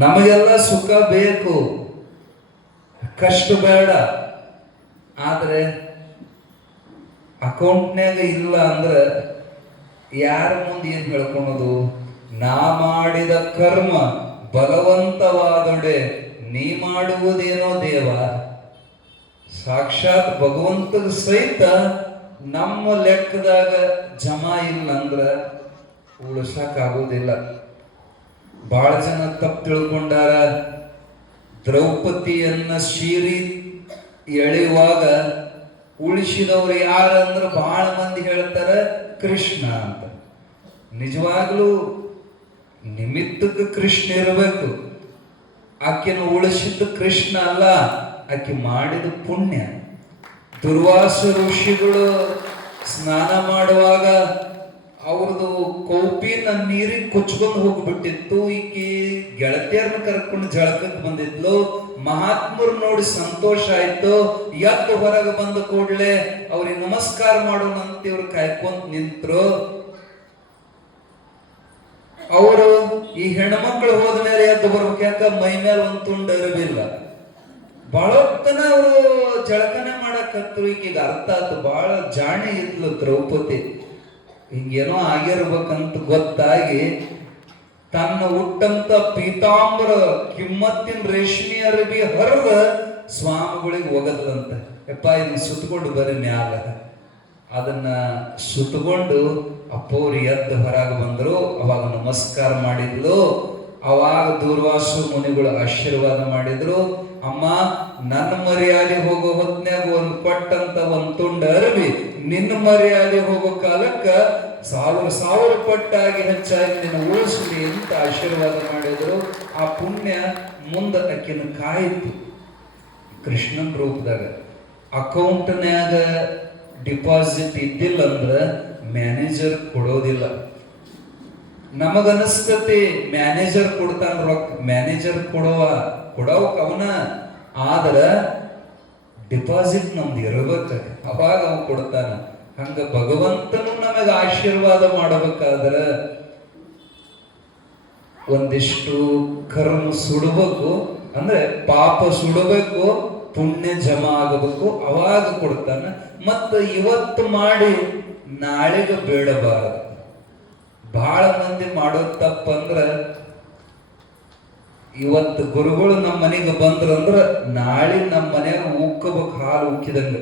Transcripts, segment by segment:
ನಮಗೆಲ್ಲ ಸುಖ ಬೇಕು, ಕಷ್ಟ ಬೇಡ. ಆದ್ರೆ ಅಕೌಂಟ್ನ್ಯಾಗ ಇಲ್ಲ ಅಂದ್ರೆ ಯಾರ ಮುಂದೆ ಏನ್ ಹೇಳ್ಕೊಳೋದು? ನಾ ಮಾಡಿದ ಕರ್ಮ ಬಲವಂತವಾದೊಡೆ ನೀ ಮಾಡುವುದೇನೋ ದೇವ. ಸಾಕ್ಷಾತ್ ಭಗವಂತನ ಸಹಿತ ನಮ್ಮ ಲೆಕ್ಕದಾಗ ಜಮಾ ಇಲ್ಲ ಅಂದ್ರ ಉಳಿಸಕ್ಕಾಗೋದಿಲ್ಲ. ಬಹಳ ಜನ ತಪ್ಪು ತಿಳ್ಕೊಂಡಾರ. ದ್ರೌಪದಿಯನ್ನ ಸೀರಿ ಎಳೆಯುವಾಗ ಉಳಿಸಿದವ್ರು ಯಾರಂದ್ರೆ ಬಹಳ ಮಂದಿ ಹೇಳ್ತಾರ ಕೃಷ್ಣ ಅಂತ. ನಿಜವಾಗ್ಲೂ ನಿಮಿತ್ತಕ್ಕೆ ಕೃಷ್ಣ ಇರಬೇಕು. ಆಕೆನ ಉಳಿಸಿದ್ದು ಕೃಷ್ಣ ಅಲ್ಲ, ಆಕೆ ಮಾಡಿದ ಪುಣ್ಯ. ದುರ್ವಾಸ ಋಷಿಗಳು ಸ್ನಾನ ಮಾಡುವಾಗ ಅವ್ರದ್ದು ಕೌಪಿನ ನೀರಿಗೆ ಕೊಚ್ಕೊಂಡು ಹೋಗ್ಬಿಟ್ಟಿತ್ತು. ಈಕಿ ಗೆಳತಿಯರನ್ನ ಕರ್ಕೊಂಡು ಜಳಕಕ್ಕೆ ಬಂದಿದ್ಲು. ಮಹಾತ್ಮರು ನೋಡಿ ಸಂತೋಷ ಆಯ್ತು. ಎದ್ದು ಹೊರಗೆ ಬಂದ ಕೂಡಲೇ ಅವ್ರಿಗೆ ನಮಸ್ಕಾರ ಮಾಡೋಣಂತ ಇವ್ರು ಕಾಯ್ಕೊಂತ ನಿಂತ್ರು. ಅವರು ಈ ಹೆಣ್ಮಕ್ಳು ಹೋದ ಮೇಲೆ ಎದ್ದು ಬರ್ಬೇಕು, ಯಾಕ ಮೈ ಮೇಲೆ ಒಂದು ತುಂಡು ಅರಿವಿಲ್ಲ. ಬಹಳ ಹೊತ್ತನ ಅವರು ಜಳಕನೆ ಮಾಡಕತ್ರು. ಈಗೀಗ ಅರ್ಥ ಆಯ್ತು, ಬಹಳ ಜಾಣೆ ಇದ್ಲು ದ್ರೌಪದಿ. ಹಿಂಗೇನೋ ಆಗಿರ್ಬೇಕಂತ ಗೊತ್ತಾಗಿ ತನ್ನ ಹುಟ್ಟಂತ ಪೀತಾಂಬರ ಕಿಮ್ಮತ್ತಿನ ರೇಷ್ಮೆ ಅರಬಿ ಹರಿದ ಸ್ವಾಮಿಗಳಿಗೆ ಒಗದ್ಲಂತ. ಯಪ್ಪ ಇದನ್ನ ಸುತ್ತಕೊಂಡು ಬರ್ರಿ ಮ್ಯಾಲ. ಅದನ್ನ ಸುತ್ತಕೊಂಡು ಅಪ್ಪವ್ರು ಎದ್ದು ಹೊರಗೆ ಬಂದ್ರು. ಅವಾಗ ನಮಸ್ಕಾರ ಮಾಡಿದ್ಲು. ಅವಾಗ ದೂರ್ವಾಸ ಮುನಿಗಳು ಆಶೀರ್ವಾದ ಮಾಡಿದ್ರು. ಅಮ್ಮ, ನನ್ನ ಮರ್ಯಾದೆ ಹೋಗೋ ಹೊತ್ನ್ಯಾಗ ಒಂದು ಕೊಟ್ಟಂತ ಒಂದು ತುಂಡ ಅರಬಿ ನಿನ್ನ ಮರ್ಯಾದೆ ಹೋಗೋ ಕಾಲಕ್ಕ 1000 ಪಟ್ಟಾಗಿ ಹೆಚ್ಚಾಗಿ ನಿನ್ನ ಉಳಿಸಲಿ ಅಂತ ಆಶೀರ್ವಾದ ಮಾಡಿದ್ರು. ಆ ಪುಣ್ಯ ಮುಂದೆ ಅಕ್ಕಿನ ಕಾಯಿತು ಕೃಷ್ಣನ್ ರೂಪದಾಗ. ಅಕೌಂಟ್ನ್ಯಾಗ ಡಿಪಾಸಿಟ್ ಇದ್ದಿಲ್ಲ ಅಂದ್ರೆ ಮ್ಯಾನೇಜರ್ ಕೊಡೋದಿಲ್ಲ. ನಮಗನಿಸ್ತತಿ ಮ್ಯಾನೇಜರ್ ಕೊಡ್ತಾನ ರೊಕ್ಕ, ಮ್ಯಾನೇಜರ್ ಕೊಡೋಕ್ ಅವನ. ಆದ್ರ ಡಿಪಾಸಿಟ್ ನಮ್ದು ಇರಬೇಕ, ಅವಾಗ ಅವ ಕೊಡ್ತಾನ. ಹಂಗ ಭಗವಂತನು ನಮಗೆ ಆಶೀರ್ವಾದ ಮಾಡಬೇಕಾದ್ರ ಒಂದಿಷ್ಟು ಕರ್ಮ ಸುಡಬೇಕು, ಅಂದ್ರೆ ಪಾಪ ಸುಡಬೇಕು, ಪುಣ್ಯ ಜಮಾ ಆಗಬೇಕು, ಅವಾಗ ಕೊಡ್ತಾನ. ಮತ್ತ ಇವತ್ತು ಮಾಡಿ ನಾಳೆಗೆ ಬೇಡಬಾರದು. ಬಹಳ ಮಂದಿ ಮಾಡೋದ್ ತಪ್ಪಂದ್ರ ಇವತ್ತು ಗುರುಗಳು ನಮ್ಮ ಮನೆಗೆ ಬಂದ್ರಂದ್ರ ನಾಳೆ ನಮ್ಮ ಮನೆಯಾಗ ಉಕ್ಕಬೇಕು, ಹಾಲು ಉಕ್ಕಿದಂಗ.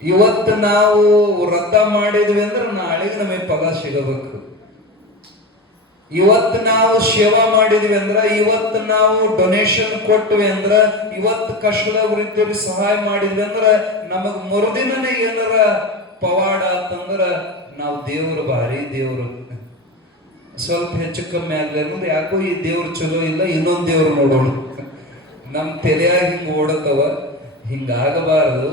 ಇವತ್ತು ನಾವು ವ್ರತ ಮಾಡಿದ್ವಿ ಅಂದ್ರೆ ನಾಳೆಗೆ ನಮಗೆ ಫಲ ಸಿಗಬೇಕು. ಇವತ್ತು ನಾವು ಸೇವಾ ಮಾಡಿದ್ವಿ ಅಂದ್ರ, ಇವತ್ತು ನಾವು ಡೊನೇಷನ್ ಕೊಟ್ವಿ ಅಂದ್ರ, ಇವತ್ತು ಕಷ್ಟದಾಗ ವೃದ್ಧರಿಗೆ ಸಹಾಯ ಮಾಡಿದ್ವಿ ಅಂದ್ರ ನಮಗ್ ಮರುದಿನನೇ ಏನಾರ ಪವಾಡ ಅಂತಂದ್ರ ನಾವು ದೇವ್ರು ಭಾರಿ ದೇವ್ರು. ಸ್ವಲ್ಪ ಹೆಚ್ಚು ಕಮ್ಮಿ ಆಗ್ಲಿ ಅಂದ್ರೆ ಯಾಕೋ ಈ ದೇವ್ರು ಚಲೋ ಇಲ್ಲ, ಇನ್ನೊಂದು ದೇವ್ರು ನೋಡೋಣ. ನಮ್ ತಲೆಯಾಗ ಹಿಂಗ ಓಡತವ. ಹಿಂಗಾಗಬಾರದು.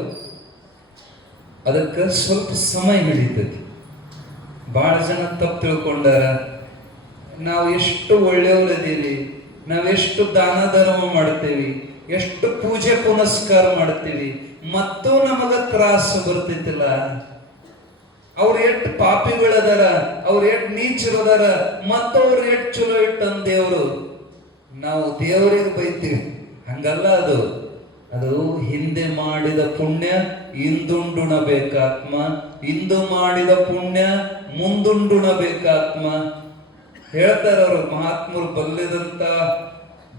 ಅದಕ್ಕೆ ಸ್ವಲ್ಪ ಸಮಯ ಹಿಡಿತೈತಿ. ಬಹಳ ಜನ ತಪ್ಪು ತಿಳ್ಕೊಂಡಾರ. ನಾವು ಎಷ್ಟು ಒಳ್ಳೆಯವರಿದ್ದೀವಿ, ನಾವೆಷ್ಟು ದಾನ ಧರ್ಮ ಮಾಡ್ತೇವಿ, ಎಷ್ಟು ಪೂಜೆ ಪುನಸ್ಕಾರ ಮಾಡ್ತೀವಿ, ಮತ್ತು ನಮಗ ತ್ರಾಸ ಬರ್ತೈತಿಲ್ಲ. ಅವ್ರು ಎಷ್ಟು ಪಾಪಿಗಳದಾರ, ಅವ್ರು ಎಷ್ಟು ನೀಚರದಾರ, ಮತ್ತವ್ರು ಎಷ್ಟು ಚಲೋ ಇಟ್ಟಂದ ದೇವರು. ನಾವು ದೇವರಿಗೆ ಬೈತೀವಿ, ಹಂಗಲ್ಲ. ಅದು ಹಿಂದೆ ಮಾಡಿದ ಪುಣ್ಯ ಇಂದುಂಡುಣಬೇಕಾತ್ಮ, ಇಂದು ಮಾಡಿದ ಪುಣ್ಯ ಮುಂದುಂಡುಣಬೇಕಾತ್ಮ ಹೇಳ್ತಾರ ಅವರು ಮಹಾತ್ಮರು. ಬಲ್ಲಿದಂತ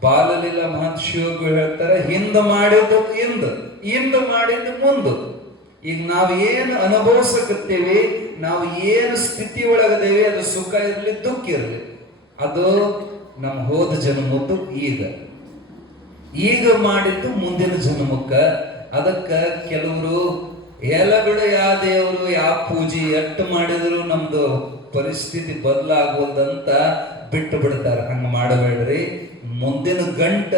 ಬಾಲಲೀಲ ಮಹರ್ಷಿಯೋಗು ಹೇಳ್ತಾರೆ, ಹಿಂದ ಮಾಡಿದ್ದು ಇಂದು ಮಾಡಿದ್ದು ಮುಂದು. ಈಗ ನಾವು ಏನು ಅನುಭವಿಸಕತ್ತೀವಿ, ನಾವು ಏನು ಸ್ಥಿತಿ ಒಳಗದೇವಿ, ಅದು ಸುಖ ಇರಲಿ ದುಃಖ ಇರಲಿ, ಅದು ನಮ್ಮ ಹೋದ ಜನ್ಮದ್ದು. ಈಗ ಮಾಡಿದ್ದು ಮುಂದಿನ ಜನ್ಮಕ್ಕ. ಅದಕ್ಕ ಕೆಲವರು ಬಿಡು, ಯಾ ದೇವರು ಯಾ ಪೂಜೆ ಎಷ್ಟು ಮಾಡಿದ್ರು ನಮ್ದು ಪರಿಸ್ಥಿತಿ ಬದಲಾಗೋದಂತ ಬಿಟ್ಟು ಬಿಡ್ತಾರ. ಹಂಗ ಮಾಡಬೇಡ್ರಿ. ಮುಂದಿನ ಗಂಟ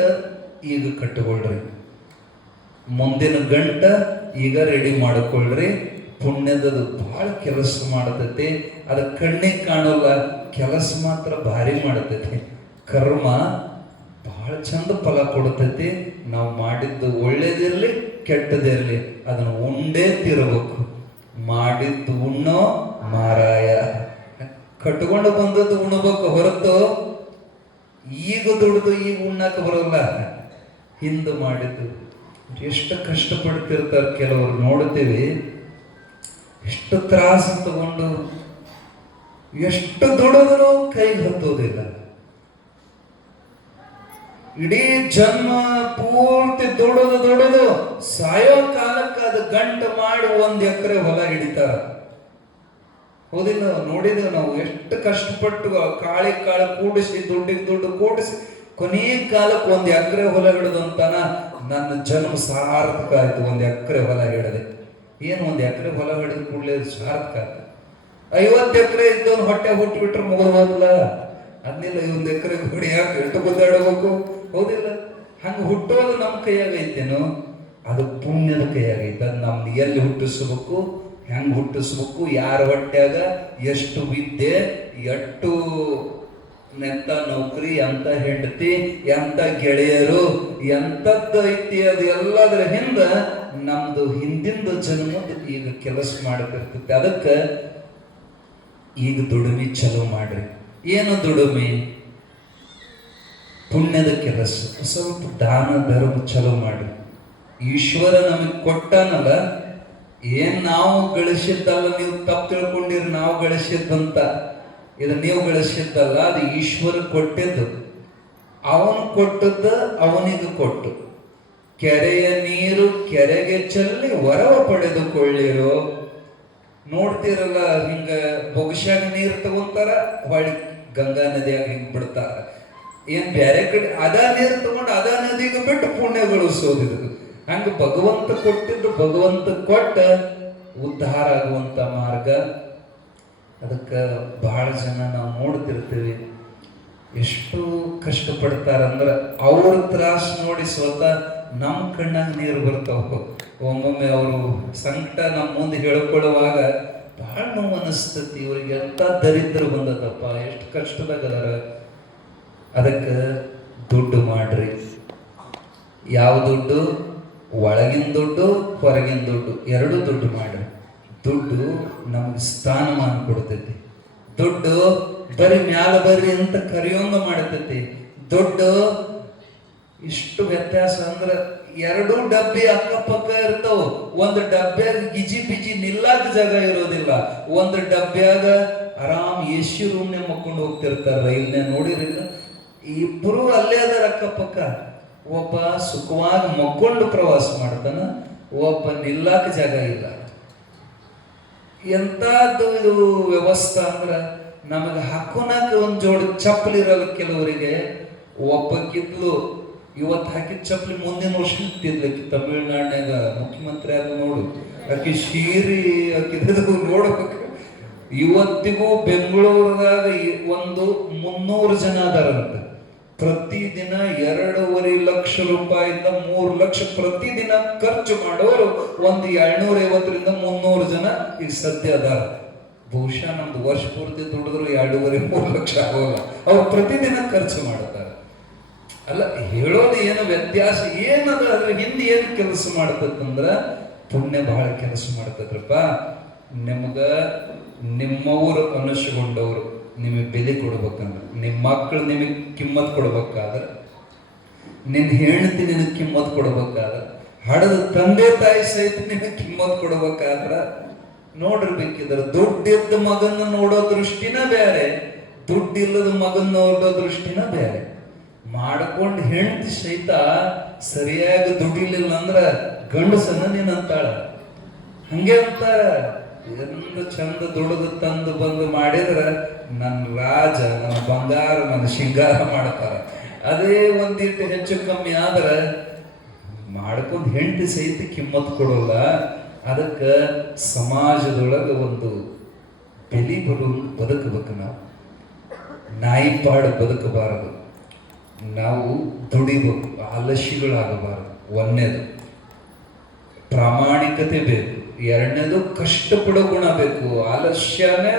ಈಗ ಕಟ್ಟಿಕೊಳ್ರಿ, ಮುಂದಿನ ಗಂಟ ಈಗ ರೆಡಿ ಮಾಡಿಕೊಳ್ಳ್ರಿ. ಪುಣ್ಯದದು ಬಹಳ ಕೆಲಸ ಮಾಡತೈತಿ. ಅದ ಕಣ್ಣಿಗೆ ಕಾಣೋಲ್ಲ, ಕೆಲಸ ಮಾತ್ರ ಭಾರಿ ಮಾಡತೈತಿ. ಕರ್ಮ ಬಹಳ ಚಂದ ಫಲ ಕೊಡ್ತೈತಿ. ನಾವು ಮಾಡಿದ್ದು ಒಳ್ಳೇದಿರ್ಲಿ ಕೆಟ್ಟದಿರ್ಲಿ ಅದನ್ನು ಉಂಡೇ ತಿರಬೇಕು. ಮಾಡಿದ್ದು ಉಣ್ಣೋ ಮಾರಾಯ. ಕಟ್ಕೊಂಡು ಬಂದದ್ದು ಉಣ್ಬೇಕು ಹೊರತು ಈಗ ದುಡ್ದು ಈಗ ಉಣ್ಣಕ್ಕೆ ಬರೋಲ್ಲ. ಹಿಂದೆ ಮಾಡಿದ್ದು ಎಷ್ಟು ಕಷ್ಟಪಡ್ತಿರ್ತಾರೆ ಕೆಲವರು ನೋಡ್ತೀವಿ. ಎಷ್ಟು ತ್ರಾಸ ತಗೊಂಡು ಎಷ್ಟು ದುಡಿದ್ರು ಕೈಗೆ ಹತ್ತೋದಿಲ್ಲ. ಇಡೀ ಜನ್ಮ ಪೂರ್ತಿ ದುಡಿದು ಸಾಯೋ ಕಾಲಕ್ಕೆ ಅದು ಗಂಟು ಮಾಡಿ 1 ಎಕರೆ ಹೊಲ ಹಿಡಿತಾರ. ಹೌದಿಲ್ಲ? ನೋಡಿದೇವೆ ನಾವು ಎಷ್ಟು ಕಷ್ಟಪಟ್ಟು ಕಾಳು ಕೂಡಿಸಿ ದುಡ್ಡಿಗೆ ದುಡ್ಡು ಕೂಡಿಸಿ ಕೊನೆಯ ಕಾಲಕ್ಕೆ 1 ಎಕರೆ ಹೊಲ ಹಿಡಿದಂತಾನ ನನ್ನ ಜನ್ಮ ಸಾರ್ಥಕ ಆಯ್ತು. 1 ಎಕರೆ ಹೊಲ ಹಿಡದೆ ಏನು 1 ಎಕರೆ ಹೊಲ ಹಿಡಿದ ಕೂಡಲೇ ಸಾರ್ಥಕ ಆಯ್ತು. 50 ಎಕರೆ ಇದ್ದವನು ಹೊಟ್ಟೆ ಹುಟ್ಟುಬಿಟ್ರೆ ಮುಗಿದೋದ್ಲ. ಅದ್ನಿಲ್ಲ 1 ಎಕರೆ ಗುಡಿ ಯಾಕೆ ಎಷ್ಟು ಗುದ್ದಾಡಬೇಕು? ಹೌದಿಲ್ಲ? ಹಂಗ ಹುಟ್ಟೋದು ನಮ್ಮ ಕೈಯಾಗೈತೇನು? ಅದು ಪುಣ್ಯದ ಕೈಯಾಗೈತೆ. ಅದು ನಮ್ದು ಎಲ್ಲಿ ಹುಟ್ಟಿಸ್ಬೇಕು, ಹೆಂಗ್ ಹುಟ್ಟಿಸ್ಬೇಕು, ಯಾರ ಹೊಟ್ಯಾಗ ಎಷ್ಟು ವಿದ್ಯೆ, ಎಷ್ಟು ಎಂತ ನೌಕರಿ, ಎಂತ ಹೆಂಡತಿ, ಎಂತ ಗೆಳೆಯರು, ಎಂತದ್ದು ಐತಿ, ಅದು ಎಲ್ಲದರ ಹಿಂದ ನಮ್ದು ಹಿಂದಿಂದ ಜನ್ಮದ ಈಗ ಕೆಲಸ ಮಾಡತಿರ್ತೈತಿ. ಅದಕ್ಕೆ ಈಗ ದುಡಿಮೆ ಚಲೋ ಮಾಡ್ರಿ. ಏನು ದುಡಿಮೆ? ಪುಣ್ಯದ ಕೆಲಸ, ಸ್ವಲ್ಪ ದಾನ ಧರ್ಮ ಚಲೋ ಮಾಡ್ರಿ. ಈಶ್ವರ ನಮಗೆ ಕೊಟ್ಟನಲ್ಲ, ಏನ್ ನಾವು ಗಳಿಸಿದ್ದಲ್ಲ. ನೀವು ತಪ್ಪು ತಿಳ್ಕೊಂಡಿರಿ ನಾವು ಗಳಿಸಿದ್ದಂತ. ಇದು ನೀವು ಗಳಿಸಿದ್ದಲ್ಲ, ಅದು ಈಶ್ವರ ಕೊಟ್ಟಿದ್ದು. ಅವನು ಕೊಟ್ಟದ್ದು ಅವನಿಗೆ ಕೊಟ್ಟು. ಕೆರೆಯ ನೀರು ಕೆರೆಗೆ ಚೆಲ್ಲಿ ವರವ ಪಡೆದುಕೊಳ್ಳಿರೋ. ನೋಡ್ತಿರಲ್ಲ, ಹಿಂಗ ಬೊಗಶ್ಯಾಗ ನೀರು ತಗೊಂತಾರ, ಹೊಳಿ ಗಂಗಾ ನದಿಯಾಗ ಹಿಂಗ್ ಬಿಡ್ತಾರ. ಏನ್ ಬ್ಯಾರೆ ಕಡೆ ಅದ ನೀರು ತಗೊಂಡು ಅದ ನದಿಗೆ ಬಿಟ್ಟು ಪುಣ್ಯ ಗಳಿಸೋದಿದ್ರು. ಹಂಗ ಭಗವಂತ ಕೊಟ್ಟಿದ್ದು ಭಗವಂತ ಕೊಟ್ಟ ಉದ್ಧಾರ ಆಗುವಂತ ಮಾರ್ಗ. ಅದಕ್ಕೆ ಬಹಳ ಜನ ನಾವು ನೋಡ್ತಿರ್ತೀವಿ ಎಷ್ಟು ಕಷ್ಟಪಡ್ತಾರಂದ್ರ ಅವ್ರ ತ್ರಾಸ ನೋಡಿ ಸ್ವತಃ ನಮ್ಮ ಕಣ್ಣಾಗ ನೀರು ಬರ್ತಾವ. ಒಮ್ಮೊಮ್ಮೆ ಅವರು ಸಂಕಟ ನಮ್ಮ ಮುಂದೆ ಹೇಳ್ಕೊಳ್ಳುವಾಗ ಬಹಳ ನೋವು ಅನಿಸ್ತತಿ. ಇವ್ರಿಗೆ ಎಂತ ದರಿದ್ರ ಬಂದದಪ್ಪ, ಎಷ್ಟು ಕಷ್ಟದಾಗ ಅದಾರ. ಅದಕ್ಕೆ ದುಡ್ಡು ಮಾಡ್ರಿ. ಯಾವ ದುಡ್ಡು? ಒಳಗಿನ ದುಡ್ಡು, ಹೊರಗಿನ ದುಡ್ಡು, ಎರಡೂ ದುಡ್ಡು ಮಾಡ್ರಿ. ದುಡ್ಡು ನಮ್ಗೆ ಸ್ಥಾನಮಾನ ಕೊಡ್ತೈತಿ. ದುಡ್ಡು ಬರೀ ಮ್ಯಾಲ ಬರ್ರಿ ಅಂತ ಕರೆಯೋಂಗ ಮಾಡ್ತೈತಿ. ದುಡ್ಡು ಇಷ್ಟು ವ್ಯತ್ಯಾಸ ಅಂದ್ರ 2 ಡಬ್ಬಿ ಅಕ್ಕಪಕ್ಕ ಇರ್ತಾವ. ಒಂದು ಡಬ್ಬ್ಯಾಗ ಗಿಜಿ ಬಿಜಿ ನಿಲ್ಲಾಕ ಜಾಗ ಇರೋದಿಲ್ಲ. ಒಂದು ಡಬ್ಬ್ಯಾಗ ಆರಾಮ್ AC ರೂಮ್ನೇ ಮಕ್ಕೊಂಡು ಹೋಗ್ತಿರ್ತಾರ. ರೈಲ್ನೇ ನೋಡಿರಿಲ್ಲ, ಇಬ್ಬರು ಅಲ್ಲೇ ಅದರ ಅಕ್ಕಪಕ್ಕ. ಒಬ್ಬ ಸುಖವಾಗಿ ಮಕ್ಕೊಂಡು ಪ್ರವಾಸ ಮಾಡ್ತಾನ, ಒಬ್ಬ ನಿಲ್ಲಾಕ ಜಾಗ ಇಲ್ಲ. ಎಂತದ್ದು ಇದು ವ್ಯವಸ್ಥೆ ಅಂದ್ರ ನಮಗೆ ಹಾಕೋನಾಕ ಒಂದ್ ಜೋಡಿ ಚಪ್ಪಲಿ ಇರಲ್ಲ ಕೆಲವರಿಗೆ. ಒಬ್ಬಕ್ಕಿದ್ಲು ಇವತ್ತು ಹಾಕಿದ ಚಪ್ಪಲಿ ಮುಂದಿನ ವರ್ಷ ತಿದ್ಲಕ್ಕಿ. ತಮಿಳ್ನಾಡಿನಾಗ ಮುಖ್ಯಮಂತ್ರಿ ಆಗ ನೋಡು, ಆಕಿ ಸೀರಿ ಹಾಕಿದ್ದು ನೋಡ್ಬೇಕು. ಇವತ್ತಿಗೂ ಬೆಂಗಳೂರದಾಗ ಒಂದು 300 ಜನ ಅದಾರಂತೆ. ಪ್ರತಿದಿನ 2.5 ಲಕ್ಷ ರೂಪಾಯಿಂದ 3 ಲಕ್ಷ ಪ್ರತಿದಿನ ಖರ್ಚು ಮಾಡೋರು ಒಂದು 250ರಿಂದ 300 ಜನ ಈಗ ಸದ್ಯ ಅದಾರ. ಬಹುಶಃ ನಮ್ದು ವರ್ಷ ಪೂರ್ತಿ ದುಡಿದ್ರು 2.5-3 ಲಕ್ಷ ಆಗೋಲ್ಲ. ಅವ್ರು ಪ್ರತಿದಿನ ಖರ್ಚು ಮಾಡ್ತಾರೆ. ಅಲ್ಲ, ಹೇಳೋದು ಏನು ವ್ಯತ್ಯಾಸ ಏನದ, ಅದ್ರ ಹಿಂದೆ ಏನು ಕೆಲಸ ಮಾಡ್ತದಂದ್ರ ಪುಣ್ಯ ಬಹಳ ಕೆಲಸ ಮಾಡ್ತದ್ರಪ್ಪ. ನಿಮ್ಗ ನಿಮ್ಮವರು ಅನುಷ್ಠಗೊಂಡವರು ನಿಮಗೆ ಬೆಲೆ ಕೊಡ್ಬೇಕಂದ್ರೆ, ನಿಮ್ಮ ಮಕ್ಕಳು ನಿಮಗೆ ಕಿಮ್ಮತ್ ಕೊಡ್ಬೇಕಾದ್ರೆ, ನಿನ್ನ ಹೆಂಡತಿ ನಿನಗೆ ಕಿಮ್ಮತ್ ಕೊಡ್ಬೇಕಾದ್ರೆ, ಹಡದ ತಂದೆ ತಾಯಿ ಸಹಿತ ನಿಮಗೆ ಕಿಮ್ಮತ್ ಕೊಡ್ಬೇಕಾದ್ರೆ ನೋಡಿರ್ಬೇಕಿದ್ರೆ ದುಡ್ಡಿದ್ದ ಮಗನ ನೋಡೋ ದೃಷ್ಟಿನ ಬೇರೆ, ದುಡ್ಡಿಲ್ಲದ ಮಗನ ನೋಡೋ ದೃಷ್ಟಿನ ಬೇರೆ. ಮಾಡ್ಕೊಂಡು ಹೆಂಡತಿ ಸಹಿತ ಸರಿಯಾಗಿ ದುಡ್ಡಿಲಿಲ್ಲ ಅಂದ್ರ ಗಂಡಸನ್ನ ನೀನಂತಾಳ. ಹಂಗೆ ಅಂತಾರ, ಎಂದು ಚಂದ ದುಡಿದು ತಂದು ಬಂದು ಮಾಡಿದ್ರ ನನ್ನ ರಾಜ, ನನ್ನ ಬಂಗಾರ, ನನ್ನ ಶೃಂಗಾರ ಮಾಡ್ತಾರ. ಅದೇ ಒಂದಿಟ್ಟು ಹೆಚ್ಚು ಕಮ್ಮಿ ಆದ್ರ ಮಾಡ್ಕೊಂಡು ಹೆಂಡತಿ ಸಹಿತ ಕಿಮ್ಮತ್ ಕೊಡೋಲ್ಲ. ಅದಕ್ಕೆ ಸಮಾಜದೊಳಗೆ ಒಂದು ಬೆಲೆ ಬದುಕಬೇಕು. ನಾವು ನಾಯಿಪಾಡು ಬದುಕಬಾರದು. ನಾವು ದುಡಿಬೇಕು, ಆಲಸ್ಯಗಳಾಗಬಾರದು. ಒಂದನೇದು ಪ್ರಾಮಾಣಿಕತೆ ಬೇಕು. ಎರಡನೇದು ಕಷ್ಟಪಡೋ ಗುಣ ಬೇಕು. ಆಲಸ್ಯನೇ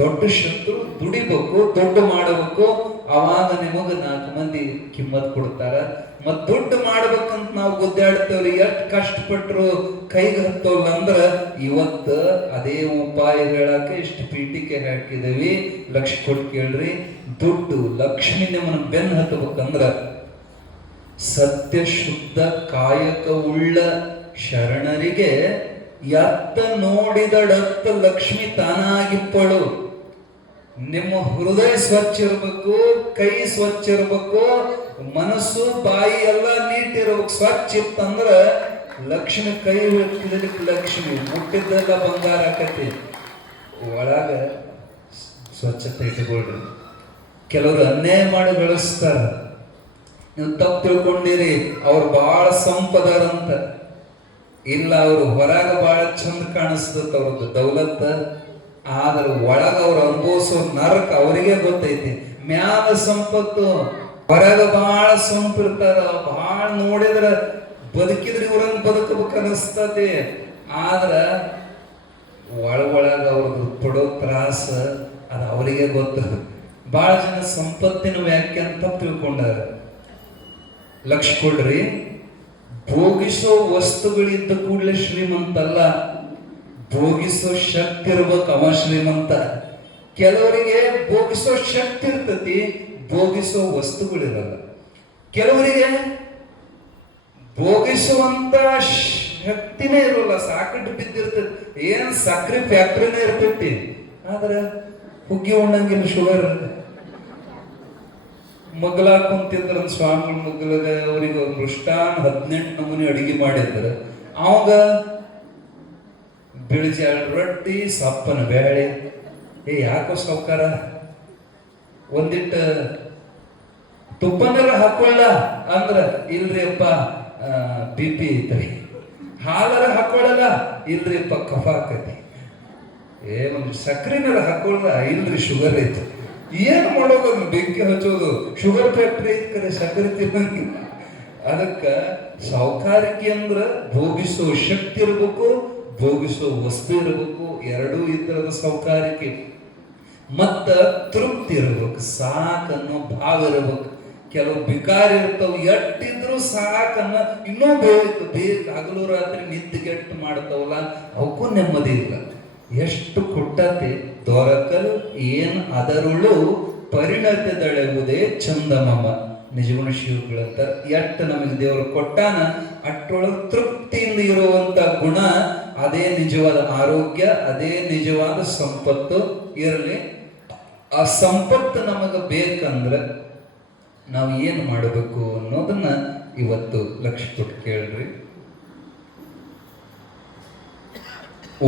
ದೊಡ್ಡ ಶತ್ರು. ದುಡಿಬೇಕು, ದೊಡ್ಡ ಮಾಡಬೇಕು, ಅವಾಗ ನಿಮಗ 4 ಮಂದಿ ಕಿಮ್ಮತ್ ಕೊಡ್ತಾರ. ಮತ್ ದುಡ್ಡು ಮಾಡ್ಬೇಕಂತ ನಾವು ಗುದ್ದಾಡ್ತೇವ್ರಿ, ಎಷ್ಟ್ ಕಷ್ಟಪಟ್ರು ಕೈಗೆ ಹತ್ತೋಲ್ಲ ಅಂದ್ರ ಇವತ್ತ ಅದೇ ಉಪಾಯ ಹೇಳಾಕ ಇಷ್ಟು ಪೀಠಿಕೆ ಹಾಕಿದೇವಿ. ಲಕ್ಷ ಕೊಟ್ಟು ಕೇಳ್ರಿ, ದುಡ್ಡು ಲಕ್ಷ್ಮಿ ನಿಮ್ಮನ್ನ ಬೆನ್ ಹತ್ತಬೇಕಂದ್ರ ಸತ್ಯ ಶುದ್ಧ ಕಾಯಕ ಉಳ್ಳ ಶರಣರಿಗೆ ಎತ್ತ ನೋಡಿದಡತ್ತ ಲಕ್ಷ್ಮಿ ತಾನಾಗಿಪ್ಪಳು. ನಿಮ್ಮ ಹೃದಯ ಸ್ವಚ್ಛ ಇರ್ಬೇಕು, ಕೈ ಸ್ವಚ್ಛ ಇರ್ಬೇಕು, ಮನಸ್ಸು ಬಾಯಿ ಎಲ್ಲ ನೀಟ್ ಇರ್ಬೇಕು. ಸ್ವಚ್ಛ ಇತ್ತಂದ್ರ ಲಕ್ಷ್ಮಿ ಕೈ ಹಿಡಿದಕ್ಕೆ ಲಕ್ಷ್ಮಿ ಮುಟ್ಟಿದ್ದೆಲ್ಲ ಬಂಗಾರ ಆಕತಿ. ಒಳಗ ಸ್ವಚ್ಛತೆ ಇಟ್ಕೊಳ್ರಿ. ಕೆಲವರು ಅನ್ಯಾಯ ಮಾಡಿ ಬೆಳೆಸ್ತಾರ, ನೀವು ತಪ್ಪು ತಿಳ್ಕೊಂಡಿರಿ ಅವ್ರು ಬಹಳ ಸಂಪದರಂತ. ಇಲ್ಲ, ಅವ್ರು ಹೊರಗ ಬಹಳ ಚಂದ ಕಾಣಿಸ್ತದ ಅವ್ರದ್ದು ದೌಲತ್, ಆದ್ರ ಒಳಗ ಅವ್ರು ಅನುಭವಿಸೋ ನರಕ ಅವರಿಗೆ ಗೊತ್ತೈತಿ. ಮ್ಯಾಲ ಸಂಪತ್ತು, ಹೊರಗ ಬಹಳ ಸಂಪಿರ್ತಾರ, ಬಹಳ ನೋಡಿದ್ರ ಬದುಕಿದ್ರೆ ಇವ್ರಂಗ್ ಬದುಕಬೇಕು ಅನಿಸ್ತತಿ. ಆದ್ರ ಒಳಗ ಅವ್ರದ್ದು ಪಡೋ ತ್ರಾಸ ಅದು ಅವರಿಗೆ ಗೊತ್ತ. ಬಹಳ ಜನ ಸಂಪತ್ತಿನ ವ್ಯಾಖ್ಯೆ ಅಂತ ತಿಳ್ಕೊಂಡಾರ. ಲಕ್ಷ ಕೊಡ್ರಿ, ಭೋಗಿಸೋ ವಸ್ತುಗಳಿದ್ದ ಕೂಡಲೇ ಶ್ರೀಮಂತ ಅಲ್ಲ, ಭೋಗಿಸೋ ಶಕ್ತಿ ಇರ್ಬೇಕು ಅವ ಶ್ರೀಮಂತ. ಕೆಲವರಿಗೆ ಭೋಗಿಸೋ ಶಕ್ತಿ ಇರ್ತತಿ, ಭೋಗಿಸೋ ವಸ್ತುಗಳಿರಲ್ಲ. ಕೆಲವರಿಗೆ ಭೋಗಿಸುವಂತ ಶಕ್ತಿನೇ ಇರೋಲ್ಲ, ಸಾಕಟ್ಟು ಬಿದ್ದಿರ್ತೈತಿ. ಏನ್ ಸಕ್ರೆ ಫ್ಯಾಕ್ಟ್ರಿನೇ ಇರ್ತೈತಿ, ಆದ್ರೆ ಹುಗ್ಗಿ ಉಣ್ಣಂಗಿಲ್ಲ, ಶುಗರ್. ಮಗ್ಲ ಕುಂತಿದ್ರ ಸ್ವಾಮಿಗಳ ಮಗ್ಲಗ ಅವ್ರಿಗೆ ಮೃಷ್ಟಾನ್ 18 ನಮೂನಿ ಅಡಿಗೆ ಮಾಡಿದ್ರ. ಅವಾಗ ಬಿಳಿಜಾಳ ರೊಟ್ಟಿ, ಸಪ್ಪನ ಬೇಳೆ. ಯಾಕೋ ಸೌಕಾರ ಒಂದಿಟ್ಟು ತುಪ್ಪನೆಲ್ಲ ಹಾಕೊಳ್ಳ ಅಂದ್ರ ಇಲ್ರಿ ಅಪ್ಪ BP ಐತ್ರಿ. ಹಾಲರ ಹಾಕೊಳ್ಳಲ್ಲ, ಇಲ್ರಿ ಅಪ್ಪ ಕಫ ಆಕತಿ. ಒಂದು ಸಕ್ರಿನೆಲ್ಲ ಹಾಕೊಳ್ಳ, ಇಲ್ರಿ ಶುಗರ್ ಐತಿ. ಏನ್ ಮಾಡೋದು, ಬೆಂಕಿ ಹಚ್ಚೋದು. ಶುಗರ್ ಫ್ಯಾಕ್ಟ್ರಿ ಐತಿ ಕರೆ, ಸಕ್ಕರೆ ತಿನ್ನಂಗಿಲ್ಲ. ಅದಕ್ಕ ಸಾವುಕಾರಿಕೆ ಅಂದ್ರ ಭೋಗಿಸೋ ಶಕ್ತಿ ಇರ್ಬೇಕು, ಭೋಗಿಸೋ ವಸ್ತು ಇರಬೇಕು. ಎರಡೂ ಇದ್ರದ ಸಾವುಕಾರಿಕೆ. ಮತ್ತ ತೃಪ್ತಿ ಇರ್ಬೇಕು, ಸಾಕನ್ನೋ ಭಾವ ಇರ್ಬೇಕು. ಕೆಲವು ಬಿಕಾರಿ ಇರ್ತಾವ, ಎಟ್ಟಿದ್ರು ಸಾಕನ್ನ ಇನ್ನೂ ಬೇಕು ಹಗಲು ರಾತ್ರಿ ನಿದ್ದೆಗೆಟ್ಟು ಮಾಡ್ತಾವಲ್ಲ, ಅವಕ್ಕೂ ನೆಮ್ಮದಿ ಇಲ್ಲ. ಎಷ್ಟು ಕುಟ್ಟತೆ ದೊರಕಲ್ ಏನ್ ಅದರುಳು ಪರಿಣತದಳೆವುದೇ ಚಂದಮಮ. ನಿಜಗುಣ ಶಿವಗಳಂತ ಎಟ್ಟು ನಮಗೆ ದೇವರು ಕೊಟ್ಟಾನ ಅಟ್ಟೊಳಗೆ ತೃಪ್ತಿಯಿಂದ ಇರುವಂತ ಗುಣ, ಅದೇ ನಿಜವಾದ ಆರೋಗ್ಯ, ಅದೇ ನಿಜವಾದ ಸಂಪತ್ತು ಇರಲಿ. ಆ ಸಂಪತ್ತು ನಮಗೆ ಬೇಕಂದ್ರೆ ನಾವು ಏನು ಮಾಡಬೇಕು ಅನ್ನೋದನ್ನ ಇವತ್ತು ಲಕ್ಷ್ಯ ಕೊಟ್ಟು ಕೇಳ್ರಿ.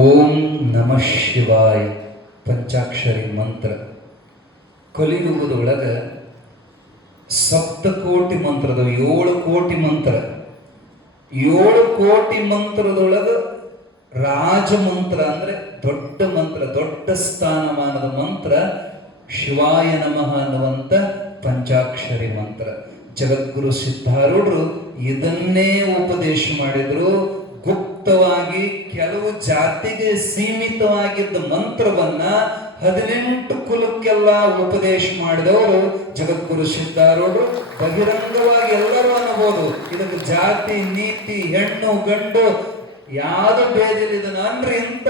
ಓಂ ನಮಃ ಶಿವಾಯ ಪಂಚಾಕ್ಷರಿ ಮಂತ್ರ. ಕಲಿಯುಗದೊಳಗ 7 ಕೋಟಿ ಮಂತ್ರದ 7 ಕೋಟಿ ಮಂತ್ರ. 7 ಕೋಟಿ ಮಂತ್ರದೊಳಗ ರಾಜಮಂತ್ರ ಅಂದ್ರೆ ದೊಡ್ಡ ಮಂತ್ರ, ದೊಡ್ಡ ಸ್ಥಾನಮಾನದ ಮಂತ್ರ ಶಿವಾಯ ನಮಃ ಅನ್ನುವಂತ ಪಂಚಾಕ್ಷರಿ ಮಂತ್ರ. ಜಗದ್ಗುರು ಸಿದ್ಧಾರೂಢರು ಇದನ್ನೇ ಉಪದೇಶ ಮಾಡಿದ್ರು. ಗುಪ್ತವಾಗಿ ಕೆಲವು ಜಾತಿಗೆ ಸೀಮಿತವಾಗಿದ್ದ ಮಂತ್ರವನ್ನ 18 ಕುಲಕ್ಕೆಲ್ಲ ಉಪದೇಶ ಮಾಡಿದವರು ಜಗದ್ಗುರು ಸಿದ್ಧಾರೂಢರು. ಬಹಿರಂಗವಾಗಿ ಎಲ್ಲರೂ ಅನ್ನಬಹುದು, ಇದಕ್ಕೆ ಜಾತಿ ನೀತಿ ಹೆಣ್ಣು ಗಂಡು ಯಾವುದು ಬೇದಿಲ್ಲ, ಇದನ್ನ ಅನ್ರಿ ಅಂತ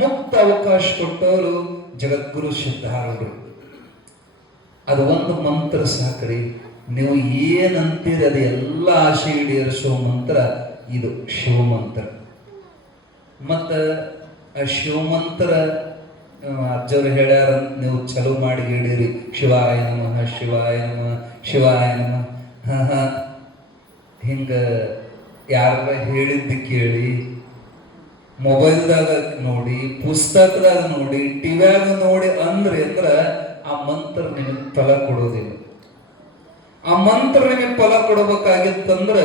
ಮುಕ್ತ ಅವಕಾಶ ಕೊಟ್ಟವರು ಜಗದ್ಗುರು ಸಿದ್ಧಾರೂಢರು. ಅದು ಒಂದು ಮಂತ್ರ ಸಾಕ್ರಿ. ನೀವು ಏನಂತೀರಿ ಅದು ಎಲ್ಲ ಆಶೆ ಈಡೇರಿಸೋ ಮಂತ್ರ ಇದು ಶಿವಮಂತ್ರ. ಮತ್ತ ಆ ಶಿವಮಂತ್ರ ಅಜ್ಜವ್ರು ಹೇಳ್ಯಾರ, ನೀವು ಚಲೋ ಮಾಡಿ ಹೇಳಿರಿ, ಶಿವಾಯ ನಮಃ ಶಿವಾಯ ನಮಃ ಶಿವಾಯ ನಮಃ. ಹಿಂಗ ಯಾರ ಹೇಳಿದ್ದು ಕೇಳಿ, ಮೊಬೈಲ್ದಾಗ ನೋಡಿ, ಪುಸ್ತಕದಾಗ ನೋಡಿ, ಟಿವ್ಯಾಗ ನೋಡಿ ಅಂದ್ರ ಆ ಮಂತ್ರ ನಿಮಗೆ ಫಲ ಕೊಡೋದಿಲ್ಲ. ಆ ಮಂತ್ರ ನಿಮಗೆ ಫಲ ಕೊಡಬೇಕಾಗಿತ್ತಂದ್ರ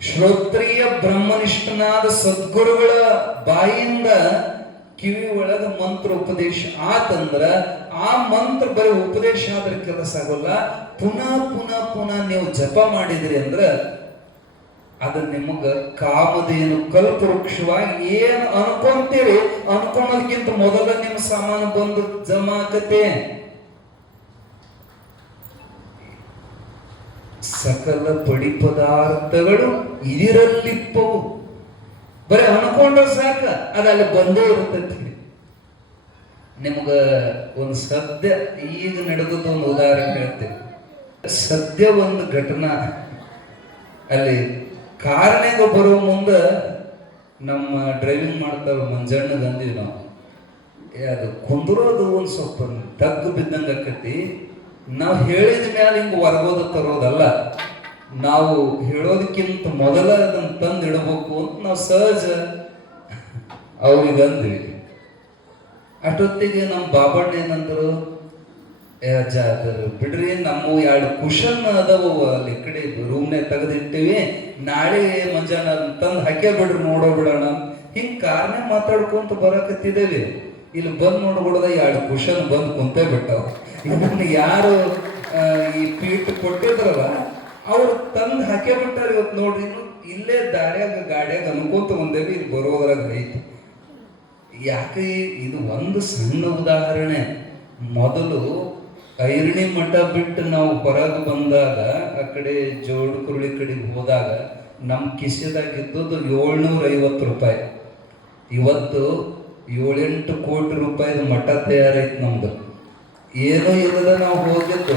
ಶ್ರೋತ್ರಿಯ ಬ್ರಹ್ಮನಿಷ್ಠನಾದ ಸದ್ಗುರುಗಳ ಬಾಯಿಂದ ಕಿವಿ ಒಳಗ ಮಂತ್ರ ಉಪದೇಶ ಆತಂದ್ರ ಆ ಮಂತ್ರ ಬರೀ ಉಪದೇಶ ಆದ್ರೆ ಕೆಲಸ ಆಗೋಲ್ಲ. ಪುನಃ ಪುನಃ ಪುನಃ ನೀವು ಜಪ ಮಾಡಿದ್ರಿ ಅಂದ್ರ ಅದು ನಿಮಗ ಕಾಮಧೇನು ಕಲ್ಪವೃಕ್ಷವಾಗಿ ಏನ್ ಅನ್ಕೊಂತೀರಿ ಅನ್ಕೊಳೋದಕ್ಕಿಂತ ಮೊದಲ ನಿಮ್ಮ ಸಾಮಾನು ಬಂದು ಜಮಾ ಆಕತೆ. ಸಕಲ ಪಡಿ ಪದಾರ್ಥಗಳು ಇದಿರಲ್ಲಿಪ್ಪವು. ಬರೀ ಅನ್ಕೊಂಡ್ರೆ ಸಾಕ ಅದಲ್ಲಿ ಬಂದೇ ಇರ್ತೈತಿ. ನಿಮ್ಗ ಒಂದು ಸದ್ಯ ಈಗ ನಡೆದದ್ದು ಒಂದು ಉದಾಹರಣೆ ಹೇಳ್ತೇವೆ. ಸದ್ಯ ಒಂದು ಘಟನಾ, ಅಲ್ಲಿ ಕಾರ್ನಾಗ ಬರೋ ಮುಂದೆ ನಮ್ಮ ಡ್ರೈವಿಂಗ್ ಮಾಡ್ತಾರ ಮಂಜಣ್ಣಗೆ ಅಂದಿವಿ ನಾವು, ಅದು ಕುಂದ್ರೋದು ಒಂದು ಸ್ವಲ್ಪ ತಗ್ಗು ಬಿದ್ದಂಗೆ ಆಕತಿ. ನಾವು ಹೇಳಿದ ಮ್ಯಾಲ ಹಿಂಗೆ ಹೊರಗೋದು ತರೋದಲ್ಲ, ನಾವು ಹೇಳೋದಕ್ಕಿಂತ ಮೊದಲ ಅದನ್ನ ತಂದು ಇಡಬೇಕು ಅಂತ ನಾವು ಸಹಜ ಅವ್ರಿಗೆ ಅಂದ್ವಿ. ಅಷ್ಟೊತ್ತಿಗೆ ನಮ್ಮ ಬಾಬಣ್ಣ ಏನಂದ್ರು, ಬಿಡ್ರಿ ನಮ್ಮ 2 ಕುಶನ್ ಅದಾವು ಅಲ್ಲಿ ಕಡೆ ರೂಮ್ನೇ ತೆಗೆದಿಟ್ಟಿವಿ, ನಾಳೆ ಮಂಜಾನ ತಂದು ಹಾಕೇ ಬಿಡ್ರಿ ನೋಡೋ ಬಿಡೋಣ. ಹಿಂಗೆ ಕಾರ್ನೇ ಮಾತಾಡ್ಕೊಂತ ಬರಕತ್ತಿದ್ದೇವೆ. ಇಲ್ಲಿ ಬಂದು ನೋಡ್ಬಿಡದ 2 ಕುಶನ್ ಬಂದು ಕುಂತೇ ಬಿಟ್ಟವು. ಇವನ್ನ ಯಾರು ಈ ಪೀಠ ಕೊಟ್ಟಿದ್ರಲ್ಲ ಅವ್ರು ತಂದು ಹಾಕೇ ಬಿಟ್ಟಾರ. ಇವತ್ತು ನೋಡ್ರಿ, ಇನ್ನು ಇಲ್ಲೇ ದಾರ್ಯಾಗ ಗಾಡ್ಯಾಗ ಅನ್ಕೊಂತ ಬಂದೇವಿ, ಇಲ್ಲಿ ಬರೋದ್ರಾಗ ಐತಿ. ಯಾಕೆ ಇದು ಒಂದು ಸಣ್ಣ ಉದಾಹರಣೆ. ಮೊದಲು ಐರಣಿ ಮಠ ಬಿಟ್ಟು ನಾವು ಹೊರಗೆ ಬಂದಾಗ, ಆ ಕಡೆ ಜೋಡುಕುರುಳಿ ಕಡೆಗೆ ಹೋದಾಗ ನಮ್ಮ ಕಿಸೆದಾಗಿದ್ದದ್ದು 750 ರೂಪಾಯಿ. ಇವತ್ತು 7-8 ಕೋಟಿ ರೂಪಾಯಿದ ಮಠ ತಯಾರೈತೆ ನಮ್ದು. ಏನೋ ಇಲ್ಲದ ನಾವು ಹೋಗಿದ್ದು.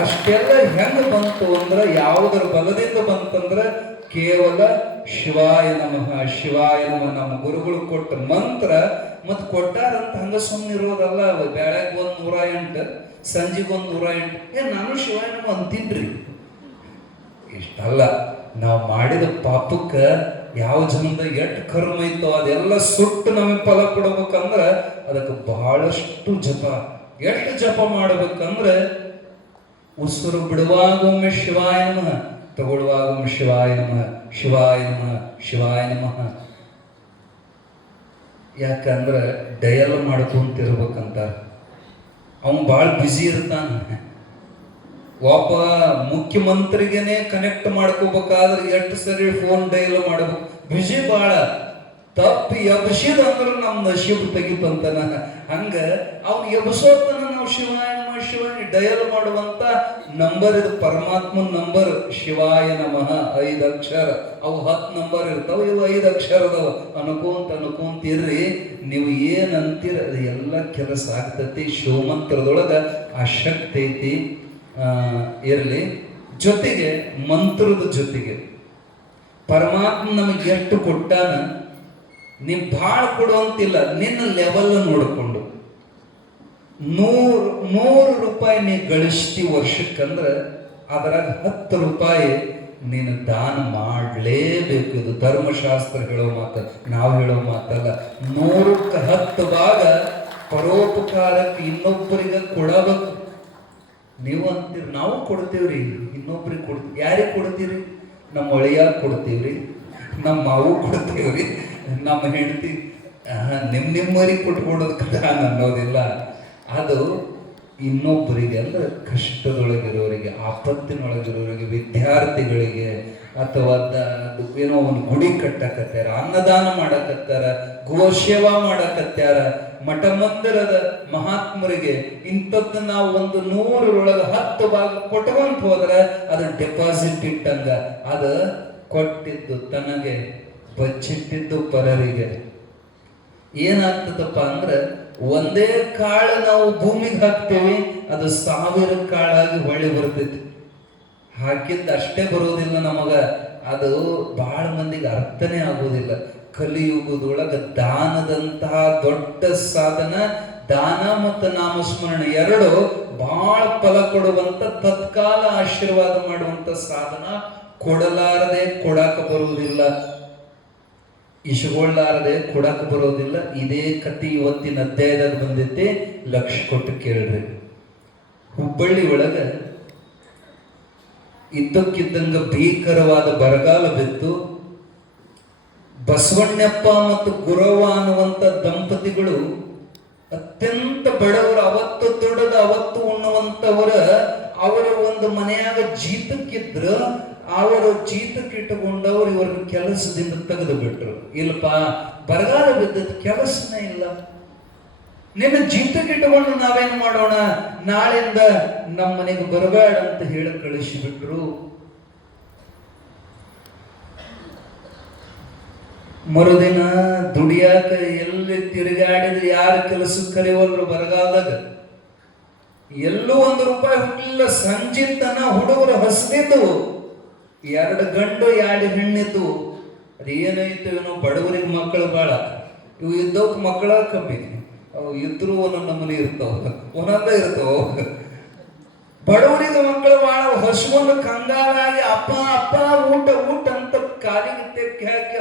ಅಷ್ಟೆಲ್ಲ ಹೆಂಗೆ ಬಂತು ಅಂದ್ರೆ, ಯಾವುದರ ಬಲದಿಂದ ಬಂತಂದ್ರೆ ಕೇವಲ ಶಿವಾಯ ನಮಃ ಶಿವಾಯ ನಮಃ ನಮ್ಮ ಗುರುಗಳು ಕೊಟ್ಟ ಮಂತ್ರ. ಮತ್ತು ಕೊಟ್ಟಾರಂತ ಹಂಗ ಸುಮ್ಮನಿರೋದಲ್ಲ. ಬೆಳಗ್ಗೆ 108, ಸಂಜೆಗೆ 108. ನಾನು ಶಿವಾಯ ನಮಃ ಅಂತಿದ್ರಿ. ಇಷ್ಟಲ್ಲ, ನಾವು ಮಾಡಿದ ಪಾಪಕ್ಕೆ ಯಾವ ಜನದ ಎಷ್ಟು ಕರ್ಮ ಇತ್ತೋ ಅದೆಲ್ಲ ಸುಟ್ಟು ನಮಗೆ ಫಲ ಕೊಡ್ಬೇಕಂದ್ರೆ ಅದಕ್ಕೆ ಬಹಳಷ್ಟು ಜಪ. ಎಷ್ಟು ಜಪ ಮಾಡ್ಬೇಕಂದ್ರೆ, ಉಸಿರು ಬಿಡುವಾಗೊಮ್ಮೆ ಶಿವಾಯ ನಮಃ, ತಗೊಳ್ಳುವಾಗೊಮ್ಮೆ ಶಿವಾಯ ನಮಃ ಶಿವಾಯ ನಮಃ ಶಿವಾಯ ನಮಃ. ಯಾಕಂದ್ರೆ ಡಯಲ್ ಮಾಡ್ಕೊಂತಿರ್ಬೇಕಂತ. ಅವನು ಭಾಳ ಬ್ಯುಸಿ ಇರ್ತಾನೆ. ಒಬ್ಬ ಮುಖ್ಯಮಂತ್ರಿಗೆನೆ ಕನೆಕ್ಟ್ ಮಾಡ್ಕೋಬೇಕಾದ್ರೆ ಎಷ್ಟು ಸರಿ ಫೋನ್ ಡಯಲ್ ಮಾಡ್ಬೇಕು, ಬ್ಯುಸಿ ಭಾಳ. ತಪ್ಪು ಎಬ್ಸಿದ ಅಂದ್ರೆ ನಮ್ಮ ನಶೀಬ್ ತೆಗಿತಂತನ. ಹಂಗ ಅವ್ನು ಎಬ್ಸೋತನ ನಾವು ಶಿವಾಯ ನಮಃ ಶಿವಾಯ ಡಯಲ್ ಮಾಡುವಂತ ನಂಬರ್ ಇದು. ಪರಮಾತ್ಮನ ನಂಬರ್ ಶಿವಾಯ ನಮಃ 5 ಅಕ್ಷರ. ಅವು 10 ನಂಬರ್ ಇರ್ತಾವ, ಇವು 5 ಅಕ್ಷರ ಅದಾವ. ಅನ್ಕೊಂತಿರ್ರಿ. ನೀವು ಏನಂತೀರ ಅದು ಎಲ್ಲ ಕೆಲಸ ಆಗ್ತತಿ. ಶಿವಮಂತ್ರದೊಳಗ ಆ ಶಕ್ತಿ ಐತಿ. ಇರಲಿ. ಜೊತೆಗೆ ಮಂತ್ರದ ಜೊತೆಗೆ ಪರಮಾತ್ಮ ನಮಗೆ ಎಷ್ಟು ಕೊಟ್ಟಾನ, ನೀವು ಭಾಳ ಕೊಡುವಂತಿಲ್ಲ. ನಿನ್ನ ಲೆವೆಲ್ ನೋಡಿಕೊಂಡು 100 ರೂಪಾಯಿ ನೀ ಗಳಿಸ್ತಿ ವರ್ಷಕ್ಕಂದ್ರೆ ಅದರಾಗ 10 ರೂಪಾಯಿ ನೀನು ದಾನ ಮಾಡಲೇಬೇಕು. ಇದು ಧರ್ಮಶಾಸ್ತ್ರ ಹೇಳೋ ಮಾತು, ನಾವು ಹೇಳೋ ಮಾತಲ್ಲ. 100ಕ್ಕೆ 10 ಭಾಗ ಪರೋಪಕಾರಕ್ಕೆ ಇನ್ನೊಬ್ಬರಿಗೆ ಕೊಡಬೇಕು. ನೀವು ಅಂತೀರಿ ನಾವು ಕೊಡ್ತೀವ್ರಿ, ಇನ್ನೊಬ್ರಿಗೆ ಕೊಡ್ತೀವಿ. ಯಾರಿಗೆ ಕೊಡ್ತೀರಿ? ನಮ್ಮ ಒಳೆಯಾಗ ಕೊಡ್ತೀವ್ರಿ, ನಮ್ಮ ಮಾವು ಕೊಡ್ತೀವ್ರಿ, ನಮ್ಮ ಹೆಂಡತಿ ನಿಮ್ಮರಿಗೆ ಕೊಟ್ಕೊಡೋದಕ್ಕೆ ಅನ್ನೋದಿಲ್ಲ. ಅದು ಇನ್ನೊಬ್ಬರಿಗೆ ಅಂದ್ರೆ ಕಷ್ಟದೊಳಗಿರೋರಿಗೆ, ಆಪತ್ತಿನೊಳಗಿರೋರಿಗೆ, ವಿದ್ಯಾರ್ಥಿಗಳಿಗೆ, ಅಥವಾ ಏನೋ ಒಂದು ಗುಡಿ ಕಟ್ಟಕತ್ಯಾರ, ಅನ್ನದಾನ ಮಾಡಕತ್ತಾರ, ಗೋಸೇವಾ ಮಾಡಕತ್ಯಾರ, ಮಠ ಮಂದಿರದ ಮಹಾತ್ಮರಿಗೆ. ಇಂಥದ್ದು ನಾವು ಒಂದು 100ರೊಳಗೆ 10 ಭಾಗ ಕೊಟ್ಕೊಂತ ಹೋದ್ರೆ ಅದು ಡೆಪಾಸಿಟ್ ಇಟ್ಟಂಗ. ಅದು ಕೊಟ್ಟಿದ್ದು ತನಗೆ, ಬಚ್ಚಿಟ್ಟಿದ್ದು ಪರರಿಗೆ. ಏನಾಗ್ತದಪ್ಪ ಅಂದ್ರೆ, ಒಂದೇ ಕಾಳು ನಾವು ಭೂಮಿಗೆ ಹಾಕ್ತೇವೆ, ಅದು 1000 ಕಾಳಾಗಿ ಹೊಳ್ಳಿ ಬರ್ತೈತಿ. ಹಾಕಿದ್ದು ಅಷ್ಟೇ ಬರೋದಿಲ್ಲ ನಮಗ. ಅದು ಬಹಳ ಮಂದಿಗೆ ಅರ್ಥನೇ ಆಗೋದಿಲ್ಲ. ಕಲಿಯುಗದೊಳಗ ದಾನದಂತಹ ದೊಡ್ಡ ಸಾಧನ, ದಾನ ಮತ್ತು ನಾಮಸ್ಮರಣೆ ಎರಡು ಬಹಳ ಫಲ ಕೊಡುವಂತ, ತತ್ಕಾಲ ಆಶೀರ್ವಾದ ಮಾಡುವಂತ ಸಾಧನ. ಕೊಡಲಾರದೆ ಕೊಡಾಕ ಬರುವುದಿಲ್ಲ, ಇಸ್ಕೊಳ್ಳಾರದೆ ಕೊಡಾಕ ಬರೋದಿಲ್ಲ. ಇದೇ ಕತಿ ಇವತ್ತಿನ ಅಧ್ಯಾಯದಾಗ ಬಂದೈತೆ. ಲಕ್ಷ ಕೊಟ್ಟು ಕೇಳ್ರಿ. ಹುಬ್ಬಳ್ಳಿ ಒಳಗ ಇದ್ದಕ್ಕಿದ್ದಂಗ ಭೀಕರವಾದ ಬರಗಾಲ ಬಿತ್ತು. ಬಸವಣ್ಣಪ್ಪ ಮತ್ತು ಗುರವ್ವ ಅನ್ನುವಂತ ದಂಪತಿಗಳು ಅತ್ಯಂತ ಬಡವರು, ಅವತ್ತು ದುಡದ ಅವತ್ತು ಉಣ್ಣುವಂತವರ. ಅವರ ಒಂದು ಮನೆಯಾಗ ಜೀತಕ್ಕಿದ್ರ, ಅವರು ಜೀತಕ್ಕೆ ಇಟ್ಟುಕೊಂಡವ್ರು ಇವ್ರನ್ನ ಕೆಲಸದಿಂದ ತೆಗೆದು ಬಿಟ್ರು. ಇಲ್ಲಪ್ಪ, ಬರಗಾಲ ಬಿದ್ದದ್ದು, ಕೆಲಸನೇ ಇಲ್ಲ, ನಿನ್ನ ಜೀತಕ್ಕೆ ಇಟ್ಟುಕೊಂಡು ನಾವೇನು ಮಾಡೋಣ, ನಾಳೆಯಿಂದ ನಮ್ಮ ಮನೆಗೆ ಬರಬೇಡ ಅಂತ ಹೇಳಿ ಕಳಿಸಿಬಿಟ್ರು. ಮರುದಿನ ದುಡಿಯಾಕ ಎಲ್ಲಿ ತಿರುಗಾಡಿದ್ರೆ ಯಾರು ಕೆಲಸಕ್ಕೆ ಕರೆಯೋಲ್ರು ಬರಗಾಲದಾಗ. ಎಲ್ಲೂ ₹1 ಹುಟ್ಟಿಲ್ಲ. ಸಂಜೆ ತನ ಹುಡುಗರು ಹಸಿದಿದ್ದು, 2 ಗಂಡು 2 ಹೆಣ್ಣಿದ್ದು. ಅದೇನಾಯ್ತು ಏನೋ, ಬಡವರಿಗೆ ಮಕ್ಕಳು ಬಾಳ, ಇವು ಇದ್ದವಕ್ಕೆ ಮಕ್ಕಳ ಕಮ್ಮಿ. ಅವು ಇದ್ರು ಒಂದೊಂದು ನಮೂನಿ ಇರ್ತಾವ, ಒಂದೊಂದೇ ಇರ್ತಾವ. ಬಡವರಿಗೆ ಮಕ್ಕಳು ಬಾಳ ಹಸ್ಕೊಂಡು ಕಂಗಾಲಾಗಿ ಅಪ್ಪ ಅಪ್ಪ ಊಟ ಊಟ ಅಂತ ಕಾಲಿಗೆ ತೆಕ್ಕಿ ಹಾಕಿ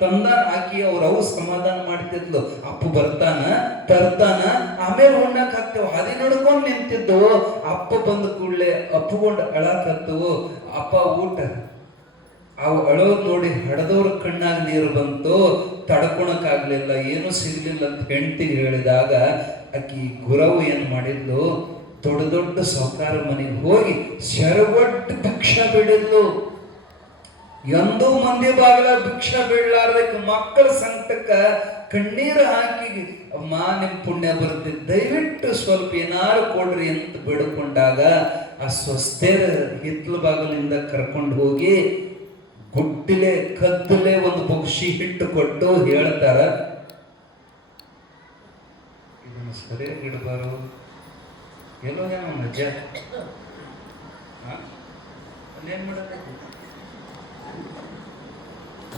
ತಂದಾನ ಹಾಕಿ ಅವು ಸಮಾಧಾನ ಮಾಡ್ತಿದ್ಲು. ಅಪ್ಪ ಬರ್ತಾನ ತರ್ತಾನ, ಆಮೇಲೆ ಉಣ್ಣಕ್ ಹಾಕ್ತೇವ. ಅದೇ ನಡ್ಕೊಂಡ್ ನಿಂತಿದ್ದವು. ಅಪ್ಪ ಬಂದ ಕೂಡಲೇ ಅಪ್ಪಗೊಂಡು ಅಳಾಕತ್ತವು. ಅಪ್ಪ ಊಟ. ಅವು ಅಳೋದ್ ನೋಡಿ ಹಡದವ್ರ ಕಣ್ಣಾಗ ನೀರು ಬಂತು. ತಡ್ಕೊಳಕ್ಕಾಗ್ಲಿಲ್ಲ, ಏನೂ ಸಿಗ್ಲಿಲ್ಲ ಅಂತ ಹೆಂಡತಿಗೆ ಹೇಳಿದಾಗ ಆಕಿ ಗುರವು ಏನ್ ಮಾಡಿದ್ಲು, ದೊಡ್ಡ ದೊಡ್ಡ ಸಾಹುಕಾರ ಮನೆಗೆ ಹೋಗಿ ಶರವಟ್ಟು ಭಿಕ್ಷಾ ಬಿಡಿದ್ಲು. ಎಂದೂ ಮಂದಿ ಬಾಗಲ ಭಿಕ್ಷಾ ಬೀಳಲಾರ್ದಕ್ಕೆ ಮಕ್ಕಳ ಸಂಕಟಕ್ಕ ಕಣ್ಣೀರು ಹಾಕಿ, ಅಮ್ಮ ನಿಮ್ ಪುಣ್ಯ ಬರುತ್ತೆ, ದಯವಿಟ್ಟು ಸ್ವಲ್ಪ ಏನಾರು ಕೊಡ್ರಿ ಅಂತ ಬೇಡ್ಕೊಂಡಾಗ ಆ ಸ್ವಸ್ಥೆರ ಹಿತ್ಲ ಬಾಗಲಿಂದ ಕರ್ಕೊಂಡು ಹೋಗಿ ಗುಡ್ಡಿಲೆ ಕದ್ದಲೆ ಒಂದು ಬೊಗ್ಸಿ ಹಿಟ್ಟು ಕೊಟ್ಟು ಹೇಳ್ತಾರ, ಇದನ್ನು ಸರಿಯಾಗಿ ಇಡಬಾರು, ಎಲ್ಲೋ ಏನೋ ಮಜ ಅಲ್ಲೇನ್ ಮಾಡಬೇಕು,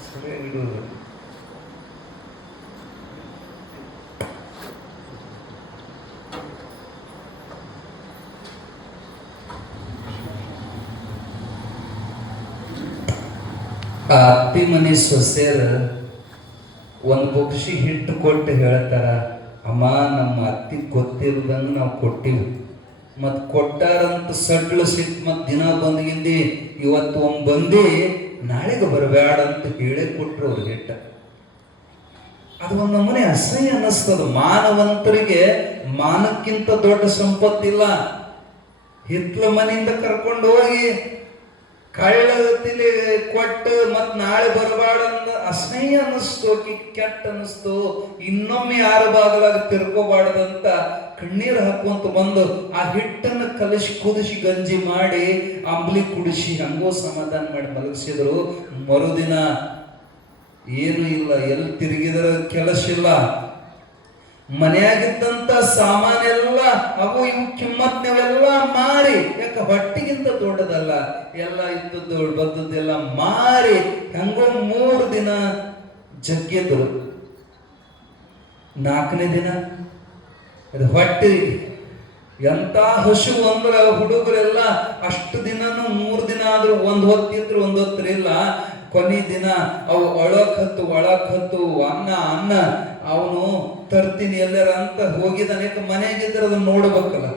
ಸರಿಯಾಗಿ ಇಡುವುದು. ಆ ಅತ್ತಿ ಮನೆ ಸೊಸೆಯರ ಒಂದು ಬೊಗ್ಸಿ ಹಿಟ್ಟು ಕೊಟ್ಟು ಹೇಳ್ತಾರ, ಅಮ್ಮ ನಮ್ಮ ಅತ್ತಿ ಗೊತ್ತಿಲ್ದಂಗ ನಾವು ಕೊಟ್ಟಿವಿ, ಮತ್ ಕೊಟ್ಟಾರಂತ ಸಡ್ಲು ಸಿಟ್ ಮತ್ ದಿನ ಬಂದ್ಗಿಂದಿ ಇವತ್ತು ಬಂದಿ ನಾಳೆಗೆ ಬರಬೇಡ ಅಂತ ಹೇಳೇ ಕೊಟ್ರು ಅವ್ರ ಹಿಟ್ಟ. ಅದು ಒಂದು ನಮೂನೆ ಅಸಹ್ಯ ಅನ್ನಿಸ್ತದ. ಮಾನವಂತರಿಗೆ ಮಾನಕ್ಕಿಂತ ದೊಡ್ಡ ಸಂಪತ್ತಿಲ್ಲ. ಹಿತ್ಲ ಮನೆಯಿಂದ ಕರ್ಕೊಂಡು ಹೋಗಿ ಕಳ್ಳತಿಲಿ ಕೊಟ್ಟು ಮತ್ ನಾಳೆ ಬರಬಾರ್ದಂದ ಅಸಹ್ಯ ಅನ್ನಿಸ್ತು, ಕೆಟ್ಟ ಅನ್ನಿಸ್ತು. ಇನ್ನೊಮ್ಮೆ ಯಾರ ಬಾಗಲಾಗ ತಿರ್ಕೋಬಾರ್ದಂತ ಕಣ್ಣೀರು ಹಾಕುವಂತ ಬಂದು ಆ ಹಿಟ್ಟನ್ನು ಕಲಸಿ ಕುದಿಸಿ ಗಂಜಿ ಮಾಡಿ ಅಂಬ್ಲಿ ಕುಡಿಸಿ ಹಂಗೋ ಸಮಾಧಾನ ಮಾಡಿ ಮಲಗಿಸಿದ್ರು. ಮರುದಿನ ಏನು ಇಲ್ಲ, ಎಲ್ಲಿ ತಿರುಗಿದ್ರ ಕೆಲಸ ಇಲ್ಲ. ಮನೆಯಾಗಿದ್ದಂತ ಸಾಮಾನೆಲ್ಲ ಅವು ಇವು ಕಿಮ್ಮತ್ನೆಲ್ಲ ಮಾರಿ, ಯಾಕ ಹೊಟ್ಟಿಗಿಂತ ದೊಡ್ಡದಲ್ಲ, ಎಲ್ಲ ಇದ್ದದ್ದು ಬದ್ದದ್ದೆಲ್ಲ ಮಾರಿ ಹೆಂಗೋ 3 ದಿನ ಜಗ್ಗಿದ್ರು. 4ನೇ ದಿನ ಅದು ಹೊಟ್ಟಿ ಎಂತ ಹಸು ಅಂದ್ರ ಹುಡುಗರೆಲ್ಲ ಅಷ್ಟು ದಿನನು 3 ದಿನ ಆದ್ರೂ ಒಂದ್ ಹೊತ್ತಿದ್ರು ಒಂದ್ ಹೊತ್ತಿರಿಲ್ಲ. ಕೊನೆ ದಿನ ಅವು ಒಳಕ್ ಹತ್ತು ಅನ್ನ ಅವನು ತರ್ತೀನಿ ಎಲ್ಲರ ಅಂತ ಹೋಗಿದ್ದಾನೆ. ಮನೆಗಿದ್ರೆ ಅದನ್ನ ನೋಡ್ಬೇಕಲ್ಲ.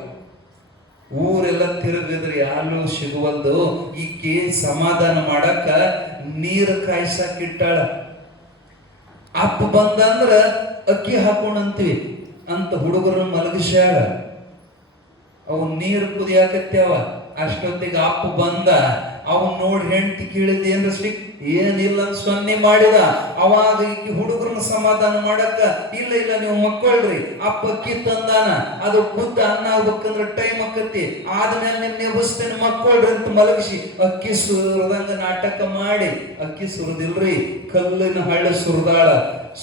ಊರೆಲ್ಲ ತಿರುಗಿದ್ರೆ ಯಾರು ಸಿಗುವಲ್ದು. ಈಕೆ ಸಮಾಧಾನ ಮಾಡಕ್ಕ ನೀರು ಕಾಯ್ಸಾಕಿಟ್ಟಾಳ. ಅಪ್ಪ ಬಂದಂದ್ರ ಅಕ್ಕಿ ಹಾಕೋಣಂತೀವಿ ಅಂತ ಹುಡುಗರನ್ನ ಮಲಗಿಸ್ಯಾಳ. ಅವು ನೀರು ಕುದಿಯಾಕತ್ಯಾವ. ಅಷ್ಟೊತ್ತಿಗೆ ಅಪ್ಪ ಬಂದ. ಅವನ್ ನೋಡಿ ಹೆಂಡತಿ ಕೇಳಿದ ಏನ್ರ ಏನಿಲ್ಲ ಅಂತ ಸೊನ್ನೆ ಮಾಡಿದ. ಅವಾಗ ಈ ಹುಡುಗರನ್ನ ಸಮಾಧಾನ ಮಾಡಕ್ಕ, ಇಲ್ಲ ನೀವು ಮಕ್ಕಳ್ರಿ, ಅಪ್ಪ ಅಕ್ಕಿ ತಂದಾನ, ಅದು ಕುದ್ದ ಅನ್ನ ಆಗ್ಬೇಕಂದ್ರ ಟೈಮ್ ಆಕತಿ, ಆದ್ಮೇಲೆ ನಿಮ್ ನೆಬಸ್ತೇನೆ ಮಕ್ಕಳ್ರಿ ಅಂತ ಮಲಗಿಸಿ ಅಕ್ಕಿ ಸುರದಂಗ ನಾಟಕ ಮಾಡಿ, ಅಕ್ಕಿ ಸುರದಿಲ್ರಿ ಕಲ್ಲಿನ ಹಳ್ಳ ಸುರದಾಳ.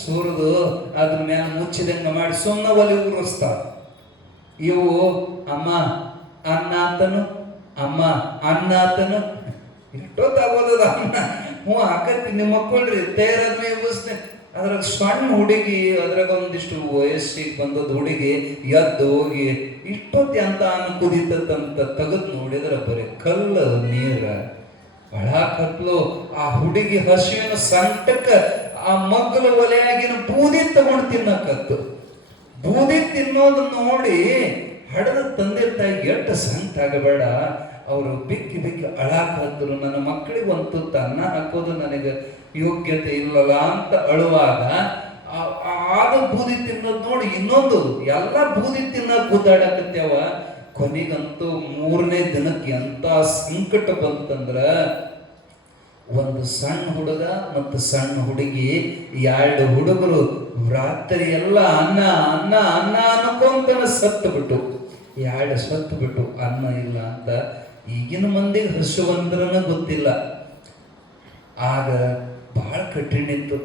ಸುರಿದು ಅದ್ರ ಮ್ಯಾಲ ಮುಚ್ಚಿದಂಗ ಮಾಡಿ ಸುಮ್ಮನೆ ಒಲಿ ಉರಿಸ್ತಾಳ. ಇವು ಅಮ್ಮ ಅನ್ನ ಆತನು ಎಷ್ಟೊತ್ತಾಗೋದದ ಅನ್ನ ಹಾಕತ್ತಿ ನಿಮ್ಮ ಮಕ್ಕಳ್ರಿ ತೇರದ್ನ ಎಬ್ಬಿಸ್ತೇನೆ. ಅದ್ರಾಗ ಸಣ್ಣ ಹುಡುಗಿ, ಅದ್ರಾಗ ಒಂದಿಷ್ಟು ವಯಸ್ಸಿಗೆ ಬಂದದ ಹುಡುಗಿ ಎದ್ದು ಹೋಗಿ ಇಷ್ಟೊತ್ತಿ ಅಂತ ಅನ್ನ ಕುದಿತಂತ ತೆಗೆದು ನೋಡಿದ್ರ ಬರೀ ಕಲ್ಲು ನೀರ ಬಹಳ ಕತ್ಲು. ಆ ಹುಡುಗಿ ಹಸುವಿನ ಸಂಕಟಕ್ಕ ಆ ಮಗ್ಗಲ ಒಲೆಯಾಗಿನ ಬೂದಿ ತಗೊಂಡು ತಿನ್ನಕತ್ತು. ಬೂದಿ ತಿನ್ನೋದು ನೋಡಿ ಹಡದ ತಂದೆ ತಾಯಿ ಎಷ್ಟು ಸಂಕಟ ಆಗಬೇಡ. ಅವರು ಬಿಕ್ಕಿ ಅಳಾಕದ್ರು. ನನ್ನ ಮಕ್ಕಳಿಗೆ ಒಂದು ತುತ್ತ ಅನ್ನ ಹಾಕೋದು ನನಗೆ ಯೋಗ್ಯತೆ ಇಲ್ಲಲ್ಲ ಅಂತ ಅಳುವಾಗ ಆದ ಬೂದಿ ತಿನ್ನೋದು ನೋಡಿ ಇನ್ನೊಂದು ಎಲ್ಲ ಬೂದಿ ತಿನ್ನ ಕೂತಾಡಕತ್ಯಾವ. ಕೊನೆಗಂತೂ 3ನೇ ದಿನಕ್ಕೆ ಎಂತ ಸಂಕಟ ಬಂತಂದ್ರ, ಒಂದು ಸಣ್ಣ ಹುಡುಗ ಮತ್ತು ಸಣ್ಣ ಹುಡುಗಿ, 2 ಹುಡುಗರು ರಾತ್ರಿ ಎಲ್ಲ ಅನ್ನ ಅನ್ಕೊಂತ ಸತ್ತು ಬಿಟ್ಟು ಅನ್ನ ಇಲ್ಲ ಅಂತ. ಈಗಿನ ಮಂದಿಗೆ ಹಸುವಂದ್ರನ ಗೊತ್ತಿಲ್ಲ. ಆಗ ಬಹಳ ಕಠಿಣ ಇತ್ತು.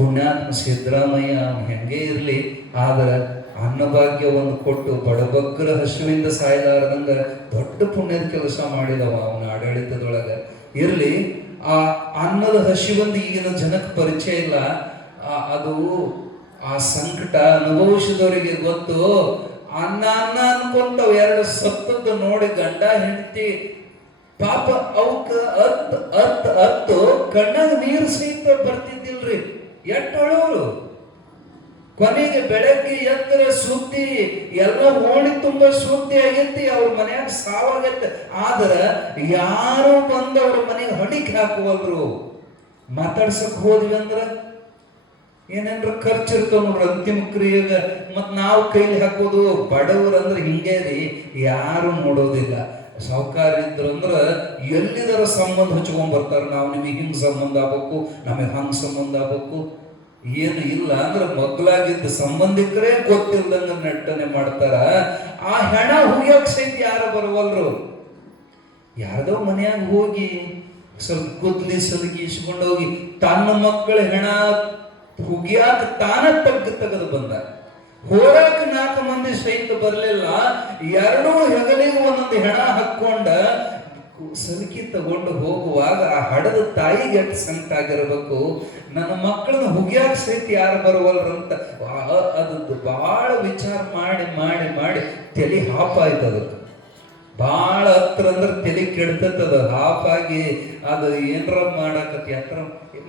ಪುಣ್ಯಾತ್ಮ ಸಿದ್ದರಾಮಯ್ಯ ಅವ್ನು ಹೆಂಗೆ ಇರಲಿ, ಆದ್ರೆ ಅನ್ನಭಾಗ್ಯ ಒಂದು ಕೊಟ್ಟು ಬಡಬಗ್ಗರ ಹಸುವಿಂದ ಸಾಯಲಾರದಂಗ ದೊಡ್ಡ ಪುಣ್ಯದ ಕೆಲಸ ಮಾಡಿದವ ಅವನ ಆಡಳಿತದೊಳಗ. ಇರ್ಲಿ, ಆ ಅನ್ನದ ಹಸಿವಂದು ಈಗಿನ ಜನಕ್ಕೆ ಪರಿಚಯ ಇಲ್ಲ. ಅದು ಆ ಸಂಕಟ ಅನುಭವಿಸಿದವರಿಗೆ ಗೊತ್ತು. ಅನ್ನ ಅನ್ನ ಅನ್ಕೊಂತವ್ ಎರಡು ಸತ್ತದ್ದು ನೋಡಿ ಗಂಡ ಹೆಂಡತಿ ಪಾಪ ಅವಕ್ಕ ಅತ್ತು ಕಣ್ಣಾಗ ನೀರು ಸಹಿತ ಬರ್ತಿದ್ದಿಲ್ರಿ. ಎಟ್ಟೊಳವರು ಕೊನೆಗೆ ಬೆಳಗ್ಗೆ ಎತ್ತರ ಸುದ್ದಿ ಎಲ್ಲ ಓಣಿ ತುಂಬ ಸುದ್ದಿ ಆಗೈತಿ, ಅವ್ರ ಮನ್ಯಾಗ ಸಾವಾಗೈತೆ. ಆದ್ರ ಯಾರು ಬಂದು ಅವ್ರ ಮನೆಗೆ ಹಣಿಕೆ ಹಾಕುವಲ್ರು. ಮಾತಾಡ್ಸಕ್ ಹೋದ್ವಿ ಅಂದ್ರ ಏನೇನ್ರ ಖರ್ಚು ಇರ್ತಾವ ನೋಡ್ರಿ ಅಂತಿಮ ಕ್ರಿಯೆಗ. ಮತ್ ನಾವು ಕೈಲಿ ಹಾಕೋದು ಬಡವರು ಅಂದ್ರೆ ಹಿಂಗೇ ರೀ, ಯಾರು ನೋಡೋದಿಲ್ಲ. ಸಾಹುಕಾರ ಇದ್ರು ಅಂದ್ರ ಎಲ್ಲಿದರ ಸಂಬಂಧ ಹಚ್ಕೊಂಡ್ ಬರ್ತಾರ. ನಾವು ನಿಮಗೆ ಹಿಂಗ್ ಸಂಬಂಧ ಆಗ್ಬೇಕು, ನಮಗೆ ಹಂಗ್ ಸಂಬಂಧ ಆಗ್ಬೇಕು. ಏನು ಇಲ್ಲ ಅಂದ್ರೆ ಮೊದಲಾಗಿದ್ದ ಸಂಬಂಧಿಕರೇ ಗೊತ್ತಿಲ್ದಂಗ ನೆಟ್ಟನೆ ಮಾಡ್ತಾರ. ಆ ಹೆಣ ಹುಯ್ಯಕ್ ಸಹಿತ ಯಾರು ಬರುವಲ್ರು. ಯಾರ್ದೋ ಮನ್ಯಾಗ ಹೋಗಿ ಸ್ವಲ್ಪ ಗುದ್ಲಿ ಸಲಗಿ ಇಸ್ಕೊಂಡು ಹೋಗಿ ತನ್ನ ಮಕ್ಕಳ ಹೆಣ ಹುಗಿಯಾದ ತಾನ ತೆಗೆದು ಬಂದ. ಹೋರಾಕ 4 ಮಂದಿ ಸಹಿತ ಬರ್ಲಿಲ್ಲ. ಎರಡೂ ಹೆಗಲಿಗೆ ಒಂದೊಂದು ಹೆಣ ಹಾಕೊಂಡ ಸಲಿಕಿ ತಗೊಂಡು ಹೋಗುವಾಗ ಆ ಹಡದ ತಾಯಿಗೆ ಎಷ್ಟು ಸಂಕಟ ಆಗಿರ್ಬೇಕು. ನನ್ನ ಮಕ್ಕಳನ್ನ ಹುಗಿಯಾಕ ಸಹಿತ ಯಾರು ಬರುವಲ್ರಂತ ಅದದ್ದು ಬಹಳ ವಿಚಾರ ಮಾಡಿ ಮಾಡಿ ಮಾಡಿ ತಲೆ ಹಾಪಾಯ್ತು. ಅದಕ್ಕೆ ಬಾಳ ಹತ್ರ ಅಂದ್ರೆ ತಲೆ ಕೆಡ್ತದ. ಹಾಪಾಗಿ ಅದು ಏನ್ರ ಮಾಡಾಕತಿ ಹತ್ರ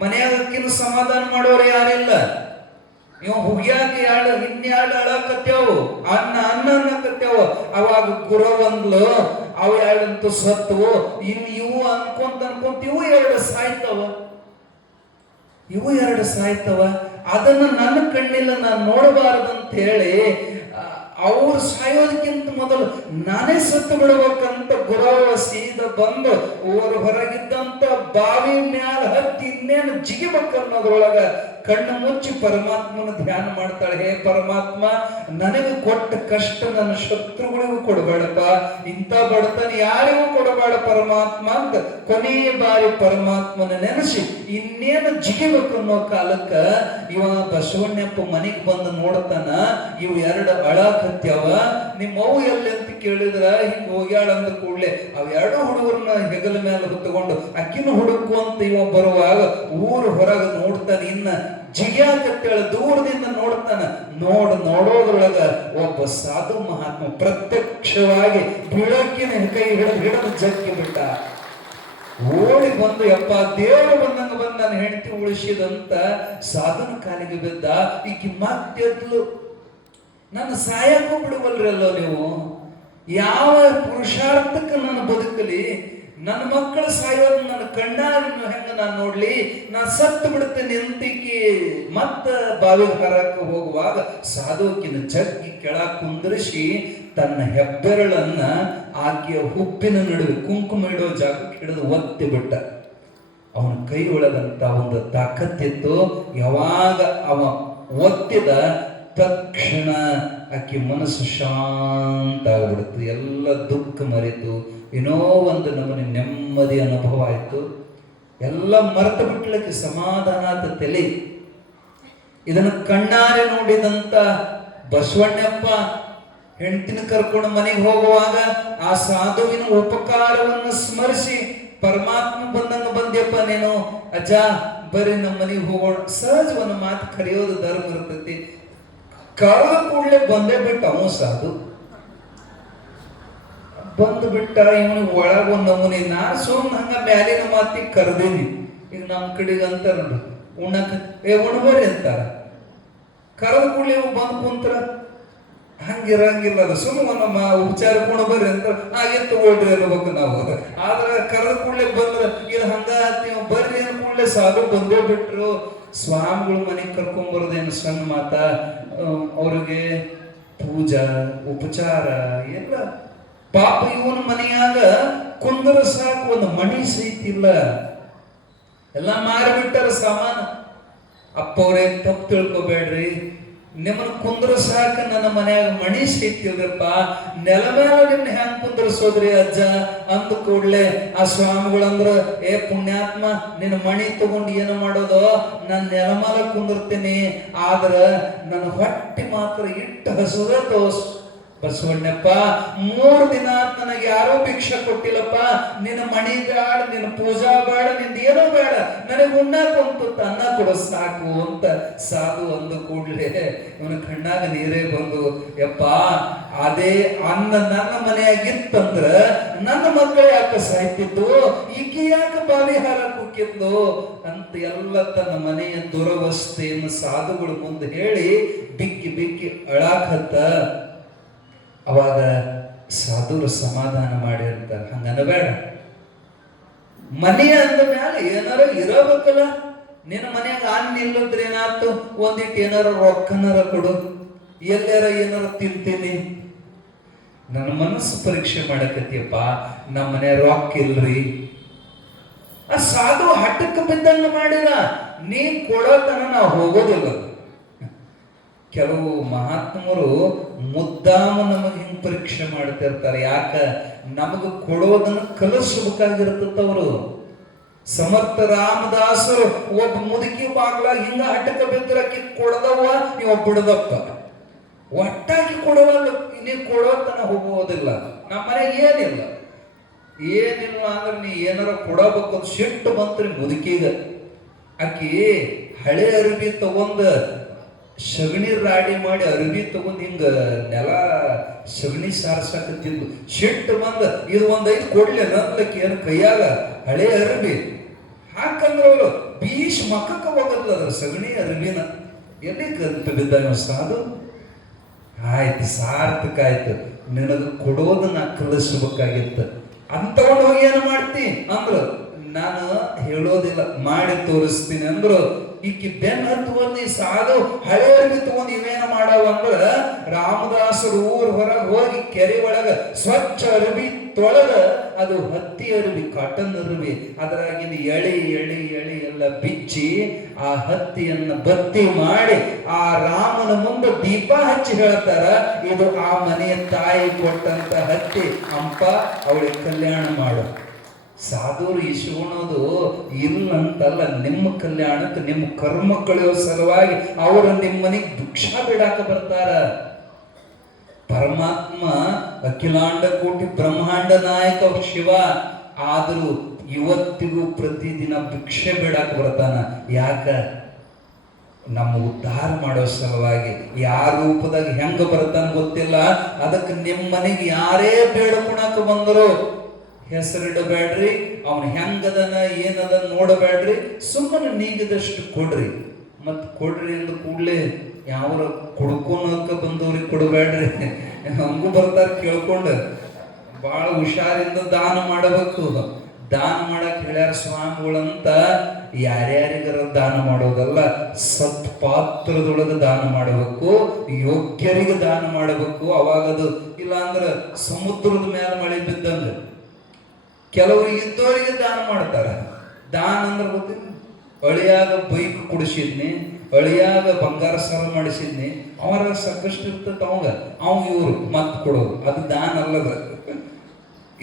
ಮನೆಯಾಗಕ್ಕಿನ ಸಮಾಧಾನ ಮಾಡೋರು ಯಾರಿಲ್ಲ. ಇವ್ ಹುಗಿಯಾಗಿ ಇನ್ಯಾಡು ಅಳಕತ್ಯಾವು, ಅನ್ನ ಅನ್ನಕತ್ಯಾವ. ಅವಾಗ ಗುರ ಒಂದ್ಲು, ಅವು ಎರಡಂತೂ ಸತ್ವು. ಇವು ಅನ್ಕೊಂತ ಇವು ಎರಡು ಸಾಯ್ತವ. ಅದನ್ನ ನನ್ನ ಕಣ್ಣಿಲ್ಲ ನಾನು ನೋಡಬಾರದಂತ ಹೇಳಿ ಅವ್ರು ಸಾಯೋದಕ್ಕಿಂತ ಮೊದಲು ನಾನೇ ಸತ್ತು ಬಿಡ್ಬೇಕಂತ ಗುರವ ಸೀದ ಬಂದು ಊರ ಹೊರಗಿದ್ದಂತ ಬಾವಿ ಮ್ಯಾಲ ಹತ್ತಿ ಇನ್ನೇನು ಜಿಗಿಬೇಕನ್ನೋದ್ರೊಳಗ ಕಣ್ಣು ಮುಚ್ಚಿ ಪರಮಾತ್ಮನ ಧ್ಯಾನ ಮಾಡ್ತಾಳೆ. ಹೇ ಪರಮಾತ್ಮ, ನನಗೆ ಕೊಟ್ಟ ಕಷ್ಟ ನನ್ನ ಶತ್ರುಗಳಿಗೂ ಕೊಡಬೇಡಪ್ಪ, ಇಂಥ ಬಡತನ ಯಾರಿಗೂ ಕೊಡಬೇಡ ಪರಮಾತ್ಮ ಅಂತ ಕೊನೆಯ ಬಾರಿ ಪರಮಾತ್ಮನ ನೆನೆಸಿ ಇನ್ನೇನು ಜಿಗಿಬೇಕು ಅನ್ನೋ ಕಾಲಕ್ಕ ಇವ ಬಸವಣ್ಣಪ್ಪ ಮನೆಗೆ ಬಂದು ನೋಡ್ತಾನ. ಇವು ಎರಡು ಅಳಾಕತ್ಯಾವ. ನಿಮ್ಮವು ಎಲ್ಲಿ ಅಂತ ಕೇಳಿದ್ರ ಹಿಂಗ ಹೋಗ್ಯಾಳ ಅಂದ ಕೂಡ್ಲೆ ಅವೆರಡು ಹುಡುಗರನ್ನ ಹೆಗಲ ಮೇಲೆ ಹೊತ್ತುಕೊಂಡು ಅಕ್ಕಿನ ಹುಡುಕು ಅಂತ ಇವ ಬರುವಾಗ ಊರು ಹೊರಗೆ ನೋಡ್ತಾನೆ. ಇನ್ನ ಜಿಗ್ಯಾಕತ್ತೇಳ ದೂರದಿಂದ ನೋಡ್ತಾನ. ನೋಡೋದ್ರೊಳಗ ಒಬ್ಬ ಸಾಧು ಮಹಾತ್ಮ ಪ್ರತ್ಯಕ್ಷವಾಗಿ ಬೆಳಕಿನ ಕೈ ಹಿಡಿದು ಜಗ್ಗಿ ಬಿಟ್ಟ. ಓಡಿ ಬಂದು ಯಪ್ಪ ದೇವರು ಬಂದಂಗ ಬಂದ ನನ್ನ ಹೆಂಡತಿ ಉಳಿಸಿದಂತ ಸಾಧನ ಕಾಲಿಗೆ ಬಿದ್ದ. ಈಕಿ ಮತ್ತೆದ್ಲು, ನನ್ನ ಸಾಯಕ್ಕೂ ಬಿಡುವಲ್ರಲ್ಲ ನೀವು. ಯಾವ ಪುರುಷಾರ್ಥಕ್ಕೆ ನಾನು ಬದುಕಲಿ? ನನ್ನ ಮಕ್ಕಳು ಸಾಯೋದು ನನ್ನ ಕಣ್ಣಾರನ್ನು ಹೆಂಗ ನಾನು ನೋಡ್ಲಿ? ನಾನು ಸತ್ತು ಬಿಡ್ತೇನೆ ಅಂತಿಕ್ಕಿ ಮತ್ತ ಬಾವಿಗೆ ಹರಕ್ಕೆ ಹೋಗುವಾಗ ಸಾಧುಕಿನ ಜಗ್ಗಿ ಕೆಳಗೆ ಕುಂದರಿಸಿ ತನ್ನ ಹೆಬ್ಬೆರಳನ್ನ ಆಕೆಯ ಹುಬ್ಬಿನ ನಡುವೆ ಕುಂಕುಮ ಇಡೋ ಜಾಗಕ್ಕೆ ಹಿಡಿದು ಒತ್ತಿ ಬಿಟ್ಟ. ಅವನ ಕೈ ಒಳಗಂತ ಒಂದು ತಾಕತ್ತಿತ್ತು. ಯಾವಾಗ ಅವ ಒತ್ತಿದ ತಕ್ಷಣ ಆಕೆ ಮನಸ್ಸು ಶಾಂತ ಆಗ್ಬಿಡ್ತು. ಎಲ್ಲ ದುಃಖ ಮರೆತು ಏನೋ ಒಂದು ನಮ್ಮನೆ ನೆಮ್ಮದಿ ಅನುಭವ ಆಯ್ತು. ಎಲ್ಲ ಮರೆತು ಬಿಟ್ಲಕ್ಕೆ ಸಮಾಧಾನ ಆದ ತಲೆ. ಇದನ್ನು ಕಣ್ಣಾರೆ ನೋಡಿದಂತ ಬಸವಣ್ಣಪ್ಪ ಹೆಂಡತಿನ ಕರ್ಕೊಂಡು ಮನೆಗೆ ಹೋಗುವಾಗ ಆ ಸಾಧುವಿನ ಉಪಕಾರವನ್ನು ಸ್ಮರಿಸಿ ಪರಮಾತ್ಮ ಬಂದಂಗ ಬಂದ್ಯಪ್ಪ ನೀನು, ಅಜ್ಜ ಬರೀ ನಮ್ಮ ಮನೆಗೆ ಹೋಗೋಣ. ಸಹಜ ಒಂದು ಮಾತು ಕರೆಯೋದು ಧರ್ಮ ಇರ್ತೈತಿ. ಕರೆದ ಕೂಡಲೇ ಬಂದೇ ಬಿಟ್ಟ ಅವನು ಸಾಧು. ಬಂದು ಬಿಟ್ಟ. ಇವನಿಗೆ ಒಳಗ ಒಂದು ನಮೂನಿ. ನಾ ಸುಮ್ಮನೆ ಹಂಗ ಮ್ಯಾಲಿನ ಮಾತಿ ಕರೆದೀನಿ. ಈಗ ನಮ್ಮ ಕಡೆಗೆ ಅಂತಾರ ನೋಡ್ರಿ, ಉಣ್ಣಕ ಉಣ್ಬರ್ರಿ ಅಂತಾರ. ಕರೆದ ಕೂಡಲೇ ಇವ್ ಬಂದು ಕುಂತ್ರ ಹಂಗಿರಂಗಿಲ್ಲ. ಅದು ಸುಮ್ಮನೆ ನಮ್ಮ ಉಪಚಾರ ಬರ್ರಿ ಅಂತ ಹಾಗೆ ತಗೊಳ್ರಿ ಅನ್ಬೇಕು ನಾವು. ಆದ್ರೆ ಕರೆದ ಕೂಡಲೇ ಬಂದ್ರ ಇದು ಹಂಗ ಬರ್ರಿ ಅನ್ ಕೂಡಲೇ ಸಾಧು ಬಂದೇ ಬಿಟ್ರು. ಸ್ವಾಮಿಗಳು ಮನೆಗೆ ಕರ್ಕೊಂಬರೋದೇನು ಸಣ್ಣ ಮಾತ. ಅವ್ರಿಗೆ ಪೂಜಾ ಉಪಚಾರ ಎಲ್ಲ. ಪಾಪ ಇವನ ಮನೆಯಾಗ ಕುಂದರ ಸಾಕು ಒಂದು ಮಣಿ ಸಹಿತಿಲ್ಲ. ಎಲ್ಲ ಮಾರಿಬಿಟ್ಟಾರ ಸಾಮಾನು. ಅಪ್ಪ ಅವ್ರೇ ತಪ್ಪು ತಿಳ್ಕೊಬೇಡ್ರಿ. ನಿಮ್ಮನ್ನ ಕುಂದ್ರಸಾಕ ನನ್ನ ಮನ್ಯಾಗ ಮಣಿ ಸಿಕ್ತಿಲ್ರಪ್ಪ, ನೆಲ ಮೇಲೆ ನಿಮ್ನ ಹೆಂಗ್ ಕುಂದ್ರಸೋದ್ರಿ ಅಜ್ಜ ಅಂದ ಕೂಡ್ಲೆ ಆ ಸ್ವಾಮಿಗಳಂದ್ರ, ಏ ಪುಣ್ಯಾತ್ಮ, ನಿನ್ನ ಮಣಿ ತಗೊಂಡು ಏನು ಮಾಡೋದು, ನಾನು ನೆಲ ಮೇಲೆ ಕುಂದಿರ್ತೀನಿ, ಆದ್ರ ನನ್ನ ಹೊಟ್ಟೆ ಮಾತ್ರ ಇಟ್ಟು ಹಸುದ ತೋಸ್ ಬಸವಣ್ಣಪ್ಪ. 3 ದಿನ ನನಗೆ ಯಾರೋ ಭಿಕ್ಷೆ ಕೊಟ್ಟಿಲ್ಲಪ್ಪ, ನಿನ್ನ ಮಣಿ ಬೇಡ, ನಿನ್ನ ಪೂಜಾ ಬೇಡ, ನಿಂದ ಏನೋ ಬೇಡ, ನನಗೆ ಉಣ್ಣಾಕಂತು ಅನ್ನ ಕೊಡ ಸಾಕು ಅಂತ ಸಾಧು ಅಂದ ಕೂಡ್ಲೆ ಇವನ ಕಣ್ಣಾಗ ನೀರೇ ಬಂದು, ಯಪ್ಪ ಅದೇ ಅನ್ನ ನನ್ನ ಮನೆಯಾಗಿತ್ತಂದ್ರ ನನ್ನ ಮಕ್ಕಳು ಯಾಕೆ ಸಾಯ್ತಿದ್ದು, ಈಕೆ ಯಾಕೆ ಬಾವಿ ಹಾರ ಕುಕ್ಕಿದ್ದು ಅಂತ ಎಲ್ಲ ತನ್ನ ಮನೆಯ ದುರವಸ್ಥೆಯನ್ನು ಸಾಧುಗಳು ಮುಂದೆ ಹೇಳಿ ಬಿಕ್ಕಿ ಬಿಕ್ಕಿ ಅಳಾಕತ್ತ. ಅವಾಗ ಸಾಧುರು ಸಮಾಧಾನ ಮಾಡಿರ್ತಾರೆ, ಹಂಗನಬೇಡ, ಮನೆ ಅಂದ ಮ್ಯಾಲ ಏನಾರ ಇರಬೇಕಲ್ಲ, ನಿನ್ನ ಮನ್ಯಾಗ ಅನ್ನ ಇಲ್ಲದ್ರೆ ಏನಾಯ್ತು, ಒಂದಿಟ್ಟು ಏನಾರ ರೊಕ್ಕನಾರ ಕೊಡು, ಎಲ್ಲಾರ ಏನಾರ ತಿಂತೀನಿ. ನನ್ನ ಮನಸ್ಸು ಪರೀಕ್ಷೆ ಮಾಡಕತ್ತಿಯಪ್ಪ, ನಮ್ಮ ಮನೆ ರೊಕ್ಕ ಇಲ್ರಿ. ಆ ಸಾಧು ಹಠಕ್ಕೆ ಬಿದ್ದಂಗ ಮಾಡಿಲ್ಲ, ನೀ ಕೊಡೋತನ ನಾವು ಹೋಗೋದಿಲ್ಲ. ಕೆಲವು ಮಹಾತ್ಮರು ಮುದ್ದಾಮ ನಮಗೆ ಹಿಂಗ್ ಪರೀಕ್ಷೆ ಮಾಡ್ತಿರ್ತಾರೆ, ಯಾಕ ನಮಗ ಕೊಡೋದನ್ನ ಕಲಿಸ್ಬೇಕಾಗಿರ್ತವರು. ಸಮರ್ಥ ರಾಮದಾಸರು ಒಬ್ಬ ಮುದುಕಿ ಬಾಗ್ಲಾಗ ಹಿಂಗ ಹಠಕ ಬಿದ್ದರಕ್ಕಿ ಕೊಡದವ, ನೀವು ಬಿಡದಪ್ಪ, ಒಟ್ಟಾಗಿ ಕೊಡವಲ್ಲ, ನೀವು ಕೊಡೋತನ ಹೋಗೋದಿಲ್ಲ. ನಮ್ಮ ಮನೆಗೆ ಏನಿಲ್ಲ ಅಂದ್ರೆ ನೀ ಏನಾರ ಕೊಡಬೇಕು ಅಂತ ಸಿಟ್ಟು ಬಂತ್ರಿ ಮುದುಕಿಗ. ಆಕಿ ಹಳೆ ಅರಿವಿ ತಗೊಂಡ ಸಗಣಿ ರಾಡಿ ಮಾಡಿ ಅರಿವಿ ತಗೊಂಡ್ ಹಿಂಗ ನೆಲ ಸಗಣಿ ಸಾರ್ಸಾಕತ್ತಿದ್ದು, ಸಿಟ್ಟು ಬಂದ ಇದು 5 ಕೊಡ್ಲಿ ನನ್ಲಕ್ಕೆ ಏನು ಕೈಯಾಗ ಹಳೆ ಅರಿವಿ ಹಾಕಂದ್ರ ಅವರು ಬೀಶ್ ಮಕ್ಕಕ್ಕ ಹೋಗಲ್ಲ ಅದ್ರ ಸಗಣಿ ಅರಿವಿನ. ಎಲ್ಲಿ ಕಲ್ತ ಬಿದ್ದ ಸಾಧು? ಆಯ್ತು, ಸಾರ್ಥಕ ಆಯ್ತು, ನಿನಗ ಕೊಡೋದನ್ನ ಕಲಿಸ್ಬೇಕಾಗಿತ್ತು ಅಂತ ತಗೊಂಡು ಹೋಗಿ ಏನು ಮಾಡ್ತಿ ಅಂದ್ರು. ನಾನು ಹೇಳೋದಿಲ್ಲ, ಮಾಡಿ ತೋರಿಸ್ತೀನಿ ಅಂದ್ರು. ಈಕಿ ಬೆನ್ನ ಹತ್ತುವಂದು ಸಾಧು ಹಳೆ ಅರಿವಿ ತಗೊಂಡು ಇವೇನ ಮಾಡವ ಅಂದ್ರ, ರಾಮದಾಸರು ಊರ್ ಹೊರಗೆ ಹೋಗಿ ಕೆರೆ ಒಳಗ ಸ್ವಚ್ಛ ಅರಿವಿ ತೊಳೆದ, ಅದು ಹತ್ತಿ ಅರಿವಿ, ಕಾಟನ್ ಅರಿವಿ, ಅದರಾಗಿನ ಎಳಿ ಎಳಿ ಎಳಿ ಎಲ್ಲ ಬಿಚ್ಚಿ ಆ ಹತ್ತಿಯನ್ನ ಬತ್ತಿ ಮಾಡಿ ಆ ರಾಮನ ಮುಂದೆ ದೀಪ ಹಚ್ಚಿ ಹೇಳ್ತಾರ, ಇದು ಆ ಮನೆಯ ತಾಯಿ ಕೊಟ್ಟಂತ ಹತ್ತಿ, ಅಂಪ ಅವಳಿಗೆ ಕಲ್ಯಾಣ ಮಾಡು. ಸಾಧುರು ಇಸ್ಕೊಳೋದು ಇಲ್ಲಂತಲ್ಲ, ನಿಮ್ಮ ಕಲ್ಯಾಣಕ್ಕೆ, ನಿಮ್ಮ ಕರ್ಮ ಕಳೆಯೋ ಸಲುವಾಗಿ ಅವರು ನಿಮ್ಮ ಮನೆಗೆ ಭಿಕ್ಷಾ ಬಿಡಾಕ ಬರ್ತಾರ. ಪರಮಾತ್ಮ ಅಖಿಲಾಂಡ ಕೋಟಿ ಬ್ರಹ್ಮಾಂಡ ನಾಯಕ ಶಿವ, ಆದರೂ ಇವತ್ತಿಗೂ ಪ್ರತಿದಿನ ಭಿಕ್ಷೆ ಬಿಡಾಕ ಬರ್ತಾನ. ಯಾಕ? ನಮ್ಮ ಉದ್ಧಾರ ಮಾಡೋ ಸಲುವಾಗಿ. ಯಾರ ರೂಪದಾಗ ಹೆಂಗ ಬರ್ತಾನ ಗೊತ್ತಿಲ್ಲ. ಅದಕ್ಕೆ ನಿಮ್ಮ ಮನೆಗೆ ಯಾರೇ ಬೇಡ್ಕೊಳಕ ಬಂದರು ಹೆಸರಿಡಬೇಡ್ರಿ, ಅವನು ಹೆಂಗದನ ಏನದನ್ನ ನೋಡಬೇಡ್ರಿ, ಸುಮ್ಮನೆ ನೀಗಿದಷ್ಟು ಕೊಡ್ರಿ. ಮತ್ ಕೊಡ್ರಿ ಅಂದ ಕೂಡ್ಲೆ ಯಾವ ಕುಡ್ಕೊಳಕ ಬಂದವ್ರಿಗೆ ಕೊಡಬೇಡ್ರಿ, ಹಂಗೂ ಬರ್ತಾರ ಕೇಳ್ಕೊಂಡು. ಬಹಳ ಹುಷಾರಿಂದ ದಾನ ಮಾಡಬೇಕು. ದಾನ ಮಾಡಕ್ ಹೇಳ್ಯಾರ ಸ್ವಾಮಿಗಳಂತ ಯಾರ್ಯಾರಿಗಾರ ದಾನ ಮಾಡೋದಲ್ಲ, ಸತ್ಪಾತ್ರದೊಳಗೆ ದಾನ ಮಾಡಬೇಕು, ಯೋಗ್ಯರಿಗೆ ದಾನ ಮಾಡಬೇಕು. ಅವಾಗದು ಇಲ್ಲ ಅಂದ್ರ ಸಮುದ್ರದ ಮೇಲೆ ಮಳೆ ಬಿದ್ದಂಗ. ಕೆಲವರು ಇದ್ದವರಿಗೆ ದಾನ ಮಾಡ್ತಾರ. ದಾನ ಅಂದ್ರೆ ಗೊತ್ತಿಲ್ಲ, ಅಳಿಯಾಗ ಬೈಕ್ ಕುಡಿಸಿದ್ನಿ, ಅಳಿಯಾಗ ಬಂಗಾರ ಸರ ಮಾಡಿಸಿದ್ನಿ, ಅವರ ಸಾಕಷ್ಟು ಇರ್ತದ ಅವಂಗ, ಇವ್ರು ಮತ್ ಕೊಡೋದು, ಅದು ದಾನ ಅಲ್ಲದ.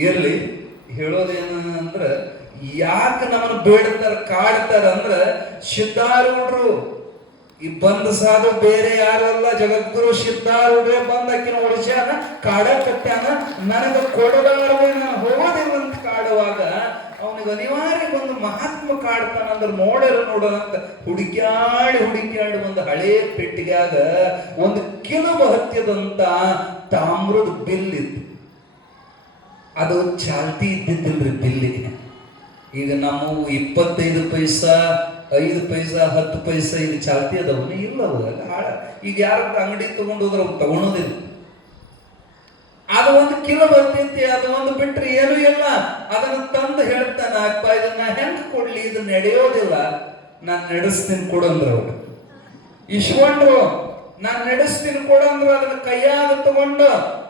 ಇರ್ಲಿ, ಹೇಳೋದೇನ ಅಂದ್ರ, ಯಾಕೆ ನಮ್ಮನ್ನ ಬೇಡ್ತಾರ ಕಾಡ್ತಾರ ಅಂದ್ರ, ಸಿದ್ಧಾರೂಢರು ಈ ಬಂದ ಸಾಧು ಬೇರೆ ಯಾರು ಅಲ್ಲ, ಜಗದ್ಗುರು ಸಿದ್ಧಾರೂಢರೇ ಬಂದಾಕಿನ ಒಡಿಸ್ಯಾನ, ಕಾಡ ಕಟ್ಟ್ಯಾನ, ನನಗ ಕೊಡಲಾರವೇ ನಾನು ಹೋಗೋದಿಲ್ಲ ಅಂತ ಕಾಡುವಾಗ ಅವನಿಗೆ ಅನಿವಾರ್ಯ ಒಂದು ಮಹಾತ್ಮ ಕಾಡ್ತಾನಂದ್ರ ನೋಡೋಣ ಅಂತ ಹುಡುಕ್ಯಾಡಿ ಒಂದು ಹಳೇ ಪೆಟ್ಟಿಗ್ಯಾಗ ಒಂದು ಕಿಲುಬ ಹತ್ಯದಂತ ತಾಮ್ರದ ಬಿಲ್ ಇತ್ತು. ಅದು ಚಾಲ್ತಿ ಇದ್ದಿದ್ದಿಲ್ರಿ ಬಿಲ್ಲಿ. ಈಗ ನಾವು 25 ಪೈಸಾ 5 ಪೈಸಾ 10 ಪೈಸಾ ಈಗ ಚಾಲ್ತಿ ಅದಾವನ ಇಲ್ಲವ. ಈಗ ಯಾರ ಅಂಗಡಿ ತಗೊಂಡು ಹೋದ್ರೆ ಅವ್ರು ತಗೊಳೋದಿಲ್ಲ. ಅದು ಒಂದು ಕಿಲೋ ಬರ್ತೈತಿ, ಅದು ಒಂದು ಬಿಟ್ರೆ ಏನು ಇಲ್ಲ. ಅದನ್ನ ತಂದು ಹೇಳ್ತಾನ, ಅಪ್ಪ ಇದನ್ನ ಹೆಂಗ್ ಕೊಡ್ಲಿ, ಇದು ನಡೆಯೋದಿಲ್ಲ, ನಾನ್ ನಡೆಸ್ತೀನಿ ಕೊಡಂದ್ರ ಅವ್ರು. ಇಸ್ಕೊಂಡ್ರು ನಾನ್ ನಡೆಸ್ತೀನಿ ಕೊಡಂದ್ರು, ಅದನ್ನ ಕೈಯಾಗ ತಗೊಂಡು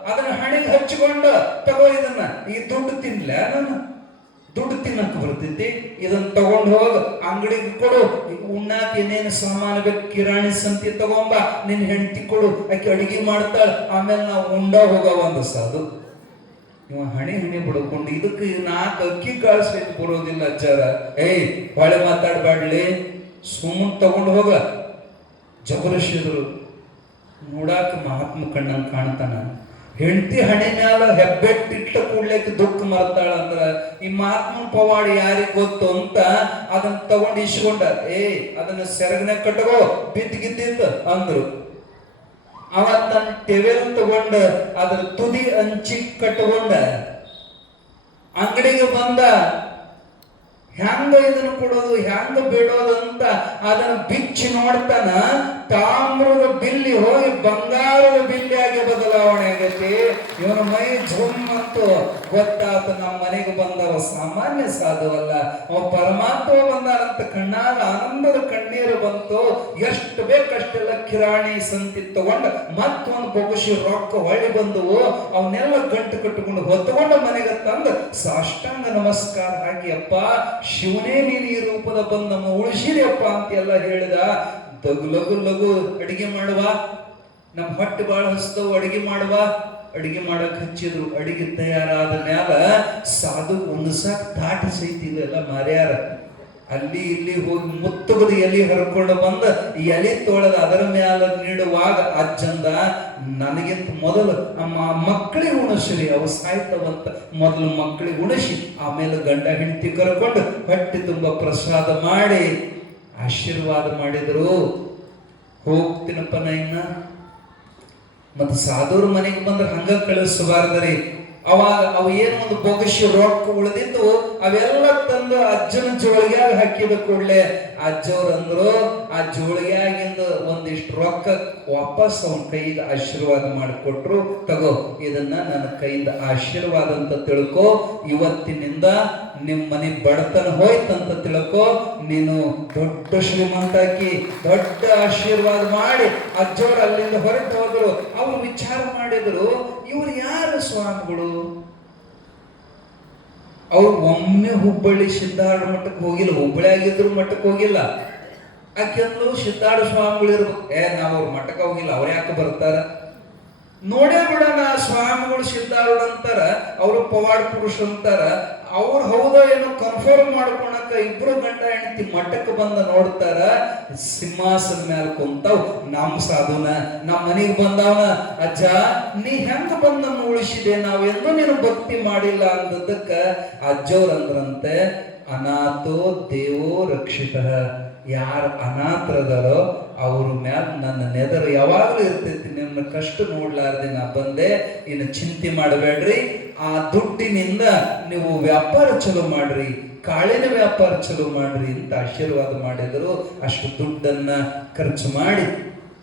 ಅದನ್ನ ಹಣೆಗೆ ಹಚ್ಚಿಕೊಂಡು, ತಗೋ ಇದನ್ನ, ಈ ದುಡ್ಡು ತಿನ್ಲ ನಾನು, ದುಡ್ಡು ತಿನ್ನಕ್ ಬರ್ತೈತಿ, ಇದನ್ನ ತಗೊಂಡು ಹೋಗ ಅಂಗಡಿಗೆ ಕೊಡು, ಉಣ್ಣಾಕ ಏನೇನು ಸಾಮಾನು ಬೇಕು ಕಿರಾಣಿ ಸಂತಿ ತಗೊಂಬ, ನಿನ್ ಹೆಂಡತಿ ಕೊಡು, ಆಕೆ ಅಡಿಗೆ ಮಾಡ್ತಾಳ, ಆಮೇಲೆ ನಾವು ಉಂಡ ಹೋಗವ ಒಂದು ಸಾಧು. ಇವ ಹಣಿ ಬಿಡ್ಕೊಂಡು ಇದಕ್ಕೆ 4 ಅಕ್ಕಿ ಕಾಳು ಸಹಿತ ಬರೋದಿಲ್ಲ ಅಜ್ಜಾರ. ಏಯ್ ಹೊಳೆ ಮಾತಾಡ್ಬಾಡ್ಲಿ, ಸುಮ್ಮನ್ ತಗೊಂಡು ಹೋಗ. ಜಬರಸಿದ್ರು. ನೋಡಾಕ ಮಹಾತ್ಮ ಕಣ್ಣಂಗ್ ಕಾಣ್ತಾನ. ಹೆಂಡತಿ ಹಣೆ ಮ್ಯಾಲ ಹೆಬ್ಬೆಟ್ಟಿಟ್ಟ ಕೂಡ್ಲಿಕ್ಕೆ ದುಃಖ ಮರ್ತಾಳ ಅಂದ್ರ ಈ ಮಹಾತ್ಮನ ಪವಾಡ ಯಾರಿಗ್ ಗೊತ್ತು ಅಂತ ಅದನ್ನ ತಗೊಂಡು ಇಸ್ಕೊಂಡ. ಅದನ್ನ ಸೆರಗನೆ ಕಟ್ಟಗೋ, ಬಿದ್ದಿದ್ದ ಅಂದ್ರು. ಅವ ತನ್ನ ಟೆವೆಲ್ ತಗೊಂಡ ಅದ್ರ ತುದಿ ಅಂಚಿ ಕಟ್ಟಕೊಂಡ ಅಂಗಡಿಗೆ ಬಂದ. ಹ್ಯಾಂಗ ಇದನ್ನು ಕೊಡೋದು, ಹ್ಯಾಂಗ ಬಿಡೋದು ಅಂತ ಅದನ್ನ ಬಿಚ್ಚಿ ನೋಡ್ತಾನ. ತಾಮ್ರದ ಬಿಲ್ಲಿ ಹೋಗಿ ಬಂಗಾರದ ಬಿಲ್ಲಿಯಾಗಿ ಬದಲಾವಣೆ ಆಗೈತಿ. ಇವನ ಮೈ ಝುಮ್ ಮತ್ತು ಗೊತ್ತಾತ, ನಮ್ಮ ಮನೆಗೆ ಬಂದವ ಸಾಮಾನ್ಯ ಸಾಧುವಲ್ಲ, ಅವ ಪರಮಾತ್ಮ ಬಂದಾರಂತ ಕಣ್ಣಾಗ ಆನಂದದ ಕಣ್ಣೀರು ಬಂತು. ಎಷ್ಟು ಬೇಕಷ್ಟೆಲ್ಲ ಕಿರಾಣಿ ಸಂತಿ ತಗೊಂಡ ಮತ್ತೊಂದು ಬೊಗುಶಿ ರೊಕ್ಕ ಹೊಳ್ಳಿ ಬಂದವು. ಅವನ್ನೆಲ್ಲ ಗಂಟು ಕಟ್ಟಿಕೊಂಡು ಹೊತ್ತುಕೊಂಡ ಮನೆಗೆ ತಂದು ಸಾಷ್ಟಾಂಗ ನಮಸ್ಕಾರ ಹಾಕಿ, ಅಪ್ಪ ಶಿವನೇ ನೀನು ಈ ರೂಪದ ಬಂದು ನಮ್ಮ ಉಳಿಸಿದೆಯಪ್ಪ ಅಂತ ಎಲ್ಲ ಹೇಳಿದ. ಲಘು ಲಘು ಅಡಿಗೆ ಮಾಡುವ, ನಮ್ಮ ಹೊಟ್ಟೆ ಬಾಳ ಹಸ್ತವು, ಅಡಿಗೆ ಮಾಡುವ. ಅಡಿಗೆ ಮಾಡಕ್ ಹಚ್ಚಿದ್ರು. ಅಡಿಗೆ ತಯಾರಾದ ಮ್ಯಾಲ ಸಾಧು ಉಣಸಾಕ್ ತಾಟ ಸಹಿತ ಇಲ್ಲ ಮಾರ್ಯಾರ. ಅಲ್ಲಿ ಇಲ್ಲಿ ಹೋಗಿ ಮುತ್ತುಗದ ಎಲೆ ಹರ್ಕೊಂಡು ಬಂದ ಎಲೆ ತೊಳೆದ ಅದರ ಮ್ಯಾಲ ನೀಡುವಾಗ ಅಜ್ಜಂದ, ನನಗಿಂತ ಮೊದಲು ಮಕ್ಕಳಿಗೆ ಉಣಿಸ್ರಿ, ಅವು ಸಾಯ್ತವಂತ. ಮೊದಲು ಮಕ್ಕಳಿಗೆ ಉಣಿಸಿ ಆಮೇಲೆ ಗಂಡ ಹೆಂಡತಿ ಕರ್ಕೊಂಡು ಹೊಟ್ಟೆ ತುಂಬ ಪ್ರಸಾದ ಮಾಡಿ ಆಶೀರ್ವಾದ ಮಾಡಿದ್ರು. ಹೋಗ್ತೀನಪ್ಪ ನಾ ಇನ್ನ. ಮತ್ತ ಸಾಧುರ ಮನೆಗೆ ಬಂದ್ರೆ ಹಂಗ ಕಳಿಸಬಾರ್ದ್ರಿ. ಅವಾಗ ಅವು ಏನು ಒಂದು ಬೊಗಶಿ ರೊಕ್ಕ ಉಳಿದಿತ್ತು ಅವೆಲ್ಲ ತಂದು ಅಜ್ಜನ ಜೋಳಿಗ್ಯಾಗ ಹಾಕಿದ ಕೂಡಲೇ ಅಜ್ಜವ್ರು ಅಂದ್ರು, ಆ ಜೋಳಿಗ್ಯಾಗಿಂದ ಒಂದಿಷ್ಟು ರೊಕ್ಕ ವಾಪಸ್ ಅವನ ಕೈಗೆ ಆಶೀರ್ವಾದ ಮಾಡಿಕೊಟ್ರು. ತಗೋ, ಇದನ್ನ ನನ್ನ ಕೈಯಿಂದ ಆಶೀರ್ವಾದ ಅಂತ ತಿಳ್ಕೊ. ಇವತ್ತಿನಿಂದ ನಿಮ್ಮ ಮನೆ ಬಡತನ ಹೋಯ್ತಂತ ತಿಳ್ಕೊ. ನೀನು ದೊಡ್ಡ ಶ್ರೀಮಂತಾಕಿ, ದೊಡ್ಡ ಆಶೀರ್ವಾದ ಮಾಡಿ ಅಜ್ಜವ್ರು ಅಲ್ಲಿಂದ ಹೊರಟು ಹೋದ್ರು. ಅವ್ರು ವಿಚಾರ ಮಾಡಿದ್ರು, ಇವ್ರು ಯಾರು ಸ್ವಾಮಿಗಳು? ಅವ್ರು ಒಮ್ಮೆ ಹುಬ್ಬಳ್ಳಿ ಸಿದ್ಧಾರ್ಥ ಮಠಕ್ಕೆ ಹೋಗಿಲ್ಲ, ಹುಬ್ಬಳ್ಳಿ ಆಗಿದ್ರು ಮಠಕ್ಕೆ ಹೋಗಿಲ್ಲ. ಯಾಕೆಂದ್ರು ಸಿದ್ಧಾರ್ಥ ಸ್ವಾಮಿಗಳು ಇರ್ಬೇಕು. ನಾವು ಅವ್ರ ಮಠಕ್ಕೆ ಹೋಗಿಲ್ಲ, ಅವ್ರ ಯಾಕೆ ಬರ್ತಾರ? ನೋಡೇ ಬಿಡೋಣ, ಸ್ವಾಮಿಗಳು ಸಿದ್ಧಾರ್ಥ ಅಂತಾರ, ಅವರು ಪವಾಡ ಪುರುಷ ಅಂತಾರ. ಅವ್ರು ಹೌದೋ ಏನೋ ಕನ್ಫರ್ಮ್ ಮಾಡ್ಕೊಳಕ ಇಬ್ರು ಗಂಡ ಹೆಂಡತಿ ಮಠಕ್ಕೆ ಬಂದ ನೋಡ್ತಾರ. ಸಿಂಹಾಸನ ಮ್ಯಾಲ ಕುಂತಾವ್. ನಮ್ಮ ಸಾಧುನ ನಮ್ಮ ಮನೆಗೆ ಬಂದವನ, ಅಜ್ಜ ನೀ ಹೆಂಗ ಬಂದ ಉಳಿಸಿದೆ, ನಾವೆಂದೂ ನೀನು ಭಕ್ತಿ ಮಾಡಿಲ್ಲ ಅಂದದಕ್ಕ ಅಜ್ಜವ್ರ ಅಂದ್ರಂತೆ, ಅನಾಥೋ ದೇವೋ ರಕ್ಷಿತ. ಯಾರು ಅನಾಥರದಾರೋ ಅವ್ರ ಮ್ಯಾಲ ನನ್ನ ನೆದರು ಯಾವಾಗಲೂ ಇರ್ತೈತಿ. ನಿನ್ನ ಕಷ್ಟ ನೋಡ್ಲಾರ್ದೆ ನಾ ಬಂದೆ, ಇನ್ನು ಚಿಂತೆ ಮಾಡಬೇಡ್ರಿ. ಆ ದುಡ್ಡಿನಿಂದ ನೀವು ವ್ಯಾಪಾರ ಚಲೋ ಮಾಡ್ರಿ, ಕಾಳಿನ ವ್ಯಾಪಾರ ಚಲೋ ಮಾಡ್ರಿ ಅಂತ ಆಶೀರ್ವಾದ ಮಾಡಿದರು. ಅಷ್ಟು ದುಡ್ಡನ್ನ ಖರ್ಚು ಮಾಡಿ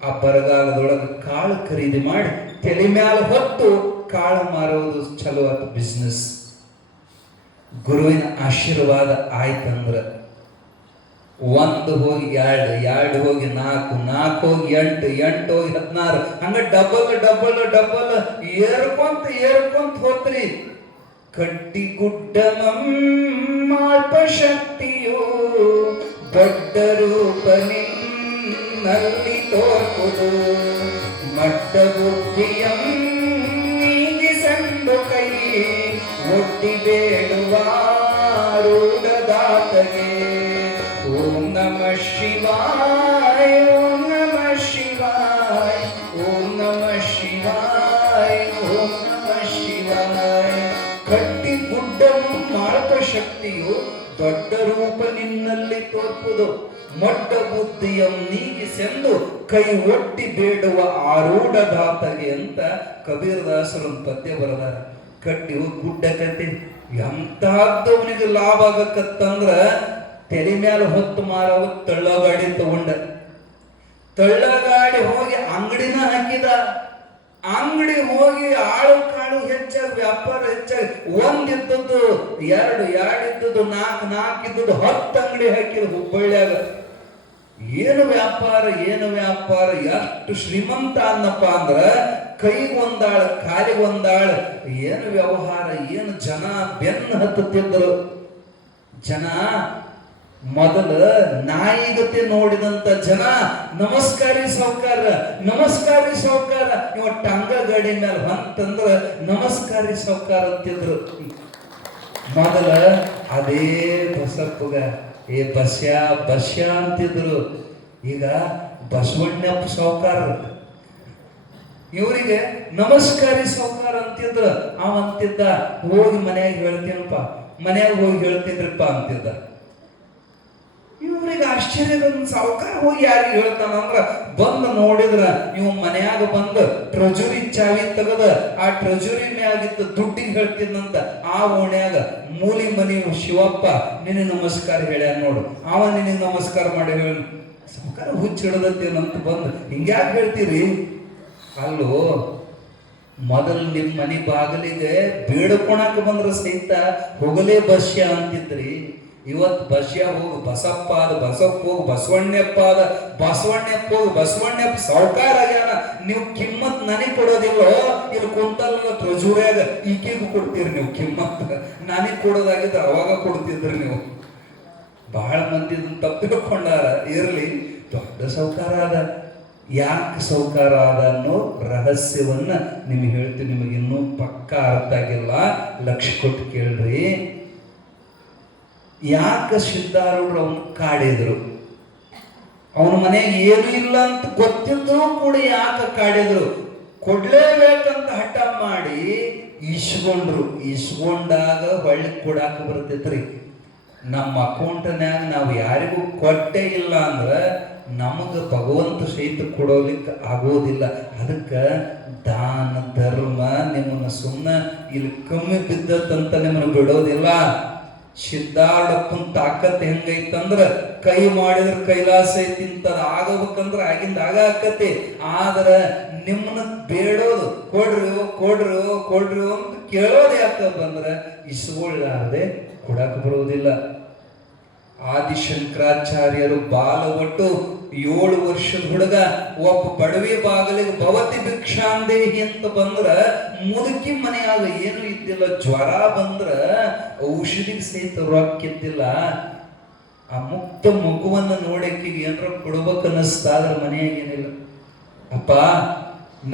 ಆ ಬರಗಾಲದೊಳಗೆ ಕಾಳು ಖರೀದಿ ಮಾಡಿ ತಲೆ ಮ್ಯಾಲ ಹೊತ್ತು ಕಾಳು ಮಾರೋದು ಚಲೋ ಆಯ್ತು ಬಿಸ್ನೆಸ್. ಗುರುವಿನ ಆಶೀರ್ವಾದ ಆಯ್ತಂದ್ರ ಒಂದು ಹೋಗಿ ಎರಡು, ಎರಡು ಹೋಗಿ ನಾಲ್ಕು, ನಾಲ್ಕು ಹೋಗಿ ಎಂಟು, ಎಂಟು ಹೋಗಿ 16, ಹಂಗ ಡಬಲ್ ಡಬಲ್ ಡಬಲ್ ಏರ್ಕೊಂತ ಹೋತ್ರಿ. ಕಟ್ಟಿ ಗುಡ್ಡ ಮಾಲ್ಪ ಶಕ್ತಿಯು ದೊಡ್ಡ ರೂಪ ನಿನ್ನಲ್ಲಿ ತೋರ್ಪುದು. ಮಡ್ಡ ಬುದ್ಧಿಯಂ ನೀಗಿಸಂದು ಕೈ ಒಟ್ಟಿ ಬೇಡುವ ರೂಢದಾತಗೆ. ಓಂ ನಮಃ ಶಿವಾಯ, ಓಂ ನಮಃ ಶಿವಾಯ, ಓಂ ನಮಃ ಶಿವಾಯ, ಓಂ ನಮಃ ಶಿವಾಯ. ಕಟ್ಟಿ ಗುಡ್ಡ ಮಾಳ್ಪ ಶಕ್ತಿಯು ದೊಡ್ಡ ರೂಪ ನಿನ್ನಲ್ಲಿ ತೋರ್ಪುದು. ಮೊಡ್ಡ ಬುದ್ಧಿಯಂ ನೀಗಿಸೆಂದು ಕೈ ಒಟ್ಟಿ ಬೇಡುವ ಆರೂಢದಾತಗೆ ಅಂತ ಕಬೀರದಾಸರು ಒಂದು ಪದ್ಯ ಬರೆದಾರ. ಕಟ್ಟಿ ಗುಡ್ಡ ಕಟ್ಟಿ ಎಂತಹದ್ದು ಅವನಿಗೆ ಲಾಭ ಆಗಕ್ಕತ್ತಂದ್ರ ತೆಲೆ ಮ್ಯಾಲ ಹೊತ್ತು ಮಾರವ ತಳ್ಳಗಾಡಿ ತಗೊಂಡ. ತಳ್ಳಗಾಡಿ ಹೋಗಿ ಅಂಗಡಿನ ಹಾಕಿದ. ಅಂಗಡಿ ಹೋಗಿ ಆಳು ಕಾಳು ಹೆಚ್ಚಾಗಿ ವ್ಯಾಪಾರ ಹೆಚ್ಚಾಗಿ, ಒಂದಿದ್ದದ್ದು ಎರಡು, ಎರಡಿದ್ದದ್ದು ನಾಲ್ಕು, ನಾಲ್ಕು ಇದ್ದದ್ದು 10 ಅಂಗಡಿ ಹಾಕಿದ ಹುಬ್ಬಳ್ಳಿಯಾಗ. ಏನು ವ್ಯಾಪಾರ, ಏನು ವ್ಯಾಪಾರ! ಎಷ್ಟು ಶ್ರೀಮಂತ ಅನ್ನಪ್ಪ ಅಂದ್ರ ಕೈಗೊಂದಾಳ ಕಾಲಿಗೊಂದಾಳ. ಏನು ವ್ಯವಹಾರ, ಏನು ಜನ ಬೆನ್ನು ಹತ್ತುತ್ತಿದ್ದರು. ಜನ ಮೊದಲ ನಾಯಿಗತೆ ನೋಡಿದಂತ ಜನ ನಮಸ್ಕಾರಿ ಸಾವ್ಕಾರ, ನಮಸ್ಕಾರಿ ಸಾವ್ಕಾರ. ಇವ ಟಂಗ ಗಾಡಿ ಮೇಲೆ ಹೊಂತಂದ್ರ ನಮಸ್ಕಾರಿ ಸಾವ್ಕಾರ ಅಂತಿದ್ರು. ಮೊದಲ ಅದೇ ಬಸಪ್ಪಗ ಏ ಬಸ್ಯ ಬಸ್ಯ ಅಂತಿದ್ರು. ಈಗ ಬಸವಣ್ಣಪ್ಪ ಸಾವ್ಕಾರ, ಇವರಿಗೆ ನಮಸ್ಕಾರಿ ಸಾವ್ಕಾರ ಅಂತಿದ್ರು. ಅವಂತಿದ್ದ ಹೋಗಿ ಮನ್ಯಾಗ ಹೇಳ್ತೀನಪ್ಪ, ಮನ್ಯಾಗ ಹೋಗಿ ಹೇಳ್ತೀನ್ರಿಪ್ಪ ಅಂತಿದ್ದ. ಇವ್ರಿಗೆ ಆಶ್ಚರ್ಯ, ಸಾವ್ಕಾರ ಹೋಗಿ ಯಾರಿಗೆ ಹೇಳ್ತಾನ ಅಂದ್ರ ಬಂದು ನೋಡಿದ್ರ ಇವ್ ಮನ್ಯಾಗ ಬಂದು ಟ್ರೆಜುರಿ ಚಾವಿ ತೆಗದ ಆ ಟ್ರೆಜುರಿ ಮ್ಯಾಗಿದ್ದ ದುಡ್ಡಿಗೆ ಹೇಳ್ತಿದ್ನಂತ. ಆ ಓಣ್ಯಾಗ ಮೂಲಿ ಮನಿ ಶಿವಪ್ಪ ನಿನಗೆ ನಮಸ್ಕಾರ ಹೇಳ್ಯಾನ ನೋಡು, ಅವ ನಿನಗೆ ನಮಸ್ಕಾರ ಮಾಡಿ ಹೇಳ. ಸಾವ್ಕಾರ ಹುಚ್ಚಿಡದತ್ತೇನಂತ ಬಂದು ಹಿಂಗ್ಯಾಕೆ ಹೇಳ್ತೀರಿ? ಅಲ್ಲೋ, ಮೊದಲು ನಿಮ್ಮ ಮನೆ ಬಾಗಿಲಿಗೆ ಬೇಡ್ಕೊಳಕ ಬಂದ್ರ ಸಹಿತ ಹೋಗಲೇ ಬಸ್ಯ ಅಂತಿದ್ರಿ. ಇವತ್ತು ಬಸ್ಯ ಹೋಗಿ ಬಸಪ್ಪ ಅದ, ಬಸಪ್ಪ ಹೋಗಿ ಬಸವಣ್ಣಪ್ಪ ಅದ, ಬಸವಣ್ಣಪ್ಪ ಹೋಗಿ ಬಸವಣ್ಣಪ್ಪ ಸಾವ್ಕಾರ ಆಗ್ಯಾನ. ನೀವು ಕಿಮ್ಮತ್ ನನಗೆ ಕೊಡೋದಿಲ್ಲೋ, ಇಲ್ಲಿ ಕುಂತಲ್ಲ ಟ್ರೆಜುರಿಯಾಗ ಈಕೆಗೂ ಕೊಡ್ತೀರಿ ನೀವು ಕಿಮ್ಮತ್. ನನಗೆ ಕೊಡೋದಾಗಿದ್ರೆ ಅವಾಗ ಕೊಡ್ತಿದ್ರಿ ನೀವು. ಬಹಳ ಮಂದಿ ಇದನ್ನ ತಪ್ಪು ತಿಳ್ಕೊಂಡಾರ. ಇರ್ಲಿ, ದೊಡ್ಡ ಸಾವ್ಕಾರ ಅದ. ಯಾಕೆ ಸಾವ್ಕಾರ ಅದ ಅನ್ನೋ ರಹಸ್ಯವನ್ನ ನಿಮಗೆ ಹೇಳ್ತೀನಿ. ನಿಮಗೆ ಇನ್ನೂ ಪಕ್ಕ ಅರ್ಥ ಆಗಿಲ್ಲ, ಲಕ್ಷ್ಯ ಕೊಟ್ಟು ಕೇಳ್ರಿ. ಯಾಕೆ ಸಿದ್ಧಾರೂಢರು ಅವನು ಕಾಡಿದ್ರು? ಅವನ ಮನೆಗೆ ಏನು ಇಲ್ಲ ಅಂತ ಗೊತ್ತಿದ್ರು ಕೂಡ ಯಾಕೆ ಕಾಡಿದ್ರು? ಕೊಡ್ಲೇಬೇಕಂತ ಹಠ ಮಾಡಿ ಇಸ್ಕೊಂಡ್ರು. ಇಸ್ಕೊಂಡಾಗ ಹೊಳ್ಳಿ ಕೊಡಾಕ ಬರ್ತೈತ್ರಿ. ನಮ್ಮ ಅಕೌಂಟ್ನ್ಯಾಗ ನಾವು ಯಾರಿಗೂ ಕೊಟ್ಟೇ ಇಲ್ಲ ಅಂದ್ರೆ ನಮಗೆ ಭಗವಂತ ಸಹಿತ ಕೊಡೋಲಿಕ್ಕೆ ಆಗೋದಿಲ್ಲ. ಅದಕ್ಕೆ ದಾನ ಧರ್ಮ ನಿಮ್ಮನ್ನು ಸುಮ್ಮನೆ ಇಲ್ಲಿ ಕಮ್ಮಿ ಬಿದ್ದತ್ತಂತ ನಿಮ್ಮನ್ನು ಬಿಡೋದಿಲ್ಲ. ಸಿದ್ಧಾರೂಢಪ್ಪನ ತಾಕತ್ ಹೆಂಗೈತಂದ್ರ ಕೈ ಮಾಡಿದ್ರ ಕೈಲಾಸ ಐತಿ ಅಂತದ ಆಗಬೇಕಂದ್ರ ಆಗಿಂದ ಆಗ ಆಕತಿ. ಆದ್ರ ನಿಮ್ಮನ್ನ ಬೇಡೋದು ಕೊಡ್ರಿ ಕೊಡ್ರಿ ಕೊಡ್ರಿ ಅಂತ ಕೇಳೋದು ಯಾಕ ಬಂದ್ರ ಇಸ್ಕೊಳ್ಳಾರದೆ ಕೊಡಾಕ ಬರೋದಿಲ್ಲ. ಆದಿಶಂಕರಾಚಾರ್ಯರು ಬಾಲ ಒಟ್ಟು 7 ವರ್ಷದ ಹುಡುಗ ಒಬ್ಬ ಬಡವಿ ಬಾಗಲಿಗೆ ಭವತಿ ಭಿಕ್ಷಾಂದೇಹಿ ಅಂತ ಬಂದ್ರ ಮುದುಕಿ ಮನೆಯಾಗ ಏನು ಇದ್ದಿಲ್ಲ. ಜ್ವರ ಬಂದ್ರ ಔಷಧಿಗೆ ಸಹಿತ ರೊಕ್ಕಿದ್ದಿಲ್ಲ. ಆ ಮುಕ್ತ ಮಗುವನ್ನ ನೋಡಕ್ಕೆ ಏನಾರ ಕೊಡ್ಬೇಕನ್ನಿಸ್ತಾದ್ರ ಮನೆಯಾಗ ಏನಿಲ್ಲ. ಅಪ್ಪ,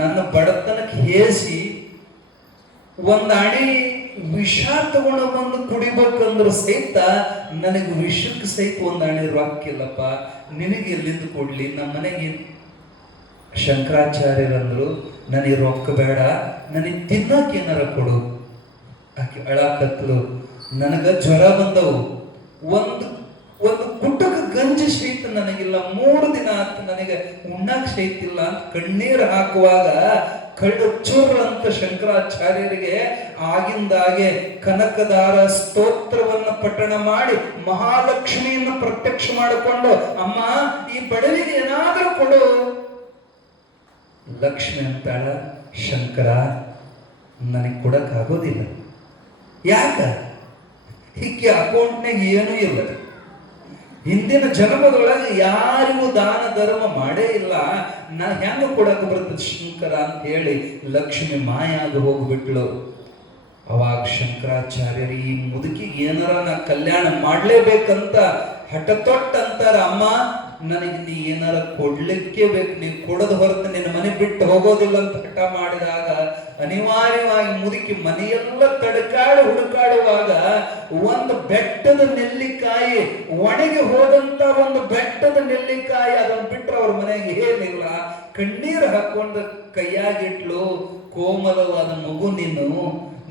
ನನ್ನ ಬಡತನಕ್ಕೆ ಹೇಸಿ ಒಂದ್ ಅಣಿ ವಿಷ ತಗೊಂಡು ಬಂದು ಕುಡಿಬೇಕಂದ್ರ ಸಹಿತ ನನಗೆ ವಿಷಕ್ಕೆ ಸಹಿತ ಒಂದ್ ಅಣಿ ರೊಕ್ಕಿಲ್ಲಪ್ಪ, ನಿನಗೆ ಎಲ್ಲಿಂದ ಕೊಡ್ಲಿ? ನಮ್ಮ ಮನೆಗೆ ಶಂಕರಾಚಾರ್ಯರಂದ್ರು, ನನಗೆ ರೊಕ್ಕ ಬೇಡ, ನನಗೆ ತಿನ್ನಕ್ಕೆ ಏನಾರ ಕೊಡು. ಆಕೆ ಅಳಾಕತ್ಲು. ನನಗ ಜ್ವರ ಬಂದವು, ಒಂದು ಗುಟ್ಟಕ ಗಂಜಿ ಸಹಿತ ನನಗಿಲ್ಲ, 3 ದಿನ ಆತ ನನಗೆ ಉಣ್ಣಾಕ್ ಸಹಿತ ಇಲ್ಲ ಅಂತ ಕಣ್ಣೀರು ಹಾಕುವಾಗ ಕಳ್ಳು ಚೂರ್ ಅಂತ ಶಂಕರಾಚಾರ್ಯರಿಗೆ ಆಗಿಂದಾಗೆ ಕನಕದಾರ ಸ್ತೋತ್ರವನ್ನ ಪಠಣ ಮಾಡಿ ಮಹಾಲಕ್ಷ್ಮಿಯನ್ನು ಪ್ರತ್ಯಕ್ಷ ಮಾಡಿಕೊಂಡು, ಅಮ್ಮ ಈ ಬಡವಿಗೆ ಏನಾದ್ರೂ ಕೊಡು. ಲಕ್ಷ್ಮಿ ಅಂತಾಳ, ಶಂಕರ ನನಗೆ ಕೊಡಕ್ ಆಗೋದಿಲ್ಲ. ಯಾಕ? ಹೀಗೆ ಅಕೌಂಟ್ನಾಗ ಏನೂ ಇಲ್ಲ. ಹಿಂದಿನ ಜನ್ಮದೊಳಗೆ ಯಾರಿಗೂ ದಾನ ಧರ್ಮ ಮಾಡೇ ಇಲ್ಲ, ನಾ ಹೆಂಗ ಕೊಡಕ್ಕೆ ಬರ್ತದೆ ಶಂಕರ ಅಂತ ಹೇಳಿ ಲಕ್ಷ್ಮಿ ಮಾಯಾಗಿ ಹೋಗ್ಬಿಟ್ಲು. ಅವಾಗ ಶಂಕರಾಚಾರ್ಯರು ಈ ಮುದುಕಿಗೆ ಏನಾರ ನಾ ಕಲ್ಯಾಣ ಮಾಡ್ಲೇಬೇಕಂತ ಹಠ ತೊಟ್ಟಂತಾರ. ಅಮ್ಮ, ನನಗೆ ನೀ ಏನಾರ ಕೊಡ್ಲಿಕ್ಕೆ ಬೇಕು, ನೀ ಕೊಡದ ಹೊರತು ನಿನ್ನ ಮನೆ ಬಿಟ್ಟು ಹೋಗೋದಿಲ್ಲ ಅಂತ ಹಠ ಮಾಡಿದಾಗ ಅನಿವಾರ್ಯವಾಗಿ ಮುದುಕಿ ಮನೆಯೆಲ್ಲ ತಡಕಾಡಿ ಹುಡುಕಾಡುವಾಗ ಒಂದು ಬೆಟ್ಟದ ನೆಲ್ಲಿಕಾಯಿ, ಒಣಗಿ ಹೋದಂತ ಒಂದು ಬೆಟ್ಟದ ನೆಲ್ಲಿಕಾಯಿ, ಅದನ್ನು ಬಿಟ್ಟರೆ ಅವ್ರ ಮನೆಗೆ ಏನಿಲ್ಲ. ಕಣ್ಣೀರು ಹಾಕೊಂಡು ಕೈಯಾಗಿಟ್ಲು. ಕೋಮಲವಾದ ಮಗು ನೀನು,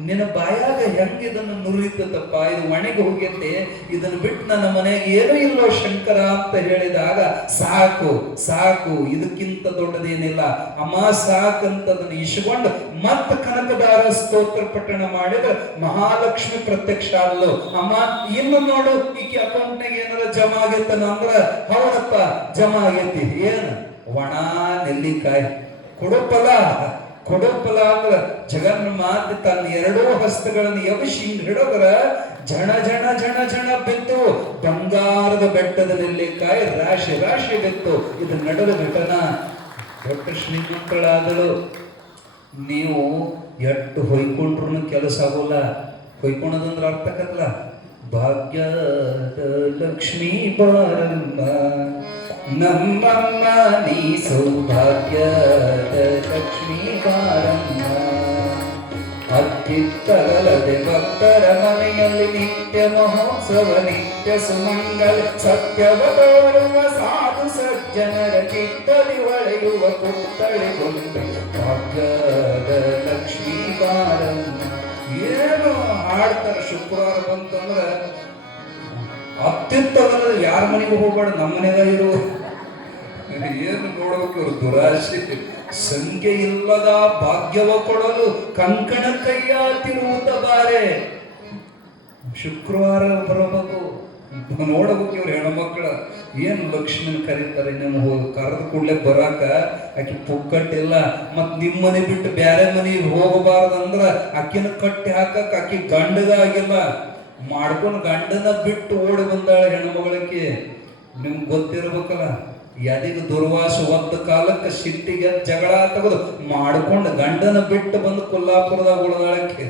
ನಿನ್ನ ಬಾಯಾಗ ಹೆಂಗಿದನ್ನು ನುರಿತಪ್ಪ, ಇದು ಒಣಗಿ ಹೋಗೈತೆ, ಇದನ್ನು ಬಿಟ್ಟು ನನ್ನ ಮನೆಗೆ ಏನೂ ಇಲ್ಲೋ ಶಂಕರ ಅಂತ ಹೇಳಿದಾಗ, ಸಾಕು ಸಾಕು, ಇದಕ್ಕಿಂತ ದೊಡ್ಡದೇನಿಲ್ಲ ಅಮ್ಮ, ಸಾಕಂತ ಅದನ್ನು ಇಸ್ಕೊಂಡು ಮತ್ತೆ ಕನಕದಾರ ಸ್ತೋತ್ರ ಪಠಣ ಮಾಡಿದ್ರೆ ಮಹಾಲಕ್ಷ್ಮಿ ಪ್ರತ್ಯಕ್ಷ ಆದ್ಲು. ಅಮ್ಮ, ಇನ್ನು ನೋಡು, ಈಕೆ ಅಕೌಂಟ್ನಾಗ ಏನಾರ ಜಮಾ ಆಗೈತನ ಅಂದ್ರ, ಹೌದಪ್ಪ ಜಮಾ ಆಗೈತಿ. ಏನು? ಒಣ ನೆಲ್ಲಿಕಾಯಿ. ಕೊಡುಪಲ ಕೊಡುಪಲ ಅಂದ್ರ ಜಗನ್ಮಾತೆ ತನ್ನ 2 ಹಸ್ತಗಳನ್ನು ಎಬ್ಬಿಸಿ ಹಿಂಗ್ ಹಿಡಿದ್ರ ಜಣ ಜಣ ಜಣ ಜಣ ಬಿತ್ತು. ಬಂಗಾರದ ಬೆಟ್ಟದ ನೆಲ್ಲಿಕಾಯಿ ರಾಶಿ ರಾಶಿ ಬಿತ್ತು. ಇದು ನಡೆದ ಘಟನಾ. ದೊಡ್ಡ ಶ್ರೀಮಂತಳಾದಳು. ನೀವು ಎಟ್ಟು ಹೊಯ್ಕೊಂಡ್ರು ಕೆಲಸ ಆಗೋಲ್ಲ. ಹೊಯ್ಕೊಳೋದಂದ್ರ ಅರ್ಥಕಲ್ಲ. ಭಾಗ್ಯ ಲಕ್ಷ್ಮೀ ಬಾರಮ್ಮ ನಮ್ಮಮ್ಮ ನೀ ಸೌಭಾಗ್ಯದ ಲಕ್ಷ್ಮೀ ಬಾರಮ್ಮ. ಅತ್ತಿತ್ತಲದೆ ಭಕ್ತರ ಮನೆಯಲ್ಲಿ ನಿತ್ಯ ಮಹೋತ್ಸವ ನಿತ್ಯ ಸುಮಂಗಲ ಸತ್ಯವ ತೋರುವ ಸಾಧು ಸಜ್ಜನರ ಚಿತ್ತಲಿ ಹೊಳೆಯುವ ಪುತ್ತಳಿ ಗೊಂಬೆ ಭಾಗ್ಯದ ಲಕ್ಷ್ಮೀ ಬಾರಮ್ಮ. ಏನು ಹಾಡ್ತಾರ ಶುಕ್ರವಾರ ಬಂತಂದ್ರ ಅತ್ಯುತ್ತಮದ ಯಾರ ಮನೆಗೂ ಹೋಗ್ಬಾರ್ದು, ನಮ್ಮ ಮನೆಗ ಇರು. ಏನು ನೋಡ್ಬೇಕು ಇವ್ರು ದುರಾಶೆ. ಸಂಖ್ಯೆ ಇಲ್ಲದ ಭಾಗ್ಯವ ಕೊಡಲು ಕಂಕಣ ಕೈಯ ತಿರುವುದ ಬಾರೆ. ಶುಕ್ರವಾರ ಬರಬೇಕು, ನೋಡಬೇಕು ಇವ್ರು ಹೆಣ್ಮಕ್ಳ ಏನು ಲಕ್ಷ್ಮೀನ ಕರೀತಾರೆ. ನೀವು ಕರೆದ ಕೂಡಲೇ ಬರಾಕ ಆಕೆ ಪುಕ್ಕಟ್ಟಿಲ್ಲ. ಮತ್ ನಿಮ್ಮ ಮನೆ ಬಿಟ್ಟು ಬೇರೆ ಮನೆಗೆ ಹೋಗಬಾರ್ದಂದ್ರ ಆಕಿನ ಕಟ್ಟಿ ಹಾಕಕ್ ಆಕಿ ಗಂಡಗ ಆಗಿಲ್ಲ, ಮಾಡ್ಕೊಂಡು ಗಂಡನ ಬಿಟ್ಟು ಓಡಿ ಬಂದಾಳ ಹೆಣ್ಮಗಳಿಗೆ. ನಿಮ್ಗೆ ಗೊತ್ತಿರ್ಬೇಕಲ್ಲ, ಯಾದಿಗೆ ದುರ್ವಾಸ ಒದ್ದ ಕಾಲಕ್ಕೆ ಸಿಟ್ಟಿಗೆ ಜಗಳ ತೆಗೆದು ಮಾಡ್ಕೊಂಡು ಗಂಡನ ಬಿಟ್ಟು ಬಂದು ಕೊಲ್ಲಾಪುರದಾಗ ಉಳಿದಾಳಕ್ಕೆ.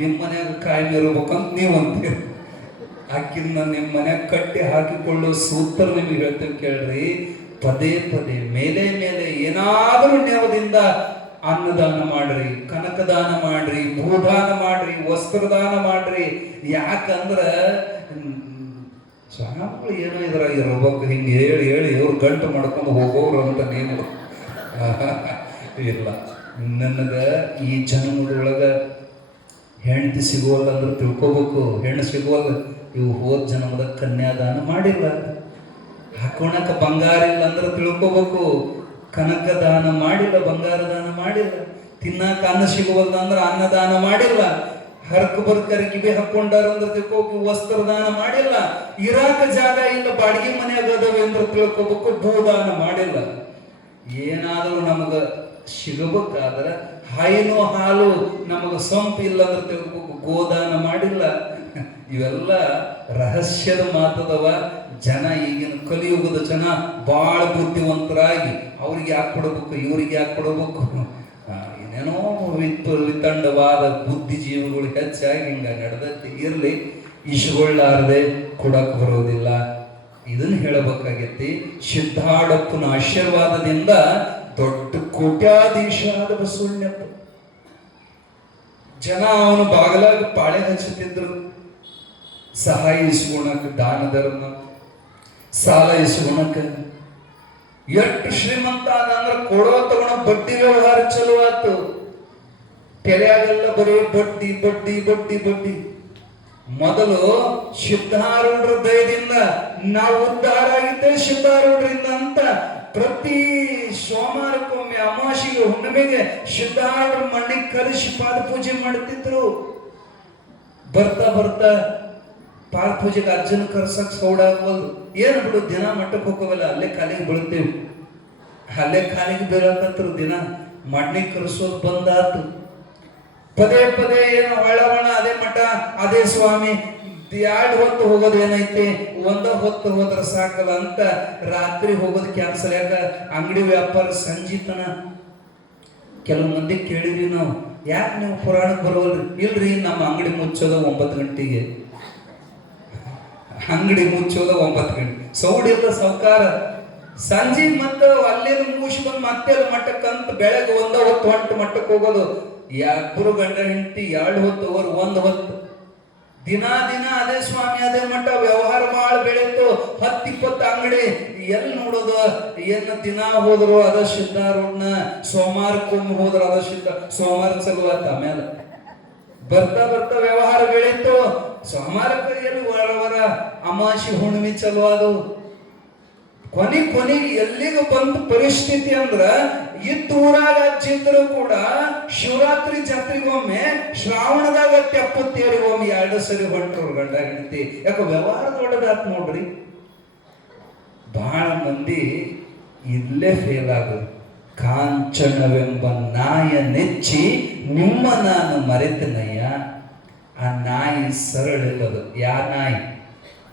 ನಿಮ್ಮ ಮನ್ಯಾಗ ಕಾಯಂ ಇರ್ಬೇಕಂತ ನೀವು ಅಂತೀರಿ. ಆಕಿನ್ನ ನಿಮ್ಮ ಮನ್ಯಾಗ ಕಟ್ಟಿ ಹಾಕಿಕೊಳ್ಳೋ ಸೂತ್ರ ನಿಮಗೆ ಹೇಳ್ತೀವಿ ಕೇಳ್ರಿ. ಪದೇ ಪದೇ ಮೇಲೆ ಮೇಲೆ ಏನಾದರೂ ನೇವದಿಂದ ಅನ್ನದಾನ ಮಾಡ್ರಿ, ಕನಕದಾನ ಮಾಡ್ರಿ, ಭೂದಾನ ಮಾಡ್ರಿ, ವಸ್ತ್ರದಾನ ಮಾಡ್ರಿ. ಯಾಕಂದ್ರ ಸ್ವಾಮಿಗಳು ಏನೋ ಇದ್ರ ಇರ್ಬೇಕು ಹಿಂಗೆ ಹೇಳಿ ಹೇಳಿ ಇವ್ರು ಗಂಟು ಮಾಡ್ಕೊಂಡು ಹೋಗೋರು ಅಂತ ನೀವು ಇಲ್ಲ. ನನಗ ಈ ಜನ್ಮದೊಳಗ ಹೆಂಡತಿ ಸಿಗುವಲ್ಲ ಅಂದ್ರೆ ತಿಳ್ಕೊಬೇಕು. ಹೆಣ್ಣು ಸಿಗುವಲ್ಲ, ಇವು ಹೋದ ಜನ್ಮದ ಕನ್ಯಾದಾನ ಮಾಡಿಲ್ಲ. ಹಾಕೋಣಕ ಬಂಗಾರ ಇಲ್ಲ ಅಂದ್ರೆ ತಿಳ್ಕೊಬೇಕು. ಕನಕ ದಾನ ಮಾಡಿಲ್ಲ, ಬಂಗಾರ ದಾನ ಮಾಡಿಲ್ಲ. ತಿನ್ನಾಕ ಅನ್ನ ಸಿಗುವಲ್ಲ ಅಂದ್ರೆ ಅನ್ನದಾನ ಮಾಡಿಲ್ಲ. ಹರಕ ಬರ್ಕರಿಗೆ ಬಿ ಹಾಕೊಂಡಾರ ಅಂದ್ರೆ ತಿಳ್ಕೊಬೇಕು. ವಸ್ತ್ರದಾನ ಮಾಡಿಲ್ಲ. ಇರಾಕ ಜಾಗ ಇಲ್ಲ, ಬಾಡಿಗೆ ಮನೆಯಾಗ ಅದಾವೆ ಅಂದ್ರೆ ತಿಳ್ಕೊಬೇಕು. ಭೂದಾನ ಮಾಡಿಲ್ಲ. ಏನಾದರೂ ನಮಗ ಸಿಗಬೇಕಾದ್ರ ಹೈನು ಹಾಲು ನಮಗ ಸಂಪು ಇಲ್ಲ ಅಂದ್ರೆ ತಿಳ್ಕೊಬೇಕು. ಗೋದಾನ ಮಾಡಿಲ್ಲ. ಇವೆಲ್ಲ ರಹಸ್ಯದ ಮಾತದವ. ಜನ ಈಗಿನ ಕಲಿಯುಗದ ಜನ ಬಾಳ ಬುದ್ಧಿವಂತರಾಗಿ ಅವ್ರಿಗೆ ಯಾಕೆ ಕೊಡಬೇಕು, ಇವ್ರಿಗೆ ಯಾಕೆ ಕೊಡಬೇಕು, ಏನೇನೋ ವಿತಂಡವಾದ ಬುದ್ಧಿಜೀವಿಗಳು ಹೆಚ್ಚಾಗಿ ಹಿಂಗ ನಡೆದತ್ತೆ. ಇರ್ಲಿ, ಇಶುಗೊಳ್ಳಾರದೆ ಕೊಡಕ್ ಬರೋದಿಲ್ಲ. ಇದನ್ನ ಹೇಳಬೇಕಾಗೈತಿ. ಸಿದ್ಧಾಡಪ್ಪನ ಆಶೀರ್ವಾದದಿಂದ ದೊಡ್ಡ ಕೋಟ್ಯಾಧೀಶ ಆದ ಬಸವಣ್ಣಪ್ಪ. ಜನ ಅವನು ಬಾಗಲಾಗ ಪಾಳೆ ಹಚ್ಚುತ್ತಿದ್ರು. ಸಹಾಯ ಇಸ್ಕೊಳಕ, ದಾನ ಧರ್ಮ, ಸಾಲ ಇಸ್ಕೊಳಕ. ಎಷ್ಟು ಶ್ರೀಮಂತ ಅಂದ್ರೆ ಕೊಡೋ ತಗೊಳ ಬಡ್ಡಿ ವ್ಯವಹಾರ ಚಲೋ ಆತು. ತೆರೆಯಾಗೆಲ್ಲ ಬರೀ ಬಡ್ಡಿ ಬಡ್ಡಿ ಬಡ್ಡಿ ಬಡ್ಡಿ. ಮೊದಲು ಸಿದ್ಧಾರೂಢರ ದಯದಿಂದ ನಾವು ಉದ್ಧಾರ ಆಗಿದ್ದೆ ಸಿದ್ಧಾರೂಢರಿಂದ ಅಂತ ಪ್ರತಿ ಸೋಮವಾರಕ್ಕೊಮ್ಮೆ ಅಮಾವಾಸ್ಯೆಗೆ ಹುಣ್ಣಿಮೆಗೆ ಸಿದ್ಧಾರೂಢರ ಮಣ್ಣಿಗೆ ಕರೆಸಿ ಪಾದ ಪೂಜೆ ಮಾಡುತ್ತಿದ್ರು. ಬರ್ತಾ ಬರ್ತಾ ಪಾದ ಪೂಜೆಗೆ ಅಜ್ಜನ ಕರ್ಸಕ್ ಸೌಡಾಗವಲ್ದು. ಏನು ಬಿಡು, ದಿನ ಮಟ್ಟಕ್ಕೆ ಹೋಗೋವಲ್ಲ, ಅಲ್ಲೇ ಕಾಲಿಗೆ ಬೀಳ್ತೇವೆ. ಅಲ್ಲೇ ಕಾಲಿಗೆ ಬೀಳಕತ್ರ ದಿನ ಮಣ್ಣಿಗೆ ಕರೆಸೋದು ಬಂದಾತು. ಪದೇ ಪದೇ ಏನೋ ಒಳವಣ ಅದೇ ಮಠ ಅದೇ ಸ್ವಾಮಿ. 2 ಹೊತ್ತು ಹೋಗೋದು ಏನೈತಿ, ಒಂದ ಹೊತ್ತು ಹೋದ್ರ ಸಾಕಲ್ಲ ಅಂತ ರಾತ್ರಿ ಹೋಗೋದು ಕ್ಯಾನ್ಸಲ್. ಯಾಕ ಅಂಗಡಿ ವ್ಯಾಪಾರ ಸಂಜಿತನ. ಕೆಲವು ಮಂದಿ ಕೇಳಿದ್ವಿ ನಾವು, ಯಾಕೆ ನೀವು ಪುರಾಣಕ್ಕೆ ಬರೋಲ್ರಿ? ಇಲ್ರಿ, ನಮ್ಮ ಅಂಗಡಿ ಮುಚ್ಚೋದ 9 ಗಂಟೆಗೆ. ಅಂಗಡಿ ಮುಚ್ಚೋದ 9 ಗಂಟೆ. ಸೌಡಿಲ್ಲ ಸೌಕಾರ. ಸಂಜೆ ಮತ್ತೆ ಅಲ್ಲೇನು ಮುಗಿಸಿ ಬಂದು ಮತ್ತೆ ಮಟ್ಟಕ್ಕಂತ ಬೆಳಗ್ಗೆ 1 ಹೊತ್ತು ಹೊಂಟು ಮಟ್ಟಕ್ಕೆ ಹೋಗೋದು. 2 ಗಂಟೆ ಹೆಂಡತಿ 2 ಹೊತ್ತು ಹೋಗೋರು 1 ಹೊತ್ತು. ದಿನ ದಿನ ಅದೇ ಸ್ವಾಮಿ ಅದೇ ಮಠ. ವ್ಯವಹಾರ ಬಾಳ ಬೆಳೀತು. 10-20 ಅಂಗಡಿ. ಎಲ್ಲಿ ನೋಡೋದು? ಏನು ದಿನ ಹೋದ್ರು ಅದ ಸಿದ್ಧಾರೂಢನ, ಸೋಮವಾರಕ್ಕೊಮ್ಮೆ ಹೋದ್ರು ಅದ ಸೋಮವಾರ ಸಲುವಾತ. ಆಮೇಲೆ ಬರ್ತಾ ಬರ್ತಾ ವ್ಯವಹಾರ ಬೆಳೀತು. ಸೋಮವಾರಕ್ಕೆ ಎಲ್ಲಿ ವರ ಅಮಾವಾಸ್ಯೆ ಹುಣ್ಣಿಮೆ ಚಲೋ ಅದು. ಕೊನೆಗೆ ಎಲ್ಲಿಗೆ ಬಂದ ಪರಿಸ್ಥಿತಿ ಅಂದ್ರ ಇದ್ದೂರಾಗ ಅಜ್ಜಿದ್ರು ಕೂಡ ಶಿವರಾತ್ರಿ ಜಾತ್ರೆಗೊಮ್ಮೆ, ಶ್ರಾವಣದಾಗ ತೆಪ್ಪತ್ತೇರಿಗೊಮ್ಮೆ 2 ಸರಿ ಹೊಂಟ್ರು ಗಂಡ ಹೆಂಡತಿ. ಯಾಕೆ ವ್ಯವಹಾರ ದೊಡ್ಡದಾತ್ ನೋಡ್ರಿ. ಬಹಳ ಮಂದಿ ಇಲ್ಲೇ ಫೇಲ್ ಆಗೋದು. ಕಾಂಚನವೆಂಬ ನಾಯ ನೆಚ್ಚಿ ನಿಮ್ಮ ನಾನು ಮರೆತನಯ್ಯ. ಆ ನಾಯಿ ಸರಳಿಲ್ಲದು. ಯಾ ನಾಯಿ?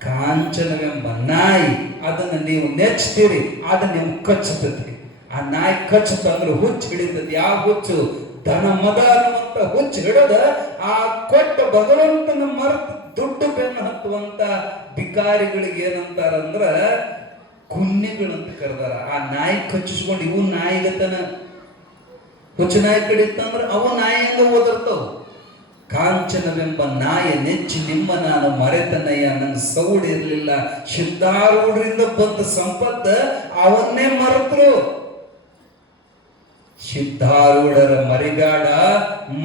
ಕಾಂಚನವೆಂಬ ನಾಯಿ. ಅದನ್ನ ನೀವು ನೆಚ್ತೀರಿ, ಅದನ್ನ ನೀವು ಕಚ್ಚುತ್ತದೆ. ಆ ನಾಯಿ ಕಚ್ಚುತ್ತಂದ್ರೆ ಹುಚ್ಚು ಹಿಡಿತದೆ. ಯಾವ ಹುಚ್ಚು? ಧನ ಮದ ಅನ್ನುವಂತ ಹುಚ್ಚು ಹಿಡದ ಆ ಕೊಟ್ಟ ಭಗವಂತನ ಮರೆತು ದುಡ್ಡು ಬೆನ್ನು ಹತ್ತುವ ಬರುವಂತ ಬಿಕಾರಿಗಳಿಗೆ ಏನಂತಾರಂದ್ರ ಕುನ್ನಿಗಳಂತ ಕರೆದಾರ. ಆ ನಾಯಿ ಕಚ್ಚಿಸ್ಕೊಂಡು ಇವು ನಾಯಿಗತನ ಹುಚ್ಚ ನಾಯಿ ಕಡಿತಂದ್ರ ಅವು ನಾಯಿಯಿಂದ ಓದಿರ್ತಾವ. ಕಾಂಚನವೆಂಬ ನಾಯ ನೆಚ್ಚಿ ನಿಮ್ಮ ನಾನು ಮರೆತನಯ್ಯ, ನಂಗೆ ಸೌಡಿರ್ಲಿಲ್ಲ. ಸಿದ್ಧಾರೂಢರಿಂದ ಬಂದ ಸಂಪತ್ತ ಅವನ್ನೇ ಮರೆತರು. ಸಿದ್ಧಾರೂಢರ ಮರಿಬ್ಯಾಡ,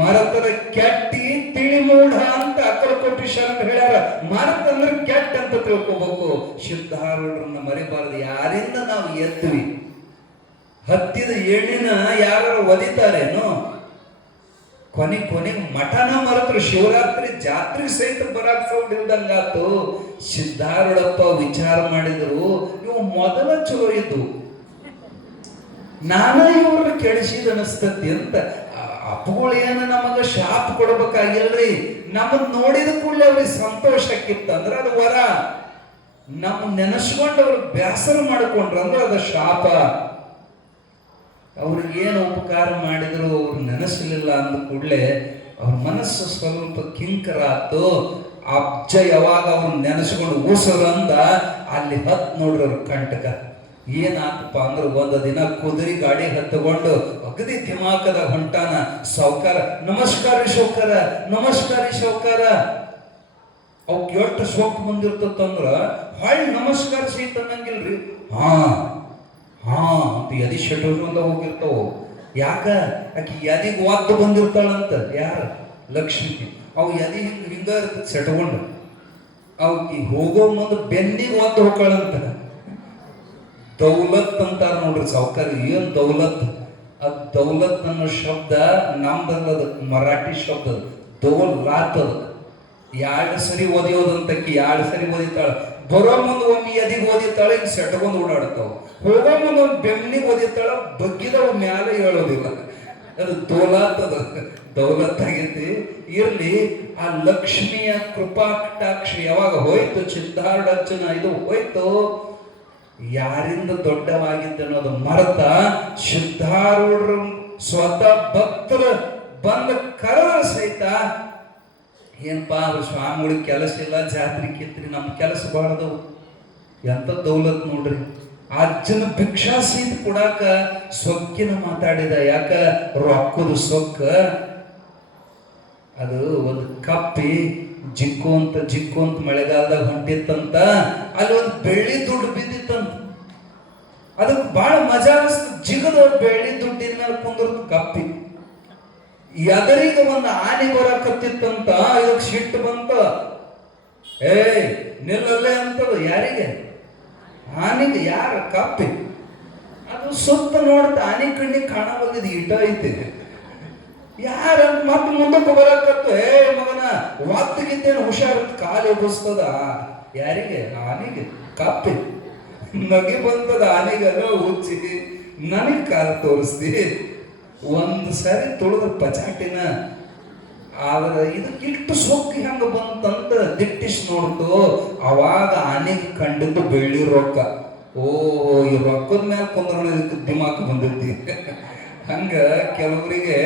ಮರತರ ಕೆಟ್ಟಿ ತಿಳಿ ಮೂಢ ಅಂತ ಅಕ್ಕಲಕೋಟಿ ಶರಣ ಹೇಳ್ಯಾರ. ಮರತಂದ್ರೆ ಕೆಟ್ಟ ಅಂತ ತಿಳ್ಕೋಬೇಕು. ಸಿದ್ಧಾರೂಢರನ್ನ ಮರಿಬಾರದು. ಯಾರಿಂದ ನಾವು ಎದ್ವಿ? ಹತ್ತಿದ ಎಣ್ಣಿನ ಯಾರು ಒದಿತಾರೇನು? ಕೊನೆಗೆ ಮಠನ ಮರೆತರು. ಶಿವರಾತ್ರಿ ಜಾತ್ರೆ ಸಹಿತ ಬರಾಕ್ ಸೌಡಿಲ್ದಂಗಾತು. ಸಿದ್ಧಾರೂಢಪ್ಪ ವಿಚಾರ ಮಾಡಿದ್ರು, ಇವು ಮೊದಲ ಚಲೋ ಇದ್ದು, ನಾನ ಇವ್ರ ಕೆಡಿಸಿದ ಅನಿಸ್ತತಿ ಅಂತ. ಅಪ್ಪಗಳು ಏನ ನಮಗ ಶಾಪ್ ಕೊಡ್ಬೇಕಾಗಿಲ್ರಿ, ನಮ್ಮನ್ನ ನೋಡಿದ ಕೂಡಲೇ ಅವ್ರಿಗೆ ಸಂತೋಷ ಆಕಿತ್ತಂದ್ರ ಅದು ವರ. ನಮ್ಮ ನೆನೆಸ್ಕೊಂಡು ಅವ್ರು ಬೇಸರ ಮಾಡಿಕೊಂಡ್ರ ಅಂದ್ರೆ ಅದು ಶಾಪ. ಅವ್ರಿಗೇನು ಉಪಕಾರ ಮಾಡಿದ್ರು ಅವ್ರು ನೆನೆಸಲಿಲ್ಲ ಅಂದ ಕೂಡಲೇ ಅವ್ರ ಮನಸ್ಸು ಸ್ವಲ್ಪ ಕಿಂಕರ ಆತು. ಅಬ್ಜ ಯಾವಾಗ ಅವ್ರು ನೆನೆಸ್ಕೊಂಡು ಉಸರಂದ ಅಲ್ಲಿ ಹತ್ ನೋಡ್ರಿ ಅವ್ರ ಕಂಟಕ. ಏನಾತಪ್ಪ ಅಂದ್ರೆ ಒಂದು ದಿನ ಕುದುರೆ ಗಾಡಿ ಹತ್ತಕೊಂಡು ಅಗದಿ ದಿಮಾಕದ ಹೊಂಟಾನ. ಸಾವ್ಕಾರ, ನಮಸ್ಕಾರ ಶೌಕಾರ, ನಮಸ್ಕಾರ ಶೌಕಾರ. ಅವಕ್ ಎಷ್ಟು ಸೊಕ್ಕು ಬಂದಿರ್ತಂದ್ರ ಹೊಳ್ಳಿ ನಮಸ್ಕಾರ ಸಹಿತ ಅನ್ನಂಗಿಲ್ರಿ. ಹಾ ಅಂತ ಎದಿ ಶೆಟರ್ಂದ ಹೋಗಿರ್ತಾವ. ಯಾಕ? ಆಕಿ ಎದಿಗೆ ಒದ್ದು ಬಂದಿರ್ತಾಳಂತ. ಯಾರ? ಲಕ್ಷ್ಮಿ. ಅವು ಎದಿ ಹಿಂಗ ಇರ್ತದೆ ಸೆಟ್ಕೊಂಡು. ಅವಕಿ ಹೋಗೋ ಮುಂದೆ ಬೆನ್ನಿಗೆ ಒದ್ದು ಹೋಗ್ತಾಳಂತ. ದೌಲತ್ ಅಂತಾರ ನೋಡ್ರಿ ಸಾವ್ಕಾರ. ಏನ್ ದೌಲತ್? ಅದ್ ದೌಲತ್ ಅನ್ನೋ ಶಬ್ದ ನಮ್ದಲ್ಲದ, ಮರಾಠಿ ಶಬ್ದ. ದೌಲಾತ್ ಅದ. 2 ಸರಿ ಓದಿಯೋದಂತಕ್ಕಿ 2 ಸರಿ ಓದಿತಾಳ. ಬರೋ ಮುಂದೆ ಒಮ್ಮೆ ಎದಿಗೆ ಓದಿತಾಳ, ಹಿಂಗ್ ಸೆಟ್ಕೊಂಡು ಓಡಾಡ್ತಾವ. ಹೋಗೋ ಮುಂದೆ ಒಂದು ಬೆನ್ನಿಗೆ ಓದಿತಾಳ, ಬಗ್ಗಿದವ ಮ್ಯಾಲೆ ಹೇಳೋದಿಲ್ಲ. ಅದು ದೌಲಾತ್ ಅದ, ದೌಲತ್ ಆಗೈತಿ. ಇರ್ಲಿ, ಆ ಲಕ್ಷ್ಮಿಯ ಕೃಪಾ ಕಟಾಕ್ಷ ಯಾವಾಗ ಹೋಯ್ತು, ಸಿದ್ಧಾರೂಢಾರ್ಜುನ ಇದು ಹೋಯ್ತು, ಯಾರಿಂದ ದೊಡ್ಡವಾಗಿದ್ದ ಅನ್ನೋದು ಮರೆತ ಸಿದ್ಧಾರೂಢರು ಸ್ವತಃ ಭಕ್ತರು ಬಂದ ಕರೆದ ಸಹಿತ ಏನಪ್ಪಾ ಅವ್ರ ಸ್ವಾಮಿಗಳಿಗೆ ಕೆಲಸ ಇಲ್ಲ, ಜಾತ್ರೆ ಕಿತ್ರಿ, ನಮ್ಮ ಕೆಲಸ ಬಾಳದವು. ಎಂತ ದೌಲತ್ ನೋಡ್ರಿ. ಅಜ್ಜನ ಭಿಕ್ಷಾ ಸೀಟ್ ಕೊಡಾಕ ಸೊಕ್ಕಿನ ಮಾತಾಡಿದ. ಯಾಕ? ರೊಕ್ಕದ ಸೊಕ್ಕ. ಅದು ಒಂದು ಕಪ್ಪಿ ಜಿಕ್ಕು ಅಂತ ಮಳೆಗಾಲದಾಗ ಹೊಂಟಿತ್ತಂತ. ಅಲ್ಲಿ ಒಂದು ಬೆಳ್ಳಿ ದುಡ್ಡು ಬಿದ್ದಿತ್ತಂತ. ಅದಕ್ಕೆ ಬಹಳ ಮಜಾ ಅನಿಸ್ತು. ಜಿಗದವ್ರು ಬೆಳ್ಳಿ ದುಡ್ಡಿನ ಮೇಲೆ ಕುಂದಿರ್ತ ಕಪ್ಪಿ. ಎದರಿಗೆ ಒಂದು ಆನೆ ಬರಕತ್ತಿತ್ತಂತ. ಇದಕ್ಕೆ ಸಿಟ್ಟು ಬಂತ. ನಿಲ್ಲಲ್ಲೇ ಅಂತದ. ಯಾರಿಗೆ? ಆನೆಗೆ. ಯಾರ? ಕಪ್ಪಿ. ಅದು ಸುತ್ತ ನೋಡ್ತ ಆನೆ ಕಣ್ಣಿಗೆ ಕಾಣಬಂದಿದ್ ಇಟ ಐತಿ. ಯಾರಂತ ಮತ್ತೆ ಮುಂದಕ್ಕೆ ಬರಕತ್ತು. ಮಗನ ವಾತ್ತಿಗಿದ್ದೇನು ಹುಷಾರ, ಕಾಲು ಎಬ್ಬಿಸ್ತದ. ಯಾರಿಗೆ? ಆನೆಗೆ. ಕಪ್ಪಿ. ನಗಿ ಬಂತದ ಆನೆಗಲ್ಲ ಹುಚ್ಚಿ. ನನಗ್ ಕಾಲು ತೋರಿಸ್ತಿ. ಒಂದು ಸರಿ ತುಳಿದ ಪಚಾಟಿನ. ಆದ್ರೆ ಇದಕ್ಕಿಟ್ಟು ಸೊಕ್ಕು ಹೆಂಗ ಬಂತಂತ ದಿಟ್ಟಿಸ್ ನೋಡ್ತು. ಅವಾಗ ಆನೆಗೆ ಕಂಡಿದ್ದು ಬೆಳ್ಳಿ ರೊಕ್ಕ. ಈ ರೊಕ್ಕದ ಮೇಲೆ ಕುಂದ್ರ ಇದಕ್ಕೆ ದಿಮಾಕ್ ಬಂದೈತಿ. ಹಂಗ ಕೆಲವರಿಗೆ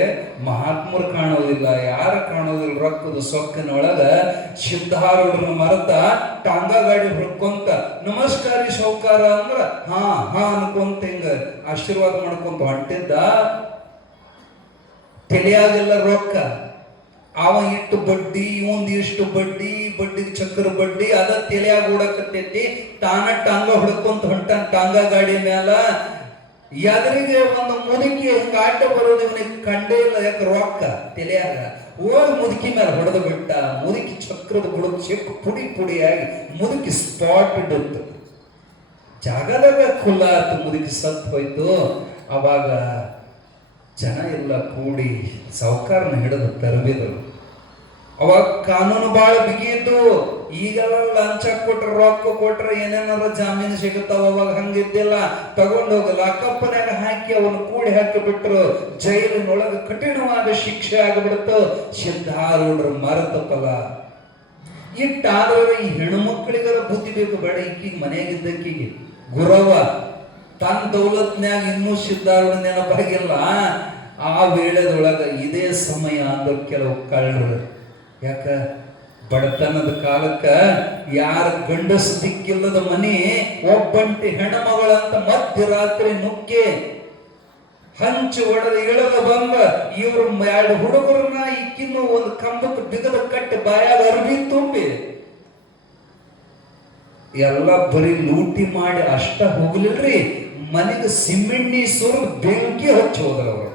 ಮಹಾತ್ಮರು ಕಾಣೋದಿಲ್ಲ, ಯಾರು ಕಾಣೋದಿಲ್ಲ. ರೊಕ್ಕದ ಸೊಕ್ಕಿನೊಳಗ ಸಿದ್ಧಾರೂಢರನ್ನ ಮರೆತ ಟಾಂಗ ಗಾಡಿ ಹೊಡ್ಕೊಂತ ನಮಸ್ಕಾರಿ ಸೌಕಾರ ಅಂದ್ರ ಹಾ ಅನ್ಕೊಂತ ಹಿಂಗ ಆಶೀರ್ವಾದ ಮಾಡ್ಕೊಂತ ಹೊಂಟಿದ್ದ. ತಿಳಿಯಾಗಿಲ್ಲ ರೊಕ್ಕ. ಅವ ಇಟ್ಟು ಬಡ್ಡಿ, ಇವಂದು ಇಷ್ಟು ಬಡ್ಡಿ, ಬಡ್ಡಿಗೆ ಚಕ್ರ ಬಡ್ಡಿ, ಅದ ತಿಳಿಯಾಗ ಓಡಕತ್ತೈತಿ. ತಾನ ಟಾಂಗ ಹೊಡ್ಕೊಂತ ಹೊಂಟ ಟಾಂಗ ಗಾಡಿ ಮ್ಯಾಲ. ಎದರಿಗೆ ಒಂದು ಮುದುಕಿ ಹಿಂಗ ಆಟ ಬರೋದು ಇವನಿಗೆ ಕಂಡೇ ಇಲ್ಲ. ಯಾಕೆ? ರೊಕ್ಕ ತಿಳಿಯಾಗ. ಹೋಗಿ ಮುದುಕಿ ಮೇಲೆ ಹೊಡೆದು ಬಿಟ್ಟ. ಮುದುಕಿ ಚಕ್ರದ ಬುಡಕ್ ಚೆಕ್ ಪುಡಿಯಾಗಿ ಮುದುಕಿ ಸ್ಪಾಟ್ ಇಡುತ್ತು. ಜಾಗದಾಗ ಖುಲ್ಲ ಆತು. ಮುದುಕಿ ಸತ್ ಹೋಯ್ತು. ಅವಾಗ ಜನ ಎಲ್ಲ ಕೂಡಿ ಸಾವ್ಕಾರನ ಹಿಡಿದು ತರಬಿದರು. ಅವಾಗ ಕಾನೂನು ಬಹಳ ಬಿಗಿಯಿದ್ದು. ಈಗೆಲ್ಲ ಲಂಚ ಕೊಟ್ರೆ, ರೊಕ್ಕ ಕೊಟ್ರೆ ಏನೇನಾರ ಜಾಮೀನು ಸಿಗುತ್ತಾವ. ಅವಾಗ ಹಂಗಿದ್ದಿಲ್ಲ. ತಗೊಂಡೋಗ ಲಾಕಪ್ಪನಾಗ ಹಾಕಿ ಅವನು ಕೂಡಿ ಹಾಕಿ ಬಿಟ್ರು. ಜೈಲಿನೊಳಗೆ ಕಠಿಣವಾದ ಶಿಕ್ಷೆ ಆಗಿಬಿಡ್ತು. ಸಿದ್ಧಾರೂಢರು ಮರೆತ ಫಲ ಇಟ್ಟಾದ್ರೆ ಈ ಹೆಣ್ಮಕ್ಳಿಗರ ಬುದ್ಧಿ ಬೇಕು. ಬೇಡ, ಈಕಿಗೆ ಮನೆಯಾಗಿದ್ದಕ್ಕಿಗೆ ಗುರವ ತನ್ನ ದೌಲತ್ನ್ಯಾಗ ಇನ್ನೂ ಸಿದ್ಧಾರೂಢ ನೆನಪಾಗಿಲ್ಲ. ಆ ವೇಳೆದೊಳಗ ಇದೇ ಸಮಯ ಅಂದ ಕೆಲವು ಕಳ್ಳರು. ಯಾಕ? ಬಡತನದ ಕಾಲಕ್ಕ ಯಾರ ಗಂಡಸ ದಿಕ್ಕಿಲ್ಲದ ಮನಿ ಒಬ್ಬಂಟಿ ಹೆಣ್ಮಗಳಂತ ಮಧ್ಯರಾತ್ರಿ ನುಗ್ಗೆ ಹಂಚು ಒಡೆದು ಇಳದ ಬಂದ ಇವ್ರು ಎರಡು ಹುಡುಗರನ್ನ ಇಕ್ಕಿನ್ನು ಒಂದು ಕಂಬಕ್ಕೆ ಬಿಗದ ಕಟ್ಟಿ ಬಾಯಾಗ ಅರ್ಬಿ ತುಂಬಿ ಎಲ್ಲ ಬರೀ ಲೂಟಿ ಮಾಡಿ ಅಷ್ಟ ಹೋಗ್ಲಿಲ್ರಿ, ಮನೆಗೆ ಸಿಮೆಣ್ಣಿ ಸುರಿದು ಬೆಂಕಿ ಹಚ್ಚಿ ಹೋದ್ರ ಅವರು.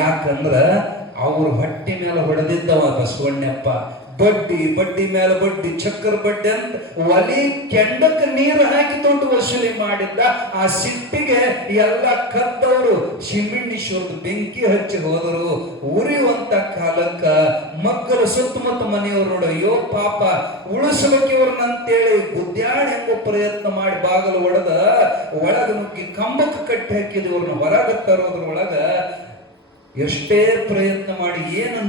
ಯಾಕಂದ್ರ ಅವ್ರ ಹೊಟ್ಟಿ ಮೇಲೆ ಹೊಡೆದಿದ್ದವ ಬಸವಣ್ಣಪ್ಪ. ಬಡ್ಡಿ ಮೇಲೆ ಬಡ್ಡಿ, ಚಕ್ಕರ್ ಬಡ್ಡಿ ಅಂತ ಒಲಿ ಕೆಂಡಕ್ಕೆ ನೀರು ಹಾಕಿ ದುಡ್ಡು ವಸೂಲಿ ಮಾಡಿದ್ದ. ಆ ಸಿಟ್ಟಿಗೆ ಎಲ್ಲ ಕದ್ದವರು ಸಿಮೆಣ್ಣೀಶ್ವರದ ಬೆಂಕಿ ಹಚ್ಚಿ ಹೋದರು. ಉರಿಯುವಂತ ಕಾಲಕ್ಕ ಮಕ್ಕಳು ಸುತ್ತಮುತ್ತ ಮನೆಯವರು ನೋಡ, ಅಯ್ಯೋ ಪಾಪ ಉಳಿಸ್ಬೇಕು ಇವ್ರನ್ನಂತೇಳಿ ಗುದ್ಯಾಡಿ ಹೆಂಗೋ ಪ್ರಯತ್ನ ಮಾಡಿ ಬಾಗಲು ಒಡೆದ ಒಳಗ ನುಗ್ಗಿ ಕಂಬಕ್ಕೆ ಕಟ್ಟಿ ಹಾಕಿದ ಇವ್ರನ್ನ ಹೊರಗೆ ತರೋದ್ರೊಳಗ ಎಷ್ಟೇ ಪ್ರಯತ್ನ ಮಾಡಿ ಏನು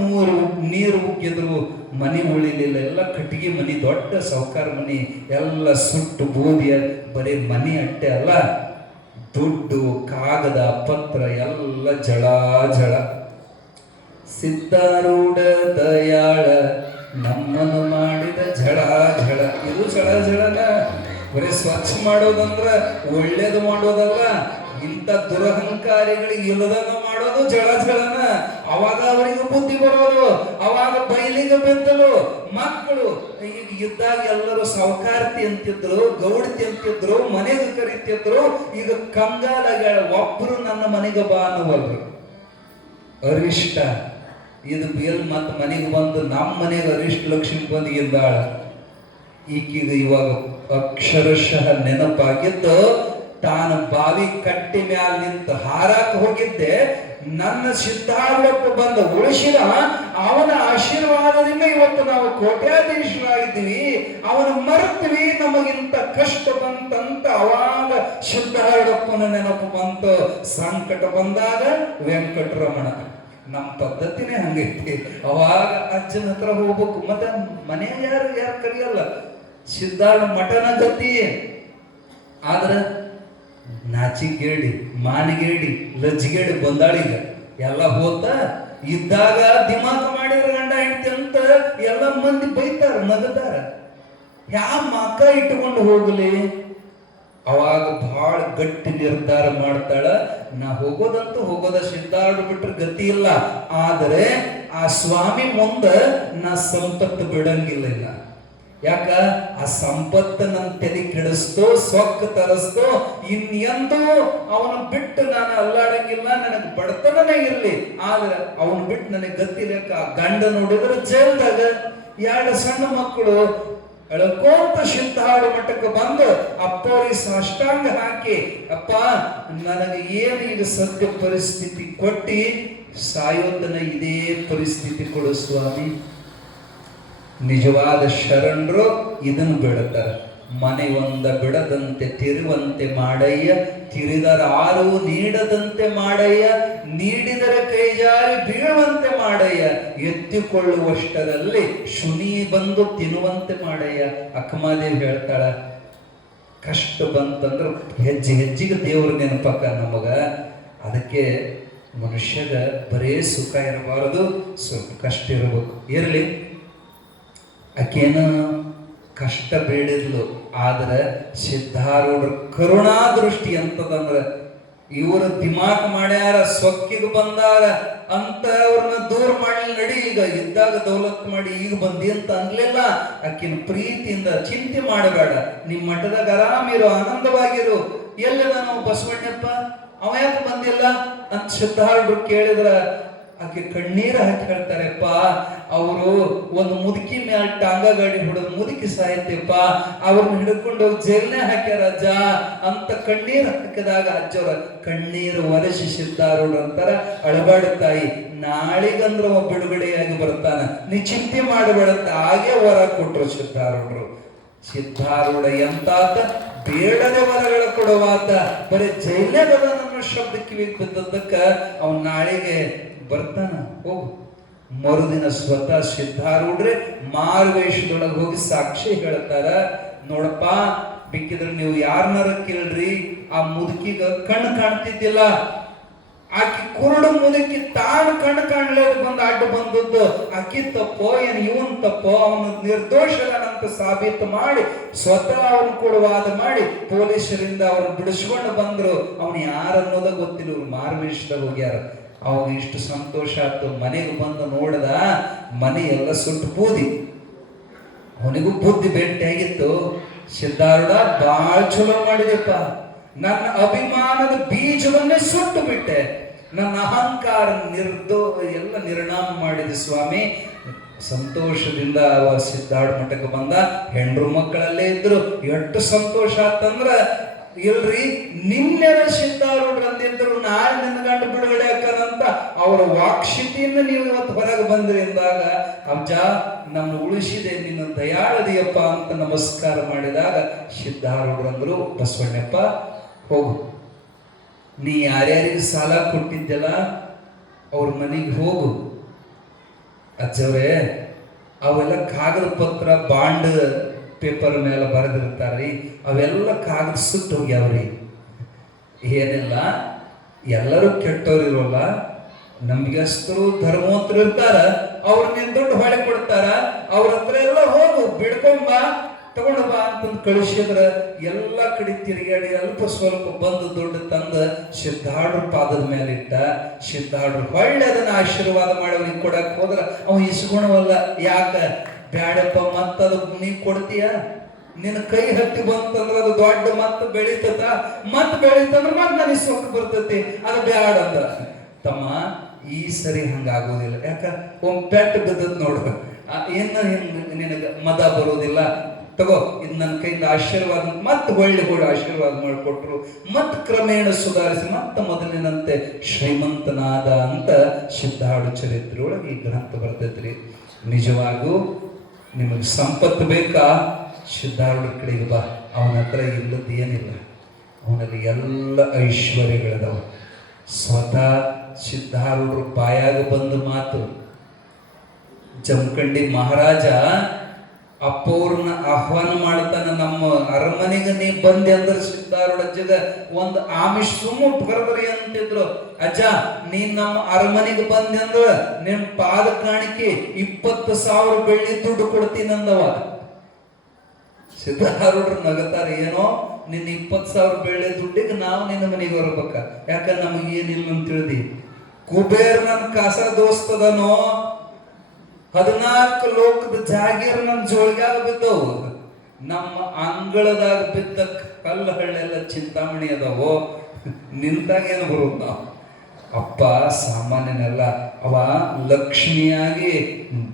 ನೀರು ಉಗ್ಗಿದ್ರು ಮನೆ ಉಳಿಲಿಲ್ಲ. ಎಲ್ಲ ಕಟ್ಟಿಗೆ ಮನಿ, ದೊಡ್ಡ ಸಾಹುಕಾರ ಮನಿ, ಎಲ್ಲ ಸುಟ್ಟು ಬೂದಿ. ಬರೀ ಮನಿ ಅಟ್ಟೆ ಅಲ್ಲ, ದುಡ್ಡು ಕಾಗದ ಪತ್ರ ಎಲ್ಲ ಜಳ ಜಳ. ಸಿದ್ಧಾರೂಢ ದಯಾಳ ನಮ್ಮನ್ನು ಮಾಡಿದ ಝಳ ಝಳ. ಇದು ಝಳ ಝಳನ ಬರೀ ಸ್ವಚ್ಛ ಮಾಡೋದಂದ್ರ ಒಳ್ಳೇದು ಮಾಡೋದಲ್ಲ, ಇಂಥ ದುರಹಂಕಾರಿಗಳಿಗೆ ಇಲ್ಲದಾಗ ಮಾಡೋದು ಝಳ ಝಳನ. ಅವಾಗ ಅವರಿಗೆ ಬುದ್ಧಿ ಬರೋದು, ಅವಾಗ ಬಯಲಿಗೆ ಬೆತ್ತಲು ಮಕ್ಕಳು. ಈಗ ಇದ್ದಾಗ ಎಲ್ಲರೂ ಸಾವುಕಾರ್ತಿ ಅಂತಿದ್ರು, ಗೌಡತಿ ಅಂತಿದ್ರು, ಮನೆಗೆ ಕರಿತಿದ್ರು. ಈಗ ಕಂಗಾಲಾಗ ಒಬ್ರು ನನ್ನ ಮನೆಗೆ ಬಾ ಅನ್ನುವಲ್ರು. ಅರಿಷ್ಟ ಇದು ಬೇಲ್ ಮತ್ ಮನೆಗೆ ಬಂದು ನಮ್ಮ ಮನೆಗೆ ಅರಿಷ್ಟ ಲಕ್ಷ್ಮಿ ಬಂದು ಇದ್ದಾಳ. ಈಕೀಗ ಇವಾಗ ಅಕ್ಷರಶಃ ನೆನಪಾಗಿದ್ದು, ತಾನು ಬಾವಿ ಕಟ್ಟಿ ಮ್ಯಾಲ ನಿಂತು ಹಾರಾಕ ಹೋಗಿದ್ದೆ, ನನ್ನ ಸಿದ್ಧಾರೂಢಪ್ಪ ಬಂದ ಉಳಿಸಿದ. ಅವನ ಆಶೀರ್ವಾದದಿಂದ ಇವತ್ತು ನಾವು ಕೋಟ್ಯಾಧೀಶರಾಗಿದ್ದೀವಿ. ಅವನ ಮರೆತ್ವಿ, ನಮಗಿಂತ ಕಷ್ಟ ಬಂತಂತ ಅವಾಗ ಸಿದ್ಧಾರೂಢಪ್ಪನ ನೆನಪು ಬಂತು. ಸಂಕಟ ಬಂದಾಗ ವೆಂಕಟರಮಣ. ನಮ್ಮ ಪದ್ಧತಿನೇ ಹಂಗೈತಿ. ಅವಾಗ ಅಜ್ಜನ ಹತ್ರ ಹೋಗ್ಬೇಕು. ಮತ್ತೆ ಮನೆ ಯಾರು ಕರಿಯಲ್ಲ. ಸಿದ್ಧಾರೂಢ ಮಠನ ಗತಿ. ಆದ್ರ ನಾಚಿಗೇಡಿ, ಮಾನಿಗೇಡಿ, ಲಜ್ಜಿಗೇಡಿ ಬಂದಾಳೀಗ. ಎಲ್ಲ ಹೋತ ಇದ್ದಾಗ ದಿಮಾಕ್ ಮಾಡಿದ್ರ ಗಂಡ ಹೆಂಡತಿ ಅಂತ ಎಲ್ಲ ಮಂದಿ ಬೈತಾರ, ನಗತಾರ. ಯಾವ ಮಕ್ಕ ಇಟ್ಟುಕೊಂಡು ಹೋಗ್ಲಿ? ಅವಾಗ ಬಹಳ ಗಟ್ಟಿ ನಿರ್ಧಾರ ಮಾಡ್ತಾಳ. ನಾ ಹೋಗೋದಂತೂ ಹೋಗೋದ, ಸಿದ್ಧಾರೂಢ ಬಿಟ್ರೆ ಗತಿ ಇಲ್ಲ. ಆದರೆ ಆ ಸ್ವಾಮಿ ಮುಂದ ನಾ ಸಂಪತ್ತು ಬಿಡಂಗಿಲ್ಲ. ಯಾಕ? ಆ ಸಂಪತ್ತು ನನ್ನ ತಲೆ ಕೆಡಿಸ್ತೋ, ಸೊಕ್ಕ ತರಸ್ತೋ, ಇನ್ನೆಂದೂ ಅವನ ಬಿಟ್ಟು ನಾನು ಅಲ್ಲಾಡಂಗಿಲ್ಲ. ನನಗೆ ಬಡತನನೇ ಇರ್ಲಿ, ಆದ್ರೆ ಅವನ ಬಿಟ್ಟು ನನಗೆ ಗತಿಲೇಕ. ಆ ಗಂಡ ನೋಡಿದ್ರೆ ಜೈಲ್ದಾಗ ಎರಡು ಸಣ್ಣ ಮಕ್ಕಳು ಎಳ್ಕೋತ ಸಿದ್ಧಾರೂಢ ಮಠಕ್ಕೆ ಬಂದು ಅಪ್ಪವ್ರಿಗೆ ಸಾಷ್ಟಾಂಗ ಹಾಕಿ, ಅಪ್ಪ ನನಗೆ ಏನು ಈಗ ಸದ್ಯ ಪರಿಸ್ಥಿತಿ ಕೊಟ್ಟಿ, ಸಾಯೋದನ್ನ ಇದೇ ಪರಿಸ್ಥಿತಿ ಕೊಡು ಸ್ವಾಮಿ. ನಿಜವಾದ ಶರಣರು ಇದನ್ನು ಬಿಡುತ್ತಾರೆ. ಮನೆ ಒಂದ ಬಿಡದಂತೆ ತಿರುವಂತೆ ಮಾಡಯ್ಯ, ತಿರಿದರ ಆರು ನೀಡದಂತೆ ಮಾಡಯ್ಯ, ನೀಡಿದರೆ ಕೈಜಾರಿ ಬೀಳುವಂತೆ ಮಾಡಯ್ಯ, ಎತ್ತಿಕೊಳ್ಳುವಷ್ಟರಲ್ಲಿ ಶುನಿ ಬಂದು ತಿನ್ನುವಂತೆ ಮಾಡಯ್ಯ. ಅಕ್ಕಮಾದೇವಿ ಹೇಳ್ತಾಳ, ಕಷ್ಟ ಬಂತಂದ್ರೆ ಹೆಜ್ಜೆ ಹೆಜ್ಜೆಗೆ ದೇವ್ರ ನೆನಪಕ್ಕ ನಮಗ. ಅದಕ್ಕೆ ಮನುಷ್ಯಗ ಬರೇ ಸುಖ ಇರಬಾರದು, ಸ್ವಲ್ಪ ಕಷ್ಟ ಇರಬೇಕು. ಇರಲಿ, ಆಕೇನು ಕಷ್ಟ ಬೇಡಿದ್ಲು. ಆದ್ರೆ ಸಿದ್ಧಾರೂಢ ಕರುಣಾ ದೃಷ್ಟಿ ಅಂತದಂದ್ರ, ಇವರು ದಿಮಾಕ್ ಮಾಡ್ಯಾರ, ಸೊಕ್ಕಿಗೆ ಬಂದಾರ ಅಂತ ಅವ್ರನ್ನ ದೂರ ಮಾಡಿ ನಡಿ, ಈಗ ಇದ್ದಾಗ ದೌಲತ್ ಮಾಡಿ ಈಗ ಬಂದಿ ಅಂತ ಅನ್ಲಿಲ್ಲ. ಆಕಿನ ಪ್ರೀತಿಯಿಂದ ಚಿಂತೆ ಮಾಡಬೇಡ, ನಿಮ್ಮ ಮಠದಾಗ ಆರಾಮಿರು, ಆನಂದವಾಗಿರು. ಎಲ್ಲ ನಾನು ಬಸವಣ್ಣಪ್ಪ ಅವ ಯಾಕೆ ಬಂದಿಲ್ಲ ಅಂತ ಸಿದ್ಧಾರೂಢರು ಕೇಳಿದ್ರ ಆಕೆ ಕಣ್ಣೀರ ಹಾಕಿ ಹೇಳ್ತಾರೆಪ್ಪ, ಅವರು ಒಂದು ಮುದುಕಿ ಮ್ಯಾಲ ಟಾಂಗ ಗಾಡಿ ಹೊಡೆದು ಮುದುಕಿ ಸಾಯ್ತಪ್ಪ, ಅವ್ರನ್ನ ಹಿಡ್ಕೊಂಡು ಹೋಗಿ ಜೈಲ್ನೇ ಹಾಕ್ಯಾರ ಅಜ್ಜ ಅಂತ ಕಣ್ಣೀರು ಹಾಕಿದಾಗ ಅಜ್ಜವ್ರ ಕಣ್ಣೀರು ಒರೆಸಿ ಸಿದ್ಧಾರೂಢ ಅಂತಾರ, ಅಳಬಾಡ ತಾಯಿ, ನಾಳಿಗಂದ್ರ ಅವ ಬಿಡುಗಡೆಯಾಗಿ ಬರ್ತಾನ, ನೀ ಚಿಂತೆ ಮಾಡಬೇಡಂತ ಹಾಗೆ ವರ ಕೊಟ್ರು ಸಿದ್ಧಾರೂಢರು. ಸಿದ್ಧಾರೂಢ ಎಂತಾತ, ಬೇಡದೆ ವರಗಳ ಕೊಡುವಾತ. ಬರೀ ಜೈಲ್ನಾಗ ನನ್ನ ಶಬ್ದ ಕಿವಿಗೆ ಬಿದ್ದದ್ದಕ್ಕ ಅವನ್ ನಾಳೆಗೆ ಬರ್ತಾನ. ಹೋಗು. ಮರುದಿನ ಸ್ವತಃ ಸಿದ್ಧಾರೂಢ್ರೆ ಮಾರುವೇಷದೊಳಗೆ ಹೋಗಿ ಸಾಕ್ಷಿ ಹೇಳ್ತಾರ, ನೋಡಪ್ಪ ಬೇಕಿದ್ರೆ ನೀವು ಯಾರನ್ನಾರ ಕೇಳ್ರಿ, ಆ ಮುದುಕಿಗ ಕಣ್ಣು ಕಾಣ್ತಿದ್ದಿಲ್ಲ, ಆಕಿ ಕುರುಡು ಮುದುಕಿ ತಾನು ಕಣ್ಣು ಕಾಣಲೇ ಬಂದು ಅಡ್ಡ ಬಂದದ್ದು ಆಕಿ ತಪ್ಪೋ ಏನು ಇವನ್ ತಪ್ಪೋ ಅವನು ನಿರ್ದೋಷನಂತ ಸಾಬೀತು ಮಾಡಿ ಸ್ವತಃ ಅವನು ಕೂಡ ವಾದ ಮಾಡಿ ಪೊಲೀಸರಿಂದ ಅವ್ರನ್ನ ಬಿಡಿಸ್ಕೊಂಡು ಬಂದ್ರು. ಅವನು ಯಾರನ್ನೋದ ಗೊತ್ತಿಲ್ಲ, ಇವ್ರು ಮಾರ್ವೇಶದಾಗ ಹೋಗ್ಯಾರ. ಅವಾಗ ಇಷ್ಟು ಸಂತೋಷ ಆಯ್ತು. ಮನೆಗೆ ಬಂದು ನೋಡ್ದ, ಮನೆ ಎಲ್ಲ ಸುಟ್ಟು ಬೂದಿ. ಅವನಿಗೂ ಬುದ್ಧಿ ಭೇಟಿಯಾಗಿತ್ತು. ಸಿದ್ಧಾರೂಢ ಬಾಳ ಚಲೋ ಮಾಡಿದೆಪ್ಪ, ನನ್ನ ಅಭಿಮಾನದ ಬೀಜವನ್ನೇ ಸುಟ್ಟು ಬಿಟ್ಟೆ, ನನ್ನ ಅಹಂಕಾರ ಎಲ್ಲ ನಿರ್ನಾಮ ಮಾಡಿದೆ ಸ್ವಾಮಿ. ಸಂತೋಷದಿಂದ ಸಿದ್ಧಾರ್ಥ ಮಠಕ್ಕೆ ಬಂದ. ಹೆಂಡ್ರು ಮಕ್ಕಳಲ್ಲೇ ಇದ್ರು. ಎಷ್ಟು ಸಂತೋಷ ಆತಂದ್ರ, ಇಲ್ರಿ ನಿನ್ನೆರ ಸಿದ್ಧಾರೂಢರು ಅಂದಿದ್ರು ನಾಳೆ ನಿನ್ನ ಗಂಡು ಬಿಡುಗಡೆ ಹಾಕನಂತ ಅವರ ವಾಕ್ಶಿತಿಯಿಂದ ನೀವು ಇವತ್ತು ಹೊರಗೆ ಬಂದ್ರಿ ಎಂದಾಗ, ಅಜ್ಜ ನಮ್ಮ ಉಳಿಸಿದೆ, ನಿನ್ನ ದಯಾಳದಿಯಪ್ಪ ಅಂತ ನಮಸ್ಕಾರ ಮಾಡಿದಾಗ ಸಿದ್ಧಾರೂಢರು ಅಂದ್ರು, ಬಸವಣ್ಣಪ್ಪ ಹೋಗು, ನೀ ಯಾರ್ಯಾರಿಗೆ ಸಾಲ ಕೊಟ್ಟಿದ್ದೆಲ್ಲ ಅವ್ರ ಮನೆಗೆ ಹೋಗು. ಅಜ್ಜವ್ರೆ ಅವೆಲ್ಲ ಕಾಗದ ಪತ್ರ ಬಾಂಡ್ ಪೇಪರ್ ಮೇಲೆ ಬರೆದಿರ್ತಾರ್ರಿ, ಅವೆಲ್ಲ ಕಾಗದ ಸುಟ್ಟು ಹೋಗ್ಯಾವ್ರಿ. ಏನಿಲ್ಲ, ಎಲ್ಲರೂ ಕೆಟ್ಟವ್ರು ಇರೋಲ್ಲ, ನಂಬಿಗಸ್ತರು ಧರ್ಮವಂತರು ಇರ್ತಾರ, ಅವ್ರ ನಿನ್ ದುಡ್ಡು ಹೊಳೆ ಕೊಡ್ತಾರ, ಅವ್ರ ಹತ್ರ ಎಲ್ಲ ಹೋಗು, ಬಿಡ್ಕೊಂಬ, ತಗೊಂಡು ಬಾ ಅಂತಂದು ಕಳಿಸಿದ್ರ ಎಲ್ಲ ಕಡೆ ತಿರುಗಾಡಿ ಅಲ್ಪ ಸ್ವಲ್ಪ ಬಂದು ದುಡ್ಡು ತಂದ ಸಿದ್ಧಾರ್ಢರ ಪಾದದ ಮೇಲೆ ಇಟ್ಟ. ಸಿದ್ಧಾರ್ಢರು ಹೊಳ್ಳೆ ಅದನ್ನ ಆಶೀರ್ವಾದ ಮಾಡಿ ಅವ್ರಿಗೆ ಕೊಡಕ್ ಹೋದ್ರ ಅವ ಇಸ್ಕೊಳವಲ್ಲ. ಯಾಕ ಬ್ಯಾಡಪ್ಪ, ಮತ್ತದು ನೀ ಕೊಡ್ತೀಯ, ನಿನ್ನ ಕೈ ಹತ್ತಿ ಬಂತಂದ್ರ ಅದು ದೊಡ್ಡ ಮತ್ತ ಬೆಳಿತದ, ಮತ್ ಬೆಳಿತಂದ್ರ ಮತ್ ನನಗೆ ಸೊಕ್ಕ ಬರ್ತೈತಿ, ಅದು ಬ್ಯಾಡ ಅಂದ. ತಮ್ಮ ಈ ಸರಿ ಹಂಗಾಗೋದಿಲ್ಲ, ಯಾಕ ಒಂದ್ ಪೆಟ್ಟು ಬಿದ್ದದ್ ನೋಡು, ಇನ್ನು ನಿನಗ ಮದ ಬರೋದಿಲ್ಲ, ತಗೋ ಇದು ನನ್ನ ಕೈಯಿಂದ ಆಶೀರ್ವಾದ, ಮತ್ತೆ ಒಳ್ಳೆ ಕೂಡ ಆಶೀರ್ವಾದ ಮಾಡಿಕೊಟ್ರು. ಮತ್ ಕ್ರಮೇಣ ಸುಧಾರಿಸಿ ಮತ್ತೆ ಮೊದಲಿನಂತೆ ಶ್ರೀಮಂತನಾದ ಅಂತ ಸಿದ್ಧಾರ್ಢ ಚರಿತ್ರೆ ಒಳಗೆ ಈ ಗ್ರಂಥ ಬರ್ತೈತ್ರಿ. ನಿಜವಾಗೂ ನಿಮಗೆ ಸಂಪತ್ತು ಬೇಕಾ, ಸಿದ್ಧಾರ್ಢ ಕಡೆಗೆ ಬಾ. ಅವನ ಹತ್ರ ಇಲ್ಲದ್ದು ಏನಿಲ್ಲ, ಅವನಲ್ಲಿ ಎಲ್ಲ ಐಶ್ವರ್ಯಗಳದಾವ. ಸ್ವತಃ ಸಿದ್ಧಾರೂಢರು ಬಾಯಾಗ ಬಂದ ಮಾತು, ಜಮಖಂಡಿ ಮಹಾರಾಜ ಅಪ್ಪವ್ರನ್ನ ಆಹ್ವಾನ ಮಾಡ್ತಾನ, ನಮ್ಮ ಅರಮನೆಗೆ ನೀ ಬಂದೆ ಅಂದ್ರೆ ಸಿದ್ಧಾರೂಢ ಅಜ್ಜಗ ಒಂದು ಆಮಿಷ ಸುಮ್ಮ ಬರಬರಿ ಅಂತಿದ್ರು. ಅಜ್ಜ ನೀನ್ ನಮ್ಮ ಅರಮನೆಗೆ ಬಂದೆ ಅಂದ್ರ ನಿನ್ ಪಾದ ಕಾಣಿಕೆ 20,000 ಬೆಳ್ಳಿ ದುಡ್ಡು ಕೊಡ್ತೀನಂದವ. ಸಿದ್ಧಾರೂಢರು ನಗತಾರ, ಏನೋ ನಿನ್ನ 20,000 ಬೆಳ್ಳಿ ದುಡ್ಡಿಗೆ ನಾವು ನಿನ್ನ ಮನೆಗೆ ಬರ್ಬೇಕ, ಯಾಕ ನಮಗೆ ಏನಿಲ್ಲ ಅಂತ ತಿಳಿದಿ. ಕುಬೇರ್ ನನ್ ಕಾಸ ದೋಸ್ತದನೋ, 14 ಲೋಕದ ಜಾಗೀರ್ ನನ್ನ ಜೋಳಿಗಾಗ ಬಿದ್ದವು, ನಮ್ಮ ಅಂಗಳದಾಗ ಬಿದ್ದ ಕಲ್ಲು ಹಳ್ಳೆಲ್ಲ ಚಿಂತಾಮಣಿ ಅದಾವೋ, ನಿಂತಾಗ ಏನು ಬರೋದು ನಾವು. ಅಪ್ಪ ಸಾಮಾನ್ಯನೆಲ್ಲ, ಅವ ಲಕ್ಷ್ಮಿಯಾಗಿ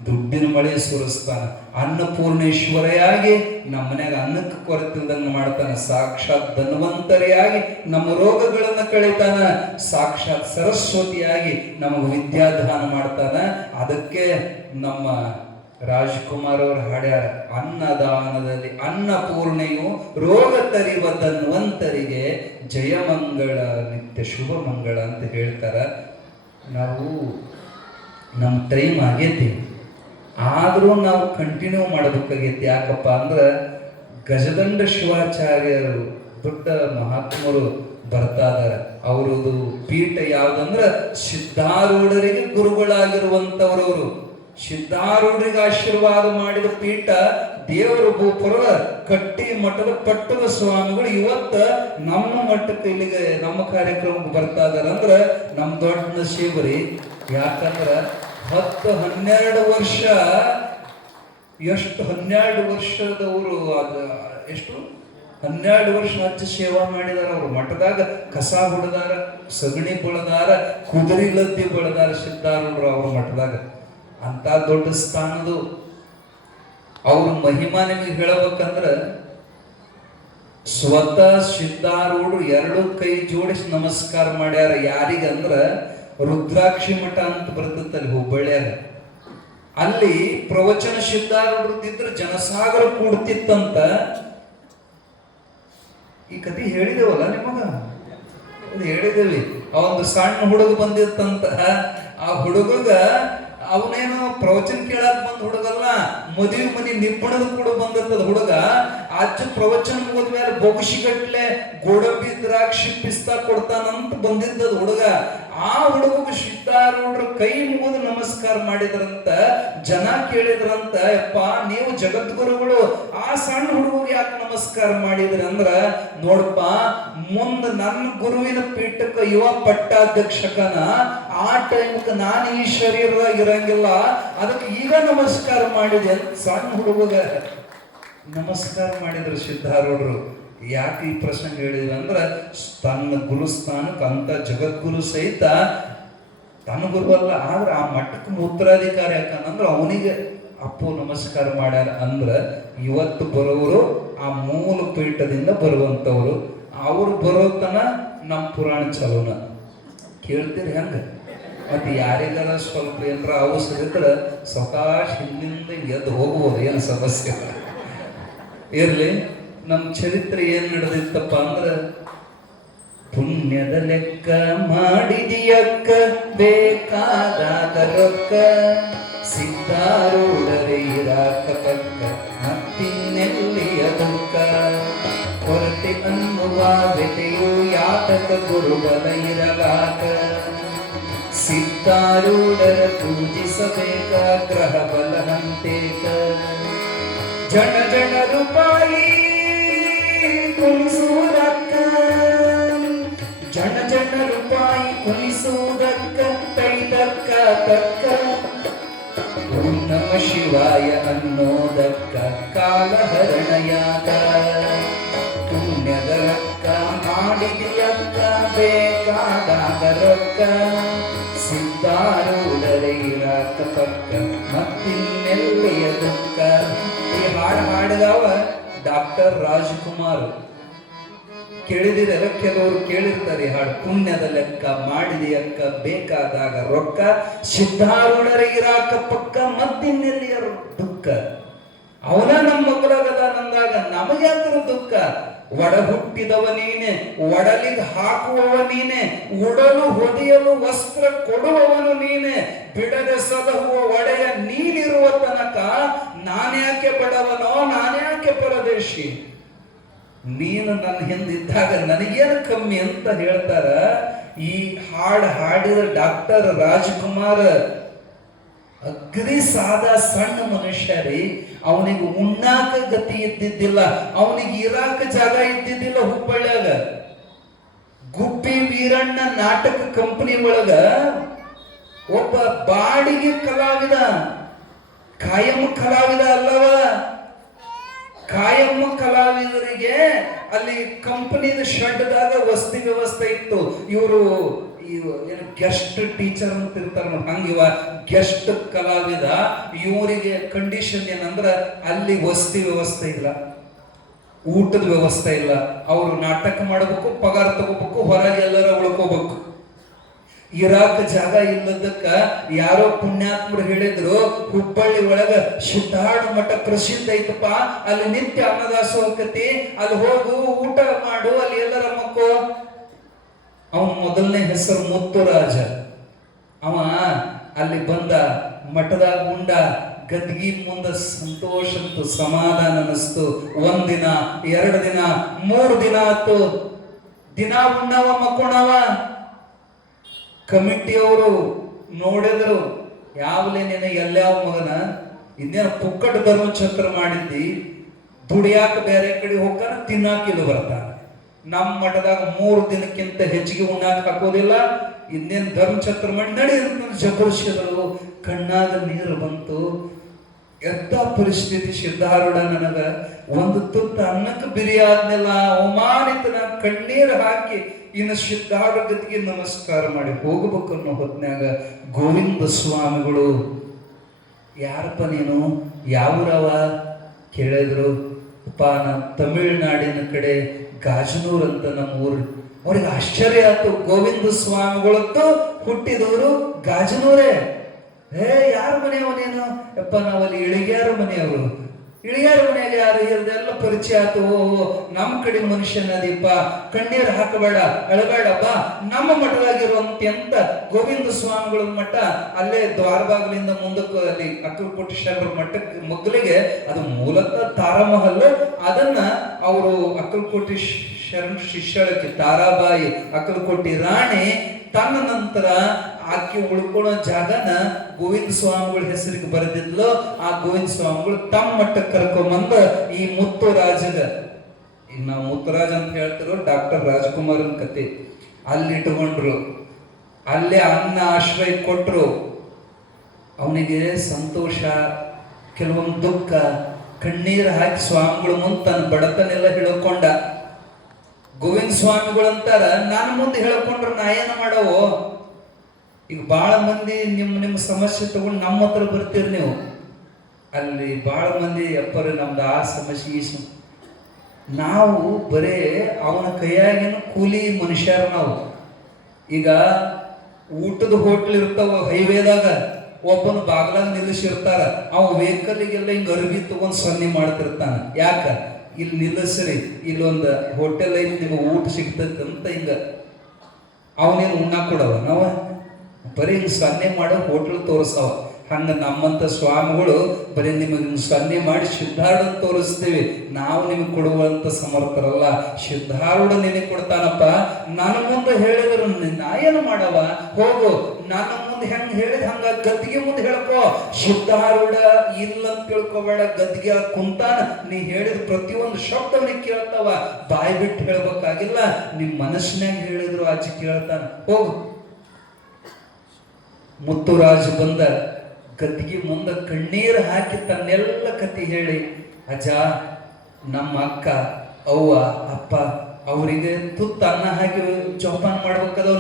ದುಡ್ಡಿನ ಮಳೆ ಸುರಿಸ್ತಾನ, ಅನ್ನಪೂರ್ಣೇಶ್ವರಿಯಾಗಿ ನಮ್ಮ ಮನ್ಯಾಗ ಅನ್ನಕ್ಕೆ ಕೊರತಿಲ್ದಂಗೆ ಮಾಡ್ತಾನ, ಸಾಕ್ಷಾತ್ ಧನ್ವಂತರಿಯಾಗಿ ನಮ್ಮ ರೋಗಗಳನ್ನ ಕಳೀತಾನ, ಸಾಕ್ಷಾತ್ ಸರಸ್ವತಿಯಾಗಿ ನಮಗೆ ವಿದ್ಯಾದಾನ ಮಾಡ್ತಾನ. ಅದಕ್ಕೆ ನಮ್ಮ ರಾಜ್ಕುಮಾರ್ ಅವರು ಹಾಡ್ಯಾರ, ಅನ್ನದಾನದಲ್ಲಿ ಅನ್ನಪೂರ್ಣೆಯು ರೋಗ ತರಿವ ಧನ್ವಂತರಿಗೆ ಜಯಮಂಗಳ ನಿತ್ಯ ಶುಭ ಮಂಗಳ ಅಂತ ಹೇಳ್ತಾರ. ನಾವು ನಮ್ಮ ಟೈಮ್ ಆಗೈತಿ, ಆದರೂ ನಾವು ಕಂಟಿನ್ಯೂ ಮಾಡಬೇಕಾಗೈತಿ. ಯಾಕಪ್ಪ ಅಂದ್ರೆ ಗಜದಂಡ ಶಿವಾಚಾರ್ಯರು ದೊಡ್ಡ ಮಹಾತ್ಮರು ಬರ್ತಾ ಇದಾರೆ. ಅವರದು ಪೀಠ ಯಾವ್ದಂದ್ರ ಸಿದ್ಧಾರೂಢರಿಗೆ ಗುರುಗಳಾಗಿರುವಂತವ್ರವರು. ಸಿದ್ಧಾರೂಢರಿಗೆ ಆಶೀರ್ವಾದ ಮಾಡಿದ ಪೀಠ ದೇವರು ಭೂಪುರದ ಕಟ್ಟಿ ಮಠದ ಪಟ್ಟದ ಸ್ವಾಮಿಗಳು ಇವತ್ತ ನಮ್ಮ ಮಠಕ್ಕೆ ಇಲ್ಲಿಗೆ ನಮ್ಮ ಕಾರ್ಯಕ್ರಮಕ್ಕೆ ಬರ್ತಾ ಇದಾರೆ ಅಂದ್ರೆ ನಮ್ ದೊಡ್ಡ ನಸೀಬರಿ. ಯಾಕಂದ್ರ 10-12 ವರ್ಷ, ಎಷ್ಟು 12 ವರ್ಷದವರು, ಅದು ಎಷ್ಟು 12 ವರ್ಷ ಹಚ್ಚ ಸೇವಾ ಮಾಡಿದಾರ. ಅವರು ಮಠದಾಗ ಕಸ ಹೊಡೆದಾರ, ಸಗಣಿ ಬಳದಾರ, ಕುದುರೆ ಲದ್ದಿ ಬಳದಾರ ಸಿದ್ಧಾರೂಢರು ಅವ್ರ ಮಠದಾಗ. ಅಂತ ದೊಡ್ಡ ಸ್ಥಾನದು ಅವ್ರ ಮಹಿಮಾ ನಿಮಗೆ ಹೇಳಬೇಕಂದ್ರ, ಸ್ವತಃ ಸಿದ್ಧಾರೂಢರು 2 ಕೈ ಜೋಡಿಸಿ ನಮಸ್ಕಾರ ಮಾಡ್ಯಾರ. ಯಾರಿಗಂದ್ರ ರುದ್ರಾಕ್ಷಿ ಮಠ ಅಂತ ಬರ್ತೈತಲ್ಲಿ ಹುಬ್ಬಳ್ಳಿಯಾಗ, ಅಲ್ಲಿ ಪ್ರವಚನ ಸಿದ್ಧಾರೂಢರದಿದ್ರೆ ಜನಸಾಗರ ಕೂಡ್ತಿತ್ತಂತ. ಈ ಕಥೆ ಹೇಳಿದೇವಲ್ಲ ನಿಮಗ, ಹೇಳಿದೇವಿ. ಆ ಒಂದು ಸಣ್ಣ ಹುಡುಗ ಬಂದಿತ್ತಂತ, ಆ ಹುಡುಗಗ ಅವನೇನು ಪ್ರವಚನ ಕೇಳಕ್ ಬಂದ ಹುಡುಗಲ್ಲ, ಮದುವೆ ಮನಿ ನಿಬ್ಬಣದ ಕೂಡ ಬಂದಿರ್ತದ ಹುಡುಗ. ಆ ಅಜ್ಜ ಪ್ರವಚನ ಮುಗಿದ್ಮೇಲೆ ಬೊಗುಶಿಗಟ್ಲೆ ಗೋಡಂಬಿ ದ್ರಾಕ್ಷಿ ಪಿಸ್ತಾ ಕೊಡ್ತಾನಂತ ಬಂದಿದ್ದದ ಹುಡುಗ. ಆ ಹುಡುಗ ಸಿದ್ಧಾರೂಢರ ಕೈ ಮುಗಿದು ನಮಸ್ಕಾರ ಮಾಡಿದ್ರಂತ. ಜನ ಕೇಳಿದ್ರಂತ, ಯಪ್ಪ ನೀವು ಜಗದ್ಗುರುಗಳು, ಆ ಸಣ್ಣ ಹುಡುಗಿಗೆ ಯಾಕೆ ನಮಸ್ಕಾರ ಮಾಡಿದ್ರಿ ಅಂದ್ರ, ನೋಡಪ್ಪ ಮುಂದ ನನ್ನ ಗುರುವಿನ ಪೀಠಕ್ಕೆ ಯುವ ಪಟ್ಟಾಧ್ಯಕ್ಷಕನ, ಆ ಟೈಮ್ಗೆ ನಾನು ಈ ಶರೀರದಾಗ ಇರಂಗಿಲ್ಲ, ಅದಕ್ಕೆ ಈಗ ನಮಸ್ಕಾರ ಮಾಡಿದೆ ಅಂತ ಸಣ್ಣ ಹುಡುಗ ನಮಸ್ಕಾರ ಮಾಡಿದ್ರು ಸಿದ್ಧಾರೂಢರು. ಯಾಕೆ ಈ ಪ್ರಶ್ನೆ ಹೇಳಿದ್ರು ಅಂದ್ರೆ, ತನ್ನ ಗುರುಸ್ಥಾನಕ್ಕೆ ಅಂತ ಜಗದ್ಗುರು ಸಹಿತ ತನ್ನ ಗುರು ಅಲ್ಲ, ಆದ್ರೆ ಆ ಮಟ್ಟಕ್ಕೆ ಉತ್ತರಾಧಿಕಾರಿ ಯಾಕಂದ್ರೆ ಅವನಿಗೆ ಅಪ್ಪು ನಮಸ್ಕಾರ ಮಾಡ್ಯಾರ. ಅಂದ್ರ ಇವತ್ತು ಬರೋರು ಆ ಮೂಲ ಪೀಠದಿಂದ ಬರುವಂತವ್ರು. ಅವ್ರು ಬರೋತನ ನಮ್ಮ ಪುರಾಣ ಚಲೋನ ಕೇಳ್ತೀರಿ ಹೆಂಗ. ಮತ್ತೆ ಯಾರಿಗಾರ ಸ್ವಲ್ಪ ಏನಾರ ಅವಸರ ಇದ್ರೆ ಸವಕಾಶ ಹಿಂದಿಂದ ಎದ್ದು ಹೋಗ್ಬೋದು, ಏನು ಸಮಸ್ಯೆ ಇರ್ಲಿ. ನಮ್ಮ ಚರಿತ್ರೆ ಏನ್ ನಡೆದಿತ್ತಪ್ಪ ಅಂದ್ರ, ಪುಣ್ಯದ ಲೆಕ್ಕ ಮಾಡಿದಿಯಕ್ಕ ಬೇಕಾದಾಗ ರೊಕ್ಕ, ಸಿದ್ಧಾರೂಢರೇ ಇರಾಕ ಪಕ್ಕ ಮತ್ತಿನ್ನೆಲ್ಲಿಯ ದುಃಖ, ಕೊರತೆ ಅನ್ನುವ ಬೆಲೆಯು ಯಾತಕ ಗುರುಬಲ ಇರಲಾಕ, ಸಿದ್ಧಾರೂಢರ ಪೂಜಿಸಬೇಕ ಗ್ರಹ ಬಲ ಹಂತೇಕ, ಜನ ಜನ ರೂಪಾಯಿ ಕುಣಿಸುವುದಕ್ಕ, ಜನ ಜನ ರೂಪಾಯಿ ಕುಣಿಸುವುದಕ್ಕ ಕೈದಕ್ಕ ತಕ್ಕ, ಓಂ ನಮ ಶಿವಾಯ ಅನ್ನೋದಕ್ಕ ಕಾಲಹರಣಯಾಗ, ಪುಣ್ಯದ ರೊಕ್ಕ ಮಾಡಿದೆಯಕ್ಕ ಬೇಕಾದಾಗ ರೊಕ್ಕ, ಸಿದ್ಧಾರೂಢರೇ ಇರಾಕ ಪಕ್ಕ ಮತ್ತಿನ್ನೆಲ್ಲಿಯ ದುಃಖ. ಈ ಹಾಡು ಹಾಡಿದವ ಡಾಕ್ಟರ್ ರಾಜ್ಕುಮಾರ್. ಕೇಳಿದಿರಲ್ಲ, ಕೆಲವರು ಕೇಳಿರ್ತಾರೆ ಹಾಡು. ಪುಣ್ಯದ ಲೆಕ್ಕ ಮಾಡಿದೆಯಕ್ಕ ಬೇಕಾದಾಗ ರೊಕ್ಕ, ಸಿದ್ಧಾರೂಢರೇ ಇರಾಕ ಪಕ್ಕ ಮತ್ತಿನ್ನೆಲ್ಲಿಯ ದುಃಖ. ಅವನ ನಮ್ಮ ಮಕ್ಕಳಾಗದಾನಂದಾಗ ನಮಗ್ಯಾಕರು ದುಃಖ? ಒಡ ಹುಟ್ಟಿದವ ನೀನೆ, ಒಡಲಿಗೆ ಹಾಕುವವ ನೀನೆ, ಉಡಲು ಹೊದಿಯಲು ವಸ್ತ್ರ ಕೊಡುವವನು ನೀನೆ, ಬಿಡದೆ ಸಲಹುವ ಒಡೆಯ ನೀನಿರುವ ತನಕ ನಾನ್ಯಾಕೆ ಬಡವನೋ, ನಾನ್ಯಾಕೆ ಪರದೇಶಿ, ನೀನು ನನ್ನ ಹಿಂದಿದ್ದಾಗ ನನಗೇನು ಕಮ್ಮಿ ಅಂತ ಹೇಳ್ತಾರ. ಈ ಹಾಡು ಹಾಡಿದ ಡಾಕ್ಟರ್ ರಾಜ್ಕುಮಾರ್ ಅಗ್ರಿ ಸಾದಾ ಸಣ್ಣ ಮನುಷ್ಯ ರೀ. ಅವನಿಗೆ ಉಣ್ಣಾಕ ಗತಿ ಇದ್ದಿದ್ದಿಲ್ಲ, ಅವನಿಗೆ ಇರಾಕ ಜಾಗ ಇದ್ದಿದ್ದಿಲ್ಲ. ಹುಬ್ಬಳ್ಳಿಯಾಗ ಗುಬ್ಬಿ ವೀರಣ್ಣ ನಾಟಕ ಕಂಪನಿ ಒಳಗ ಒಬ್ಬ ಬಾಡಿಗೆ ಕಲಾವಿದ, ಕಾಯಂ ಕಲಾವಿದ ಅಲ್ಲವ, ಕಾಯಂ ಕಲಾವಿದರಿಗೆ ಅಲ್ಲಿ ಕಂಪನಿದ ಶೆಡ್ದಾಗ ವಸತಿ ವ್ಯವಸ್ಥೆ ಇತ್ತು. ಇವರು ಏನು ಗೆಸ್ಟ್ ಟೀಚರ್ ಅಂತ ಇರ್ತಾರ, ಹಂಗಿವ ಗೆಸ್ಟ್ ಕಲಾವಿದ. ಇವರಿಗೆ ಕಂಡೀಷನ್ ಏನಂದ್ರ ಅಲ್ಲಿ ವಸತಿ ವ್ಯವಸ್ಥೆ ಇಲ್ಲ, ಊಟದ ವ್ಯವಸ್ಥೆ ಇಲ್ಲ. ಅವರು ನಾಟಕ ಮಾಡಬೇಕು, ಪಗಾರ ತಗೋಬೇಕು, ಹೊರಗೆ ಎಲ್ಲರ ಉಳ್ಕೋಬೇಕು. ಇರಾಕ ಜಾಗ ಇಲ್ಲದಕ್ಕ ಯಾರೋ ಪುಣ್ಯಾತ್ಮರು ಹೇಳಿದ್ರು, ಹುಬ್ಬಳ್ಳಿ ಒಳಗ ಸಿದ್ಧಾರೂಢ ಮಠ ಪ್ರಸಿದ್ಧ ಐತಪ್ಪ, ಅಲ್ಲಿ ನಿತ್ಯ ಅನ್ನದಾಸೋಹಕತಿ, ಅಲ್ಲಿ ಹೋಗು ಊಟ ಮಾಡು, ಅಲ್ಲಿ ಎಲ್ಲರ ಮಕ್ಕೋ. ಅವನ ಮೊದಲನೇ ಹೆಸರು ಮುತ್ತುರಾಜ. ಅವ ಅಲ್ಲಿ ಬಂದ, ಮಠದಾಗ ಉಂಡ, ಗದ್ಗಿ ಮುಂದ ಸಂತೋಷ ಅಂತು, ಸಮಾಧಾನ ಅನಿಸ್ತು. ಒಂದಿನ, 2 ದಿನ, 3 ದಿನ ಆತು. ದಿನ ಉಣ್ಣವ ಮಕ್ಕೋಣವ. ಕಮಿಟಿಯವರು ನೋಡಿದ್ರು, ಯಾವಲೇ ನೀನು ಎಲ್ಲಾವ ಮಗನ, ಇನ್ನೇನು ಪುಕ್ಕಟ ಧರ್ಮಛತ್ರ ಮಾಡಿದ್ದಿ, ದುಡಿಯಾಕ ಬೇರೆ ಕಡೆ ಹೋಗ್ತಾನ, ತಿನ್ನಾಕಿಲ್ಲ ಬರ್ತಾನ. ನಮ್ಮ ಮಠದಾಗ 3 ದಿನಕ್ಕಿಂತ ಹೆಚ್ಚಿಗೆ ಉಣ್ಣಾಕ ಹಾಕೋದಿಲ್ಲ, ಇನ್ನೇನು ಧರ್ಮಛತ್ರ ಮಾಡಿ ನಡಿ ಅಂತ ಜಬರ್ಸಿದ್ರು. ಕಣ್ಣಾಗ ನೀರು ಬಂತು. ಎಂತ ಪರಿಸ್ಥಿತಿ ಸಿದ್ಧಾರೂಢ. ನನಗ ಒಂದು ತುತ್ತ ಅನ್ನಕ್ಕೆ ಬಿರಿಯಾದ್ನೆಲ್ಲ ಅವಮಾನಿತನ ಕಣ್ಣೀರು ಹಾಕಿ ಇನ್ನು ಸಿದ್ಧಾರೂಢ ಗತಿಗೆ ನಮಸ್ಕಾರ ಮಾಡಿ ಹೋಗ್ಬೇಕು ಅನ್ನೋ ಹೊತ್ನ್ಯಾಗ ಗೋವಿಂದ ಸ್ವಾಮಿಗಳು, ಯಾರಪ್ಪ ನೀನು, ಯಾವೂರವ ಕೇಳಿದ್ರು. ಅಪ್ಪ ನಾನು ತಮಿಳ್ನಾಡಿನ ಕಡೆ ಗಾಜನೂರ್ ಅಂತ ನಮ್ಮ ಊರು. ಅವ್ರಿಗೆ ಆಶ್ಚರ್ಯ ಆಯ್ತು, ಗೋವಿಂದ ಸ್ವಾಮಿಗಳದ್ದು ಹುಟ್ಟಿದವರು ಗಾಜನೂರೇ. ಯಾರ ಮನೆಯವ ನೀನು? ಯಪ್ಪ ನಾವಲ್ಲಿ ಇಳಿಗ್ಯಾರ ಮನೆಯವರು. ಇಳಿಯಾರ ಮನೆಯಾಗ ಯಾರು ಇರದೆಲ್ಲ ಪರಿಚಯ ಆತು. ನಮ್ಮ ಕಡೆ ಮನುಷ್ಯನದೀಪ, ಕಣ್ಣೀರ್ ಹಾಕಬೇಡ, ಅಳಬೇಡ, ಬಾ ನಮ್ಮ ಮಠದಾಗಿರುವಂತ ಗೋವಿಂದ ಸ್ವಾಮಿಗಳ ಮಠ ಅಲ್ಲೇ ದ್ವಾರಬಾಗಿಲಿಂದ ಮುಂದಕ್ಕೆ ಅಲ್ಲಿ ಅಕ್ಕಲಕೋಟೇಶ್ವರ ಮಠಕ್ಕೆ ಮಗ್ಲಿಗೆ, ಅದು ಮೂಲತಃ ತಾರಾಮಹಲ್. ಅದನ್ನ ಅವರು ಅಕ್ಕಲಕೋಟೆ ಶರಣ ಶಿಷ್ಯಳಕ್ಕೆ ತಾರಾಬಾಯಿ ಅಕ್ಕಲಕೋಟೆ ರಾಣಿ ತನ್ನ ನಂತರ ಆಕೆ ಉಳ್ಕೊಳ್ಳೋ ಜಾಗನ ಗೋವಿಂದ ಸ್ವಾಮಿಗಳ ಹೆಸರಿಗೆ ಬರೆದಿದ್ಲು. ಆ ಗೋವಿಂದ ಸ್ವಾಮಿಗಳು ತಮ್ಮ ಮಟ್ಟಕ್ಕೆ ಕರ್ಕೊಂಬಂದ ಈ ಮುತ್ತುರಾಜಗ, ಈಗ ನಾವು ಮುತ್ತುರಾಜ್ ಅಂತ ಹೇಳ್ತಿರೋ ಡಾಕ್ಟರ್ ರಾಜ್ಕುಮಾರನ್ ಕತೆ, ಅಲ್ಲಿ ಇಟ್ಕೊಂಡ್ರು. ಅಲ್ಲೇ ಅನ್ನ ಆಶ್ರಯ ಕೊಟ್ರು. ಅವನಿಗೆ ಸಂತೋಷ, ಕೆಲವೊಂದು ದುಃಖ, ಕಣ್ಣೀರು ಹಾಕಿ ಸ್ವಾಮಿಗಳು ಮುಂದೆ ತನ್ನ ಬಡತನೆಲ್ಲ ಹೇಳ್ಕೊಂಡ. ಗೋವಿಂದ ಸ್ವಾಮಿಗಳು ಅಂತಾರ, ನಾನು ಮುಂದೆ ಹೇಳ್ಕೊಂಡ್ರೆ ನಾ ಏನು ಮಾಡವೋ. ಈಗ ಬಹಳ ಮಂದಿ ನಿಮ್ಮ ಸಮಸ್ಯೆ ತಗೊಂಡು ನಮ್ಮ ಹತ್ರ ಬರ್ತೀರಿ ನೀವು. ಅಲ್ಲಿ ಬಹಳ ಮಂದಿ ಅಪ್ಪರು ನಮ್ದು ಆ ಸಮಸ್ಯೆ ಈ ನಾವು ಬರೇ ಅವನ ಕೈಯಾಗಿನ ಕೂಲಿ ಮನುಷ್ಯರು ನಾವು. ಈಗ ಊಟದ ಹೋಟ್ಲ್ ಇರ್ತಾವ ಹೈವೇದಾಗ, ಒಬ್ಬನ ಬಾಗ್ಲಾಗ ನಿಲ್ಲಿಸಿರ್ತಾರ, ಅವ ವೆಹಿಕಲ್ಗೆಲ್ಲ ಹಿಂಗ ಅರ್ಬಿ ತಗೊಂಡ್ ಸನ್ನೆ ಮಾಡ್ತಿರ್ತಾನ. ಯಾಕ ಇಲ್ಲಿ ನಿಲ್ಲಿಸ್ರಿ, ಇಲ್ಲೊಂದು ಹೋಟೆಲ್ ಐತಿ, ನಿಮಗೆ ಊಟ ಸಿಗ್ತೈತೆ ಅಂತ ಹಿಂಗ ಅವನೇನು ಉಣ್ಣ ಕೊಡವ. ನಾವ ಬರೀ ಹಿಂಗೆ ಸನ್ನೆ ಮಾಡೋ ಹೋಟ್ಲ್ ತೋರಿಸ್ತಾವ. ಹಂಗ ನಮ್ಮಂತ ಸ್ವಾಮಿಗಳು ಬರೀ ನಿಮಗೆ ಸನ್ನೆ ಮಾಡಿ ಸಿದ್ಧಾರೂಢ ತೋರಿಸ್ತೀವಿ. ನಾವು ನಿಮಗೆ ಕೊಡುವಂತ ಸಮರ್ಥರಲ್ಲ. ಸಿದ್ಧಾರೂಢ ನಿನಗೆ ಕೊಡ್ತಾನಪ್ಪ. ನನ್ನ ಮುಂದೆ ಹೇಳಿದ್ರು ನಾ ಏನು ಮಾಡವ, ಹೋಗು ನನ್ನ ಮುಂದೆ ಹೆಂಗ್ ಹೇಳಿದ ಹಂಗ ಗದ್ದಿಗೆ ಮುಂದೆ ಹೇಳ್ಕೋ. ಸಿದ್ಧಾರೂಢ ಇಲ್ಲ ಅಂತ ತಿಳ್ಕೊಬೇಡ, ಗದ್ದಿಗೆ ಕುಂತಾನ. ನೀ ಹೇಳಿದ ಪ್ರತಿಯೊಂದು ಶಬ್ದವನಿಗೆ ಕೇಳ್ತಾವ, ಬಾಯಿ ಬಿಟ್ಟು ಹೇಳ್ಬೇಕಾಗಿಲ್ಲ, ನಿಮ್ ಮನಸ್ಸಿನಾಗ ಹೇಳಿದ್ರು ಆಚೆ ಕೇಳ್ತಾನ. ಹೋಗು. ಮುತ್ತುರಾಜ್ ಬಂದ ಗದ್ದಿಗೆ ಮುಂದೆ ಕಣ್ಣೀರು ಹಾಕಿ ತನ್ನೆಲ್ಲ ಕತಿ ಹೇಳಿ, ಅಜ್ಜ ನಮ್ಮ ಅಕ್ಕ ಅವ್ವ ಅಪ್ಪ ಅವರಿಗೆ ತುತ್ತ ಅನ್ನ ಹಾಕಿ ಜೋಪಾನ ಮಾಡ್ಬೇಕದವ್,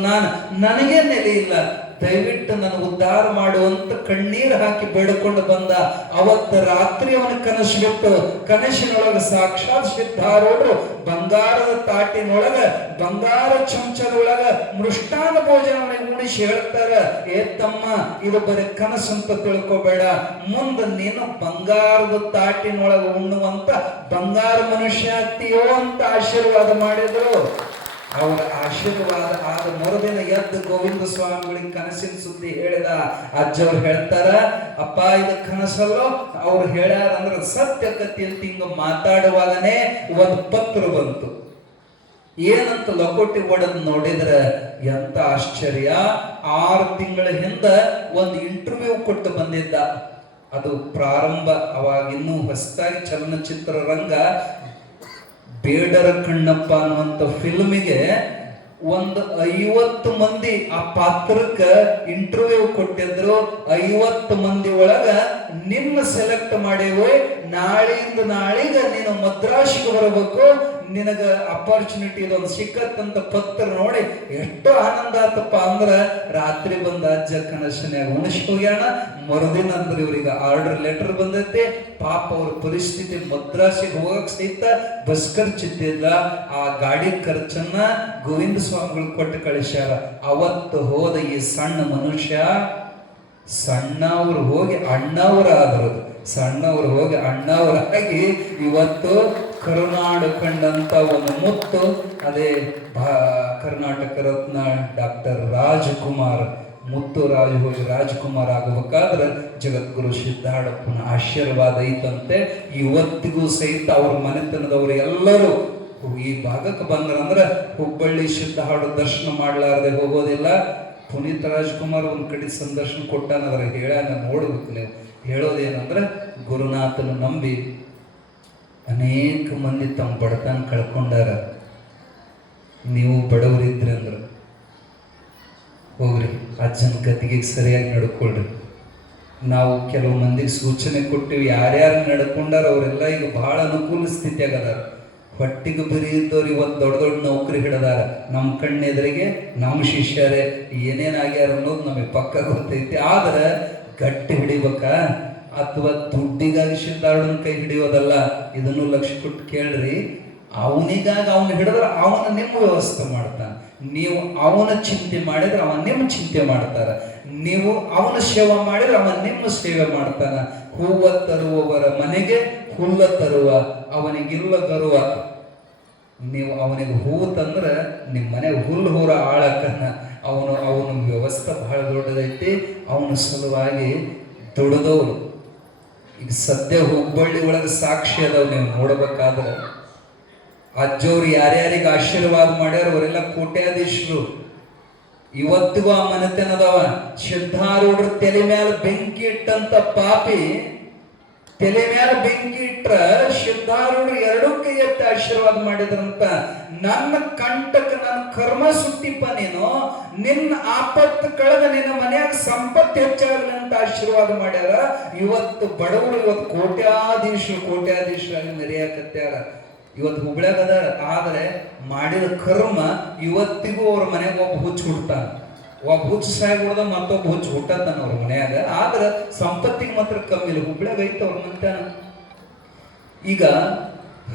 ನನಗೆ ನೆಲೆ ಇಲ್ಲ, ದಯವಿಟ್ಟು ನನ್ನ ಉದ್ಧಾರ ಮಾಡುವಂತ ಕಣ್ಣೀರು ಹಾಕಿ ಬೇಡಿಕೊಂಡು ಬಂದ. ಅವತ್ತ ರಾತ್ರಿ ಅವನ ಕನಸು ಬಿಟ್ಟು, ಕನಸಿನೊಳಗ ಸಾಕ್ಷಾತ್ ಸಿದ್ಧಾರೂಢರು ಬಂಗಾರದ ತಾಟಿನೊಳಗ ಬಂಗಾರ ಚಮಚದೊಳಗ ಮೃಷ್ಟಾನ ಭೋಜನ ಉಣಿಸಿ ಹೇಳ್ತಾರ, ಏ ತಮ್ಮ ಇದು ಬರೀ ಕನಸು ಅಂತ ತಿಳ್ಕೊಬೇಡ, ಮುಂದೆ ನೀನು ಬಂಗಾರದ ತಾಟಿನೊಳಗ ಉಣ್ಣುವಂತ ಬಂಗಾರ ಮನುಷ್ಯ ಆಗ್ತೀಯೋ ಅಂತ ಆಶೀರ್ವಾದ ಮಾಡಿದ್ರು. ಅವರ ಆಶೀರ್ವಾದ ಆದ ಮರುದಿನ ಎದ್ದು ಗೋವಿಂದ ಸ್ವಾಮಿಗಳಿಗೆ ಕನಸಿನ ಸುದ್ದಿ ಹೇಳಿದ. ಅಜ್ಜವ್ರು ಹೇಳ್ತಾರ, ಅಪ್ಪ ಇದು ಕನಸಲ್ಲೋ, ಅವ್ರು ಹೇಳ್ಯಾರ ಅಂದ್ರೆ ಸತ್ಯ ಕಥೆ ಅಂತ ಹಿಂಗ ಮಾತಾಡುವಾಗನೇ ಒಂದು ಪತ್ರ ಬಂತು. ಏನಂತ ಲಕೋಟಿ ಒಡೆದು ನೋಡಿದ್ರೆ ಎಂತ ಆಶ್ಚರ್ಯ, 6 ತಿಂಗಳ ಹಿಂದ ಒಂದು ಇಂಟರ್ವ್ಯೂ ಕೊಟ್ಟು ಬಂದಿದ್ದ. ಅದು ಪ್ರಾರಂಭ, ಅವಾಗ ಇನ್ನೂ ಹೊಸದಾಗಿ ಚಲನಚಿತ್ರ ರಂಗ. ಬೇಡರ ಕಣ್ಣಪ್ಪ ಅನ್ನುವಂಥ ಫಿಲ್ಮಿಗೆ ಒಂದು 50 ಮಂದಿ ಆ ಪಾತ್ರಕ್ಕೆ ಇಂಟರ್ವ್ಯೂ ಕೊಟ್ಟಿದ್ರು. 50 ಮಂದಿ ಒಳಗ ನಿನ್ನ ಸೆಲೆಕ್ಟ್ ಮಾಡೇವು, ನಾಳೆಯಿಂದ ನಾಳೆಗೆ ನೀನು ಮದ್ರಾಸಿಗೆ ಬರಬೇಕು, ನಿನಗ ಅಪಾರ್ಚುನಿಟಿ ಇದೊಂದು ಸಿಕ್ಕತ್ತಂತ ಪತ್ರ ನೋಡಿ ಎಷ್ಟು ಆನಂದ ಆತಪ್ಪ ಅಂದ್ರ, ರಾತ್ರಿ ಬಂದ ಅಜ್ಜ ಕನಸನ್ಯಾಗ ಉಣಿಸಿ ಹೋಗ್ಯಾಣ. ಮರುದಿನ ಅಂದ್ರೆ ಇವ್ರಿಗೆ ಆರ್ಡರ್ ಲೆಟರ್ ಬಂದೈತೆ. ಪಾಪ ಅವ್ರ ಪರಿಸ್ಥಿತಿ ಮದ್ರಾಸಿಗೆ ಹೋಗಕ್ ಸಹಿತ ಬಸ್ ಖರ್ಚಿದ್ದಿಲ್ಲ. ಆ ಗಾಡಿ ಖರ್ಚನ್ನ ಗೋವಿಂದ ಸ್ವಾಮಿಗಳು ಕೊಟ್ಟು ಕಳಿಸ್ಯಾರ. ಅವತ್ತು ಹೋದ ಈ ಸಣ್ಣ ಮನುಷ್ಯ ಸಣ್ಣವ್ರು ಹೋಗಿ ಅಣ್ಣವರಾದರು, ಸಣ್ಣವ್ರು ಹೋಗಿ ಅಣ್ಣವರಾಗಿ ಇವತ್ತು ಕರುನಾಡು ಕಂಡಂತ ಒಂದು ಮುತ್ತು, ಅದೇ ಕರ್ನಾಟಕ ರತ್ನ ಡಾಕ್ಟರ್ ರಾಜ್ಕುಮಾರ್. ಮುತ್ತುರಾಜ್ ಹೋಗಿ ರಾಜ್ಕುಮಾರ್ ಆಗಬೇಕಾದ್ರೆ ಜಗದ್ಗುರು ಸಿದ್ಧಾರೂಢಪ್ಪನ ಆಶೀರ್ವಾದ ಐತಂತೆ. ಇವತ್ತಿಗೂ ಸಹಿತ ಅವ್ರ ಮನೆತನದವರು ಎಲ್ಲರೂ ಈ ಭಾಗಕ್ಕೆ ಬಂದ್ರಂದ್ರೆ ಹುಬ್ಬಳ್ಳಿ ಸಿದ್ಧಾರೂಢ ದರ್ಶನ ಮಾಡ್ಲಾರ್ದೆ ಹೋಗೋದಿಲ್ಲ. ಪುನೀತ್ ರಾಜ್ಕುಮಾರ್ ಒಂದ್ ಕಡೆ ಸಂದರ್ಶನ ಕೊಟ್ಟಾನಂದ್ರೆ ಹೇಳ್ಯಾನ, ನೋಡ್ಬೇಕು ನೀವು. ಹೇಳೋದೇನಂದ್ರೆ, ಗುರುನಾಥನ ನಂಬಿ ಅನೇಕ ಮಂದಿ ತಮ್ಮ ಬಡತನ ಕಳ್ಕೊಂಡಾರ. ನೀವು ಬಡವರಿದ್ರಿ ಅಂದ್ರೆ ಹೋಗ್ರಿ, ಅಜ್ಜನ ಗದ್ದಿಗೆ ಸರಿಯಾಗಿ ನಡ್ಕೊಳ್ರಿ. ನಾವು ಕೆಲವು ಮಂದಿಗೆ ಸೂಚನೆ ಕೊಟ್ಟಿವಿ, ಯಾರ್ಯಾರು ನಡ್ಕೊಂಡಾರ ಅವರೆಲ್ಲ ಈಗ ಬಹಳ ಅನುಕೂಲ ಸ್ಥಿತಿಯಾಗ ಅದಾರ. ಹೊಟ್ಟಿಗೆ ಬರೀ ಇದ್ದವ್ರು ಇವತ್ತು ದೊಡ್ಡ ದೊಡ್ಡ ನೌಕರಿ ಹಿಡದಾರ. ನಮ್ಮ ಕಣ್ಣೆದುರಿಗೆ ನಮ್ಮ ಶಿಷ್ಯರೇ ಏನೇನಾಗ್ಯಾರ ಅನ್ನೋದು ನಮಗೆ ಪಕ್ಕ ಗೊತ್ತೈತಿ. ಆದ್ರೆ ಗಟ್ಟಿ ಹಿಡಿಬೇಕಾ ಅಥವಾ ದುಡ್ಡಿಗಾಗಿ ಸಿದ್ಧಾರೂಢನ ಕೈ ಹಿಡಿಯೋದಲ್ಲ. ಇದನ್ನು ಲಕ್ಷ್ಯ ಕೊಟ್ಟು ಕೇಳ್ರಿ. ಅವನಿಗಾಗಿ ಅವನು ಹಿಡಿದ್ರೆ ಅವನ ನಿಮ್ಮ ವ್ಯವಸ್ಥೆ ಮಾಡ್ತಾನೆ. ನೀವು ಅವನ ಚಿಂತೆ ಮಾಡಿದ್ರೆ ಅವನ ನಿಮ್ಮ ಚಿಂತೆ ಮಾಡ್ತಾರ. ನೀವು ಅವನ ಸೇವೆ ಮಾಡಿದ್ರೆ ಅವನ ನಿಮ್ಮ ಸೇವೆ ಮಾಡ್ತಾನ. ಹೂವ ತರುವವರ ಮನೆಗೆ ಹುಲ್ಲ ತರುವ, ಅವನಿಗಿಲ್ಲ ಗರುವ. ನೀವು ಅವನಿಗೆ ಹೂವು ತಂದ್ರೆ ನಿಮ್ಮ ಮನೆಗೆ ಹುಲ್ಲು ಹೂರ ಆಳಕ್ಕನ್ನ ಅವನ ವ್ಯವಸ್ಥೆ ಬಹಳ ದೊಡ್ಡದೈತಿ. ಅವನ ಸಲುವಾಗಿ ದುಡಿದವರು ಈಗ ಸದ್ಯ ಹುಬ್ಬಳ್ಳಿ ಒಳಗೆ ಸಾಕ್ಷಿ ಅದಾವ. ನೀವು ನೋಡ್ಬೇಕಾದ್ರೆ ಅಜ್ಜವ್ರು ಯಾರ್ಯಾರಿಗೆ ಆಶೀರ್ವಾದ ಮಾಡ್ಯಾರ ಅವರೆಲ್ಲ ಕೋಟ್ಯಾಧೀಶರು. ಇವತ್ತಿಗೂ ಆ ಮನೆತನದವ. ಸಿದ್ಧಾರೂಢರು ತಲೆ ಮೇಲೆ ಬೆಂಕಿ ಇಟ್ಟಂತ ಪಾಪಿ ತಲೆ ಮೇಲೆ ಬೆಂಕಿ ಇಟ್ರ ಸಿದ್ಧಾರೂಢರು ಎರಡೂ ಕೈ ಎತ್ತಿ ಆಶೀರ್ವಾದ ಮಾಡಿದ್ರಂತ. ನನ್ನ ಕಂಟಕ ನನ್ನ ಕರ್ಮ ಸುಟ್ಟಿಪ್ಪ, ನೀನು ನಿನ್ನ ಆಪತ್ತು ಕಳೆದ ನಿನ್ನ ಮನೆಯಾಗ ಸಂಪತ್ತು ಹೆಚ್ಚಾಗಲಿ ಅಂತ ಆಶೀರ್ವಾದ ಮಾಡ್ಯಾರ. ಇವತ್ತು ಬಡವರು ಇವತ್ತು ಕೋಟ್ಯಾಧೀಶರಾಗಿ ಮೆರೆಯಾಕತ್ಯಾರ. ಇವತ್ತು ಹುಬ್ಳ್ಯಾಗ ಅದಾರ. ಆದ್ರೆ ಮಾಡಿದ ಕರ್ಮ ಇವತ್ತಿಗೂ ಅವ್ರ ಮನೆಗೆ ಒಬ್ಬ ಹುಚ್ಚು ಹುಡ್ತಾನ. ಒಬ್ಬ ಹುಚ್ಚು ಸಾಯಿ ಹೊಡೆದ ಮತ್ತೊಬ್ಬ ಹುಚ್ಚು ಹುಟ್ಟತಾನ ಅವ್ರ ಮನ್ಯಾಗ. ಆದ್ರ ಸಂಪತ್ತಿಗೆ ಮಾತ್ರ ಕಮ್ಮಿ ಇಲ್ಲ. ಹುಬ್ಳ್ಯಾಗ ಐತ ಅವ್ರ ಮಂತಾನ. ಈಗ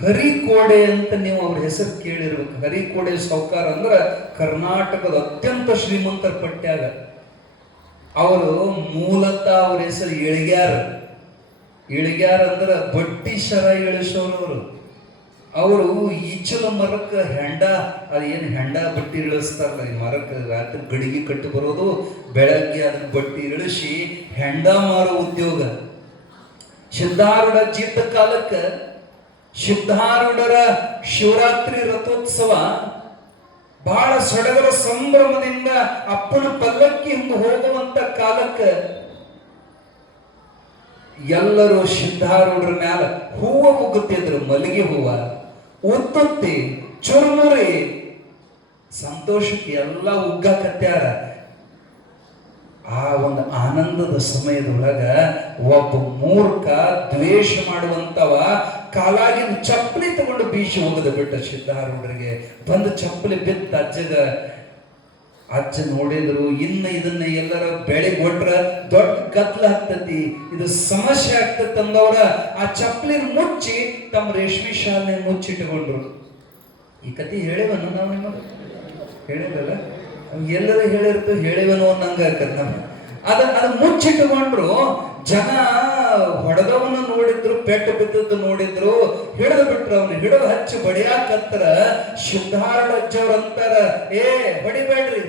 ಹರಿಕೋಡೆ ಅಂತ ನೀವು ಅವ್ರ ಹೆಸರು ಕೇಳಿರ್ಬೇಕು. ಹರಿಕೋಡೆ ಸಾವ್ಕಾರ ಅಂದ್ರ ಕರ್ನಾಟಕದ ಅತ್ಯಂತ ಶ್ರೀಮಂತರ ಪಟ್ಟ್ಯಾಗ. ಅವರು ಮೂಲತಃ ಅವ್ರ ಹೆಸರು ಇಳಿಗ್ಯಾರ ಅಂದ್ರ ಬಟ್ಟಿ ಶರ ಇಳಿಸೋನವರು. ಅವರು ಈಚಲ ಮರಕ್ಕೆ ಅದೇನು ಹೆಂಡ ಬಟ್ಟಿ ಇಳಿಸ್ತಾರಲ್ಲ, ಈ ಮರಕ್ಕೆ ರಾತ್ರಿ ಗಡಿಗೆ ಕಟ್ಟಿ ಬರೋದು, ಬೆಳಗ್ಗೆ ಅದನ್ನ ಬಟ್ಟಿ ಇಳಿಸಿ ಹೆಂಡ ಮಾರೋ ಉದ್ಯೋಗ. ಸಿದ್ಧಾರೂಢ ಜೀತ ಕಾಲಕ್ಕೆ ಸಿದ್ಧಾರೂಢರ ಶಿವರಾತ್ರಿ ರಥೋತ್ಸವ ಬಹಳ ಸಡಗರ ಸಂಭ್ರಮದಿಂದ ಅಪ್ಪನ ಪಲ್ಲಕ್ಕಿ ಹಿಂಗ ಹೋಗುವಂತ ಕಾಲಕ್ಕೆ ಎಲ್ಲರೂ ಸಿದ್ಧಾರೂಢರ ಮ್ಯಾಲ ಹೂವ ಮುಗುತ್ತಿದ್ರು. ಮಲ್ಲಿಗೆ ಹೂವ, ಉತ್ತುತ್ತಿ, ಚುರುಮುರಿ, ಸಂತೋಷಕ್ಕೆ ಎಲ್ಲ ಉಗ್ಗಾಕತ್ಯಾರ. ಆ ಒಂದು ಆನಂದದ ಸಮಯದೊಳಗ ಒಬ್ಬ ಮೂರ್ಖ ದ್ವೇಷ ಮಾಡುವಂತವ ಕಾಲಾಗಿನ ಚಪ್ಪಲಿ ತಗೊಂಡು ಬೀಸಿ ಹೋಗದ ಬಿಟ್ಟ ಸಿದ್ಧಾರೂಢರಿಗೆ. ಬಂದು ಚಪ್ಪಲಿ ಬಿತ್ತ ಅಜ್ಜ ನೋಡಿದ್ರು. ಇದನ್ನ ಎಲ್ಲರ ಬೆಳಿಗ್ಗೆ ಕೊಟ್ರ ದೊಡ್ಡ ಗದ್ಲ ಆಗ್ತತಿ, ಇದು ಸಮಸ್ಯೆ ಆಗ್ತತಿ ಅಂದವ್ರ ಆ ಚಪ್ಪಲಿನ ಮುಚ್ಚಿ ತಮ್ಮ ರೇಷ್ಮೆ ಶಾಲೆ ಮುಚ್ಚಿಟ್ಟುಕೊಂಡ್ರು. ಈ ಕತಿ ಹೇಳಿವನು ನಾವು ನಿಮಗೆ ಹೇಳಿದ್ರಲ್ಲ, ಎಲ್ಲರೂ ಹೇಳಿವನು ಅನ್ನಂಗ ಅದ ಮುಚ್ಚಿಟ್ಟುಕೊಂಡ್ರು. ಜನ ಹೊಡೆದವನ್ನ ನೋಡಿದ್ರು, ಪೆಟ್ಟು ಬಿದ್ದದ್ದು ನೋಡಿದ್ರು, ಹಿಡಿದು ಬಿಟ್ರು. ಅವನು ಹಿಡಿದು ಹಚ್ಚಿ ಬಡಿಯಾಕತ್ತರ. ಸಿದ್ಧಾರೂಢ ಅಜ್ಜವ್ರು ಅಂತಾರ, ಹೊಡಿಬೇಡ್ರಿ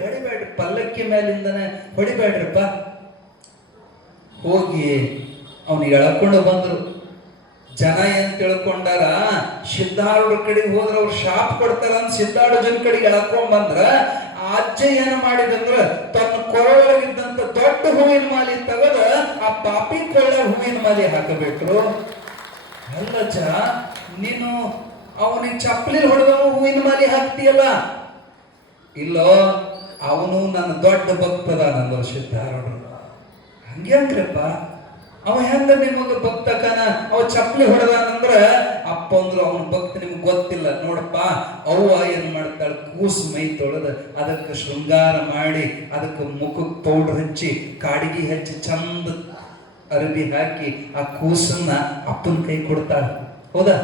ಪಲ್ಲಕ್ಕಿ ಮೇಲಿಂದನೆ ಹೊಡಿಬೇಡ್ರಿಪ್ಪ. ಹೋಗಿ ಅವನು ಎಳ್ಕೊಂಡು ಬಂದ್ರು. ಜನ ಏನ್ ತಿಳ್ಕೊಂಡಾರ, ಸಿದ್ಧಾರೂಢ ಕಡೆಗೆ ಹೋದ್ರ ಅವ್ರು ಶಾಪ್ ಕೊಡ್ತಾರ ಅಂತ ಸಿದ್ಧಾರೂಢ ಜನ ಕಡೆಗೆ ಎಳ್ಕೊಂಡ್ ಬಂದ್ರ. ಆ ಅಜ್ಜ ಏನ್ ಮಾಡಿದಂದ್ರ ತನ್ನ ಕೊರಳೊಳಗಿದ್ದಂತ ದೊಡ್ಡ ಹೂವಿನ ಮಾಲಿ ತೆಗೆದ ಆ ಪಾಪಿ ಕೊಳ್ಳ ಹೂವಿನ ಮಾಲಿ ಹಾಕಬಿಟ್ರು. ಅಲ್ಲಜ್ಜ, ನೀನು ಅವನಿಗೆ ಚಪ್ಪಲಿ ಹೊಡೆದವ ಹೂವಿನ ಮಾಲಿ ಹಾಕ್ತೀಯಲ್ಲ? ಇಲ್ಲೋ, ಅವನು ನನ್ನ ದೊಡ್ಡ ಭಕ್ತದ ನಂದ್ರು ಸಿದ್ಧಾರೂಢರು. ಹಂಗೆ ಅಂದ್ರಪ್ಪ, ಅವ ಹೆಂಗ ನಿಮಗ ಭಕ್ತಕನ? ಅವ ಚಪ್ಪಲಿ ಹೊಡೆದಾನಂದ್ರ ಅಪ್ಪ ಅಂದ್ರು ಅವನ ಭಕ್ತ ನಿಮ್ಗೆ ಗೊತ್ತಿಲ್ಲ. ನೋಡಪ್ಪ, ಅವ್ವ ಏನ್ ಮಾಡ್ತಾಳ, ಕೂಸು ಮೈ ತೊಳೆದ ಅದಕ್ಕೆ ಶೃಂಗಾರ ಮಾಡಿ ಅದಕ್ಕೆ ಮುಖಕ್ಕೆ ಪೌಡರ್ ಹಚ್ಚಿ ಕಾಡಿಗೆ ಹಚ್ಚಿ ಚಂದ ಅರಬಿ ಹಾಕಿ ಆ ಕೂಸನ್ನ ಅಪ್ಪನ ಕೈ ಕೊಡ್ತಾಳ. ಹೌದಾ?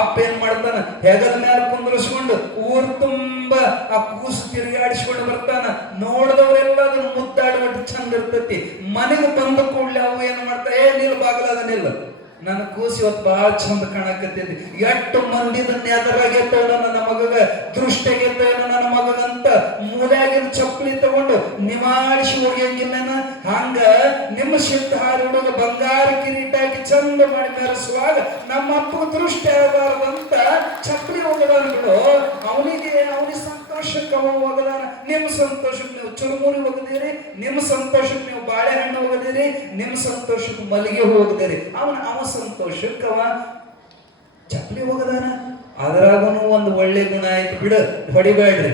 ಅಪ್ಪ ಏನ್ ಮಾಡ್ತಾನ, ಹೆಗಲ ಮ್ಯಾಲ ಕುಂದ್ರಿಸ್ಕೊಂಡು ಊರ್ ತುಂಬಾ ಆ ಕೂಸು ತಿರುಗಾಡಿಸ್ಕೊಂಡು ಬರ್ತಾನ. ನೋಡಿದವರೆಲ್ಲ ಅದನ್ನ ಮುದ್ದಾಡುವಟ್ಟು ಚಂದ ಇರ್ತತಿ. ಮನೆಗೆ ಬಂದ ಕೂಡಲೇ ಅವು ಏನ್ ಮಾಡ್ತಾ, ನಿಲ್ ಬಾಗಲ ಅದ ನಿಲ್ಲ, ನನ್ನ ಕೂಸಿ ಇವತ್ತು ಬಹಳ ಚಂದ ಕಾಣಕತ್ತೈತಿ. ಎಷ್ಟು ಮಂದಿದ ನೆದರಾಗೈತೋ ನನ್ನ ಮಗಗ, ದೃಷ್ಟಿಗೈತೋ ನನ್ನ ಮಗಗಂತ ಮೂಲ್ಯಾಗಿನ ಚಪ್ಪಲಿ ತಗೊಂಡು ನಿಮಾಡಿಸಿ ಹೋಗಿಲ್ಲ. ಹಂಗ ನಿಮ್ಮ ಸಿದ್ಧಾರೂಢಗ ಬಂಗಾರ ಕಿರೀಟ ಹಾಕಿ ಚಂದ ಮಾಡಿ ಮೆರೆಸುವಾಗ ನಮ್ಮ ಅಪ್ಪಗ ದೃಷ್ಟಿ ಆಗಬಾರದಂತ ಚಪ್ಪಲಿ ಹೋಗದಾನ ಬಿಡು. ಅವನಿಗೆ ಸಂತೋಷಕ್ಕೆ ಅವ ಹೋಗದಾನ. ನಿಮ್ಮ ಸಂತೋಷಕ್ಕೆ ನೀವು ಚುರುಮುರಿ ಹೋಗದಿರಿ, ನಿಮ್ಮ ಸಂತೋಷಕ್ಕೆ ನೀವು ಬಾಳೆಹಣ್ಣು ಹೋಗದಿರಿ, ನಿಮ್ಮ ಸಂತೋಷಕ್ಕೆ ಮಲ್ಲಿಗೆ ಹೋಗದಿರಿ. ಅವ ಸಂತೋಷಕ್ಕೆ ಅವ ಚಪ್ಪಲಿ ಹೋಗದಾನ. ಅದರಾಗನು ಒಂದು ಒಳ್ಳೆ ಗುಣ ಆಯ್ತು ಬಿಡು, ಹೊಡಿಬೇಡ್ರಿ.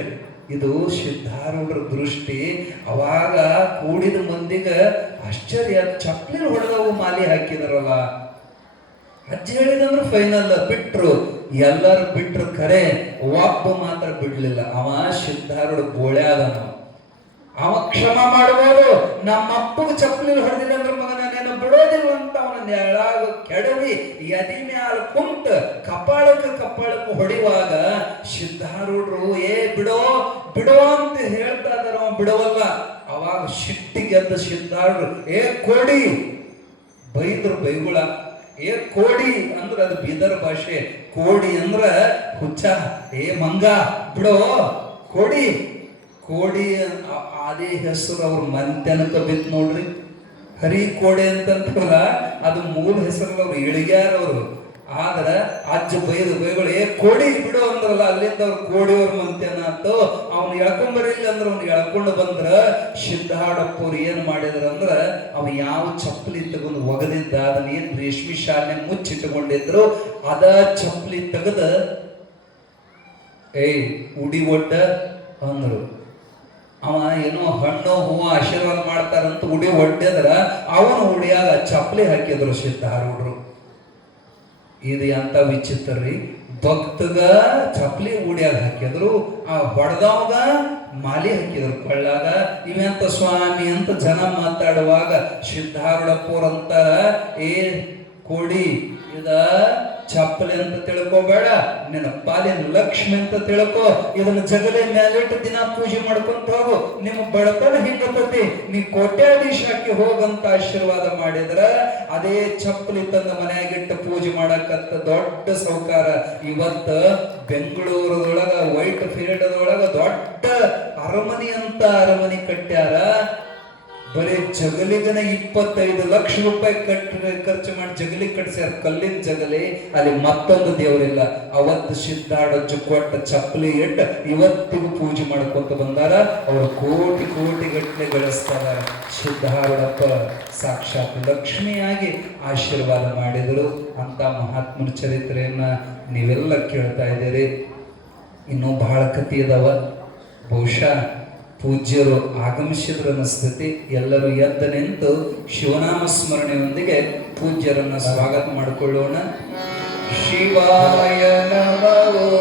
ಇದು ಸಿದ್ಧಾರೂಢರ ದೃಷ್ಟಿ. ಅವಾಗ ಕೂಡಿದ ಮಂದಿಗ ಆಶ್ಚರ್ಯ, ಚಪ್ಪಲಿ ಹೊಡೆದವು ಮಾಲಿ ಹಾಕಿದಾರಲ್ಲ. ಅಜ್ಜ ಹೇಳಿದಂದ್ರು ಫೈನಲ್ ಬಿಟ್ರು, ಎಲ್ಲರೂ ಬಿಟ್ರು. ಖರೆ ಒಬ್ಬ ಮಾತ್ರ ಬಿಡ್ಲಿಲ್ಲ. ಅವ ಸಿದ್ಧಾರೂಢ ಬೋಳ್ಯಾದ. ಅವ ಕ್ಷಮ ಮಾಡುವವರು, ನಮ್ಮ ಅಪ್ಪಗೆ ಚಪ್ಪಲಿ ಹೊಡೆದಿಲ್ಲ ಅಂದ್ರೆ ಮಗನ ನೀನು ಬಿಡೋದಿಲ್ವಂತ ಅವನ ಎಳಾಗ ಕೆಡವಿ ಎದಿ ಮ್ಯಾಲ ಕುಂತ ಕಪಾಳಕ್ಕೆ ಹೊಡಿವಾಗ ಸಿದ್ಧಾರೂಢರು ಬಿಡೋ ಅಂತ ಹೇಳ್ತಾ ಇದಾರ. ಅವ ಬಿಡವಲ್ಲ. ಅವಾಗ ಸಿಟ್ಟಿಗೆದ್ದ ಸಿದ್ಧಾರೂಢರು ಕೊಡಿ ಬೈದ್ರು. ಬೈಗುಳ ಏ ಕೋಡಿ ಅಂದ್ರ ಅದು ಬೀದರ್ ಭಾಷೆ. ಕೋಡಿ ಅಂದ್ರ ಹುಚ್ಚ, ಏ ಮಂಗ ಬಿಡೋ ಕೋಡಿ. ಕೋಡಿ ಅದೇ ಹೆಸರು ಅವ್ರ ಮಂತ್ಯನಕ ಬಿತ್ ನೋಡ್ರಿ. ಹರಿ ಕೋಡೆ ಅಂತಂತಾರ, ಅದು ಮೂಲ ಹೆಸರಲ್ಲ, ಅವ್ರು ಇಳಿಗ್ಯಾರ ಅವರು. ಆದ್ರ ಅಜ್ಜ ಬೈಗಳು ಏ ಕೋಡಿ ಬಿಡು ಅಂದ್ರಲ್ಲ, ಅಲ್ಲಿಂದ ಅವ್ರು ಕೋಡಿಯವ್ರ ಮಂತ್ಯನ ಆತು. ಅವ್ನು ಎಳ್ಕೊಂಬರಿಲ್ಲ ಅಂದ್ರ ಅವ್ನು ಎಳ್ಕೊಂಡು ಬಂದ್ರ ಸಿದ್ಧಾಡಪ್ಪವ್ರು ಏನ್ ಮಾಡಿದ್ರ ಅಂದ್ರ, ಅವ ಯಾವ ಚಪ್ಪಲಿ ತಗೊಂಡು ಒಗದಿದ್ದ ಅದನ್ನ ಏನ್ ರೇಷ್ಮೆ ಶಾಲೆ ಮುಚ್ಚಿಟ್ಟುಕೊಂಡಿದ್ರು, ಅದ ಚಪ್ಪಲಿ ತೆಗದ ಏಯ್ ಉಡಿ ಒಡ್ಡ ಅಂದ್ರು. ಅವ ಏನೋ ಹಣ್ಣು ಹೂವು ಆಶೀರ್ವಾದ ಮಾಡ್ತಾರಂತ ಉಡಿ ಒಡ್ಡಿದ್ರ ಅವನು ಉಡಿಯಾಗ ಚಪ್ಪಲಿ ಹಾಕಿದ್ರು ಸಿದ್ಧಾರೂಢರು. ಇದು ಎಂತ ವಿಚಿತ್ರ ರೀ. ಭಕ್ತಗ ಚಪ್ಪಲಿ ಉಡಿಯಾಗ ಹಾಕಿದ್ರು, ಆ ಹೊಡೆದವಾಗ ಮಾಲಿ ಹಾಕಿದ್ರು ಕೊಳ್ಳಾಗ. ಇವೆಂತ ಸ್ವಾಮಿ ಅಂತ ಜನ ಮಾತಾಡುವಾಗ ಸಿದ್ಧಾರೂಢಪ್ಪವ್ರ ಅಂತಾರ, ಏ ಕೋಡಿ ಇದ ಚಪ್ಪಲಿ ಅಂತ ತಿಳ್ಕೋಬೇಡ, ನಿನ್ನ ಪಾಲಿನ ಲಕ್ಷ್ಮಿ ಅಂತ ತಿಳ್ಕೊ. ಇದನ್ನ ಜಗಲಿ ಮೇಲಿಟ್ಟು ದಿನ ಪೂಜೆ ಮಾಡ್ಕೊಂತ ಹೋಗು, ನಿಮ್ಮ ಬಡತನ ಹಿಂಗತತಿ, ನೀ ಕೋಟ್ಯಾಧೀಶ ಹಾಕಿ ಹೋಗಂತ ಆಶೀರ್ವಾದ ಮಾಡಿದ್ರ ಅದೇ ಚಪ್ಪಲಿ ತಂದ ಮನೆಯಾಗಿಟ್ಟು ಪೂಜೆ ಮಾಡಕತ್ತ ದೊಡ್ಡ ಸೌಕಾರ. ಇವತ್ತ ಬೆಂಗಳೂರದೊಳಗ ವೈಟ್ ಫೀಲ್ಡ್ ಒಳಗ ದೊಡ್ಡ ಅರಮನಿ ಅಂತ ಅರಮನಿ ಕಟ್ಟ್ಯಾರ. ಬರೀ ಜಗಲಿಗನ 25 ಲಕ್ಷ ರೂಪಾಯಿ ಖರ್ಚು ಮಾಡಿ ಜಗಲಿ ಕಟ್ಸ್ಯಾರ, ಕಲ್ಲಿನ ಜಗಲಿ. ಅಲ್ಲಿ ಮತ್ತೊಂದು ದೇವರಿಲ್ಲ. ಅವತ್ತು ಸಿದ್ಧಾಡಜ್ಜು ಕೊಟ್ಟ ಚಪ್ಪಲಿ ಇಟ್ಟು ಇವತ್ತಿಗೂ ಪೂಜೆ ಮಾಡ್ಕೊಂತ ಬಂದಾರ. ಅವರು ಕೋಟಿ ಕೋಟಿ ಗಟ್ಟಲೆ ಗಳಿಸ್ತಾರ. ಸಿದ್ಧಾರೂಢಪ್ಪ ಸಾಕ್ಷಾತ್ ಲಕ್ಷ್ಮಿಯಾಗಿ ಆಶೀರ್ವಾದ ಮಾಡಿದರು. ಅಂತ ಮಹಾತ್ಮನ ಚರಿತ್ರೆಯನ್ನ ನೀವೆಲ್ಲ ಕೇಳ್ತಾ ಇದ್ದೀರಿ. ಇನ್ನೂ ಬಹಳ ಕಥೆ ಇದಾವ. ಬಹುಶಃ ಪೂಜ್ಯರು ಆಗಮಿಸಿದ್ರು ಅನಿಸ್ತತಿ. ಎಲ್ಲರೂ ಎದ್ದ ನಿಂತು ಶಿವನಾಮ ಸ್ಮರಣೆಯೊಂದಿಗೆ ಪೂಜ್ಯರನ್ನ ಸ್ವಾಗತ ಮಾಡಿಕೊಳ್ಳೋಣ. ಶಿವಾಯ ನಮಃ.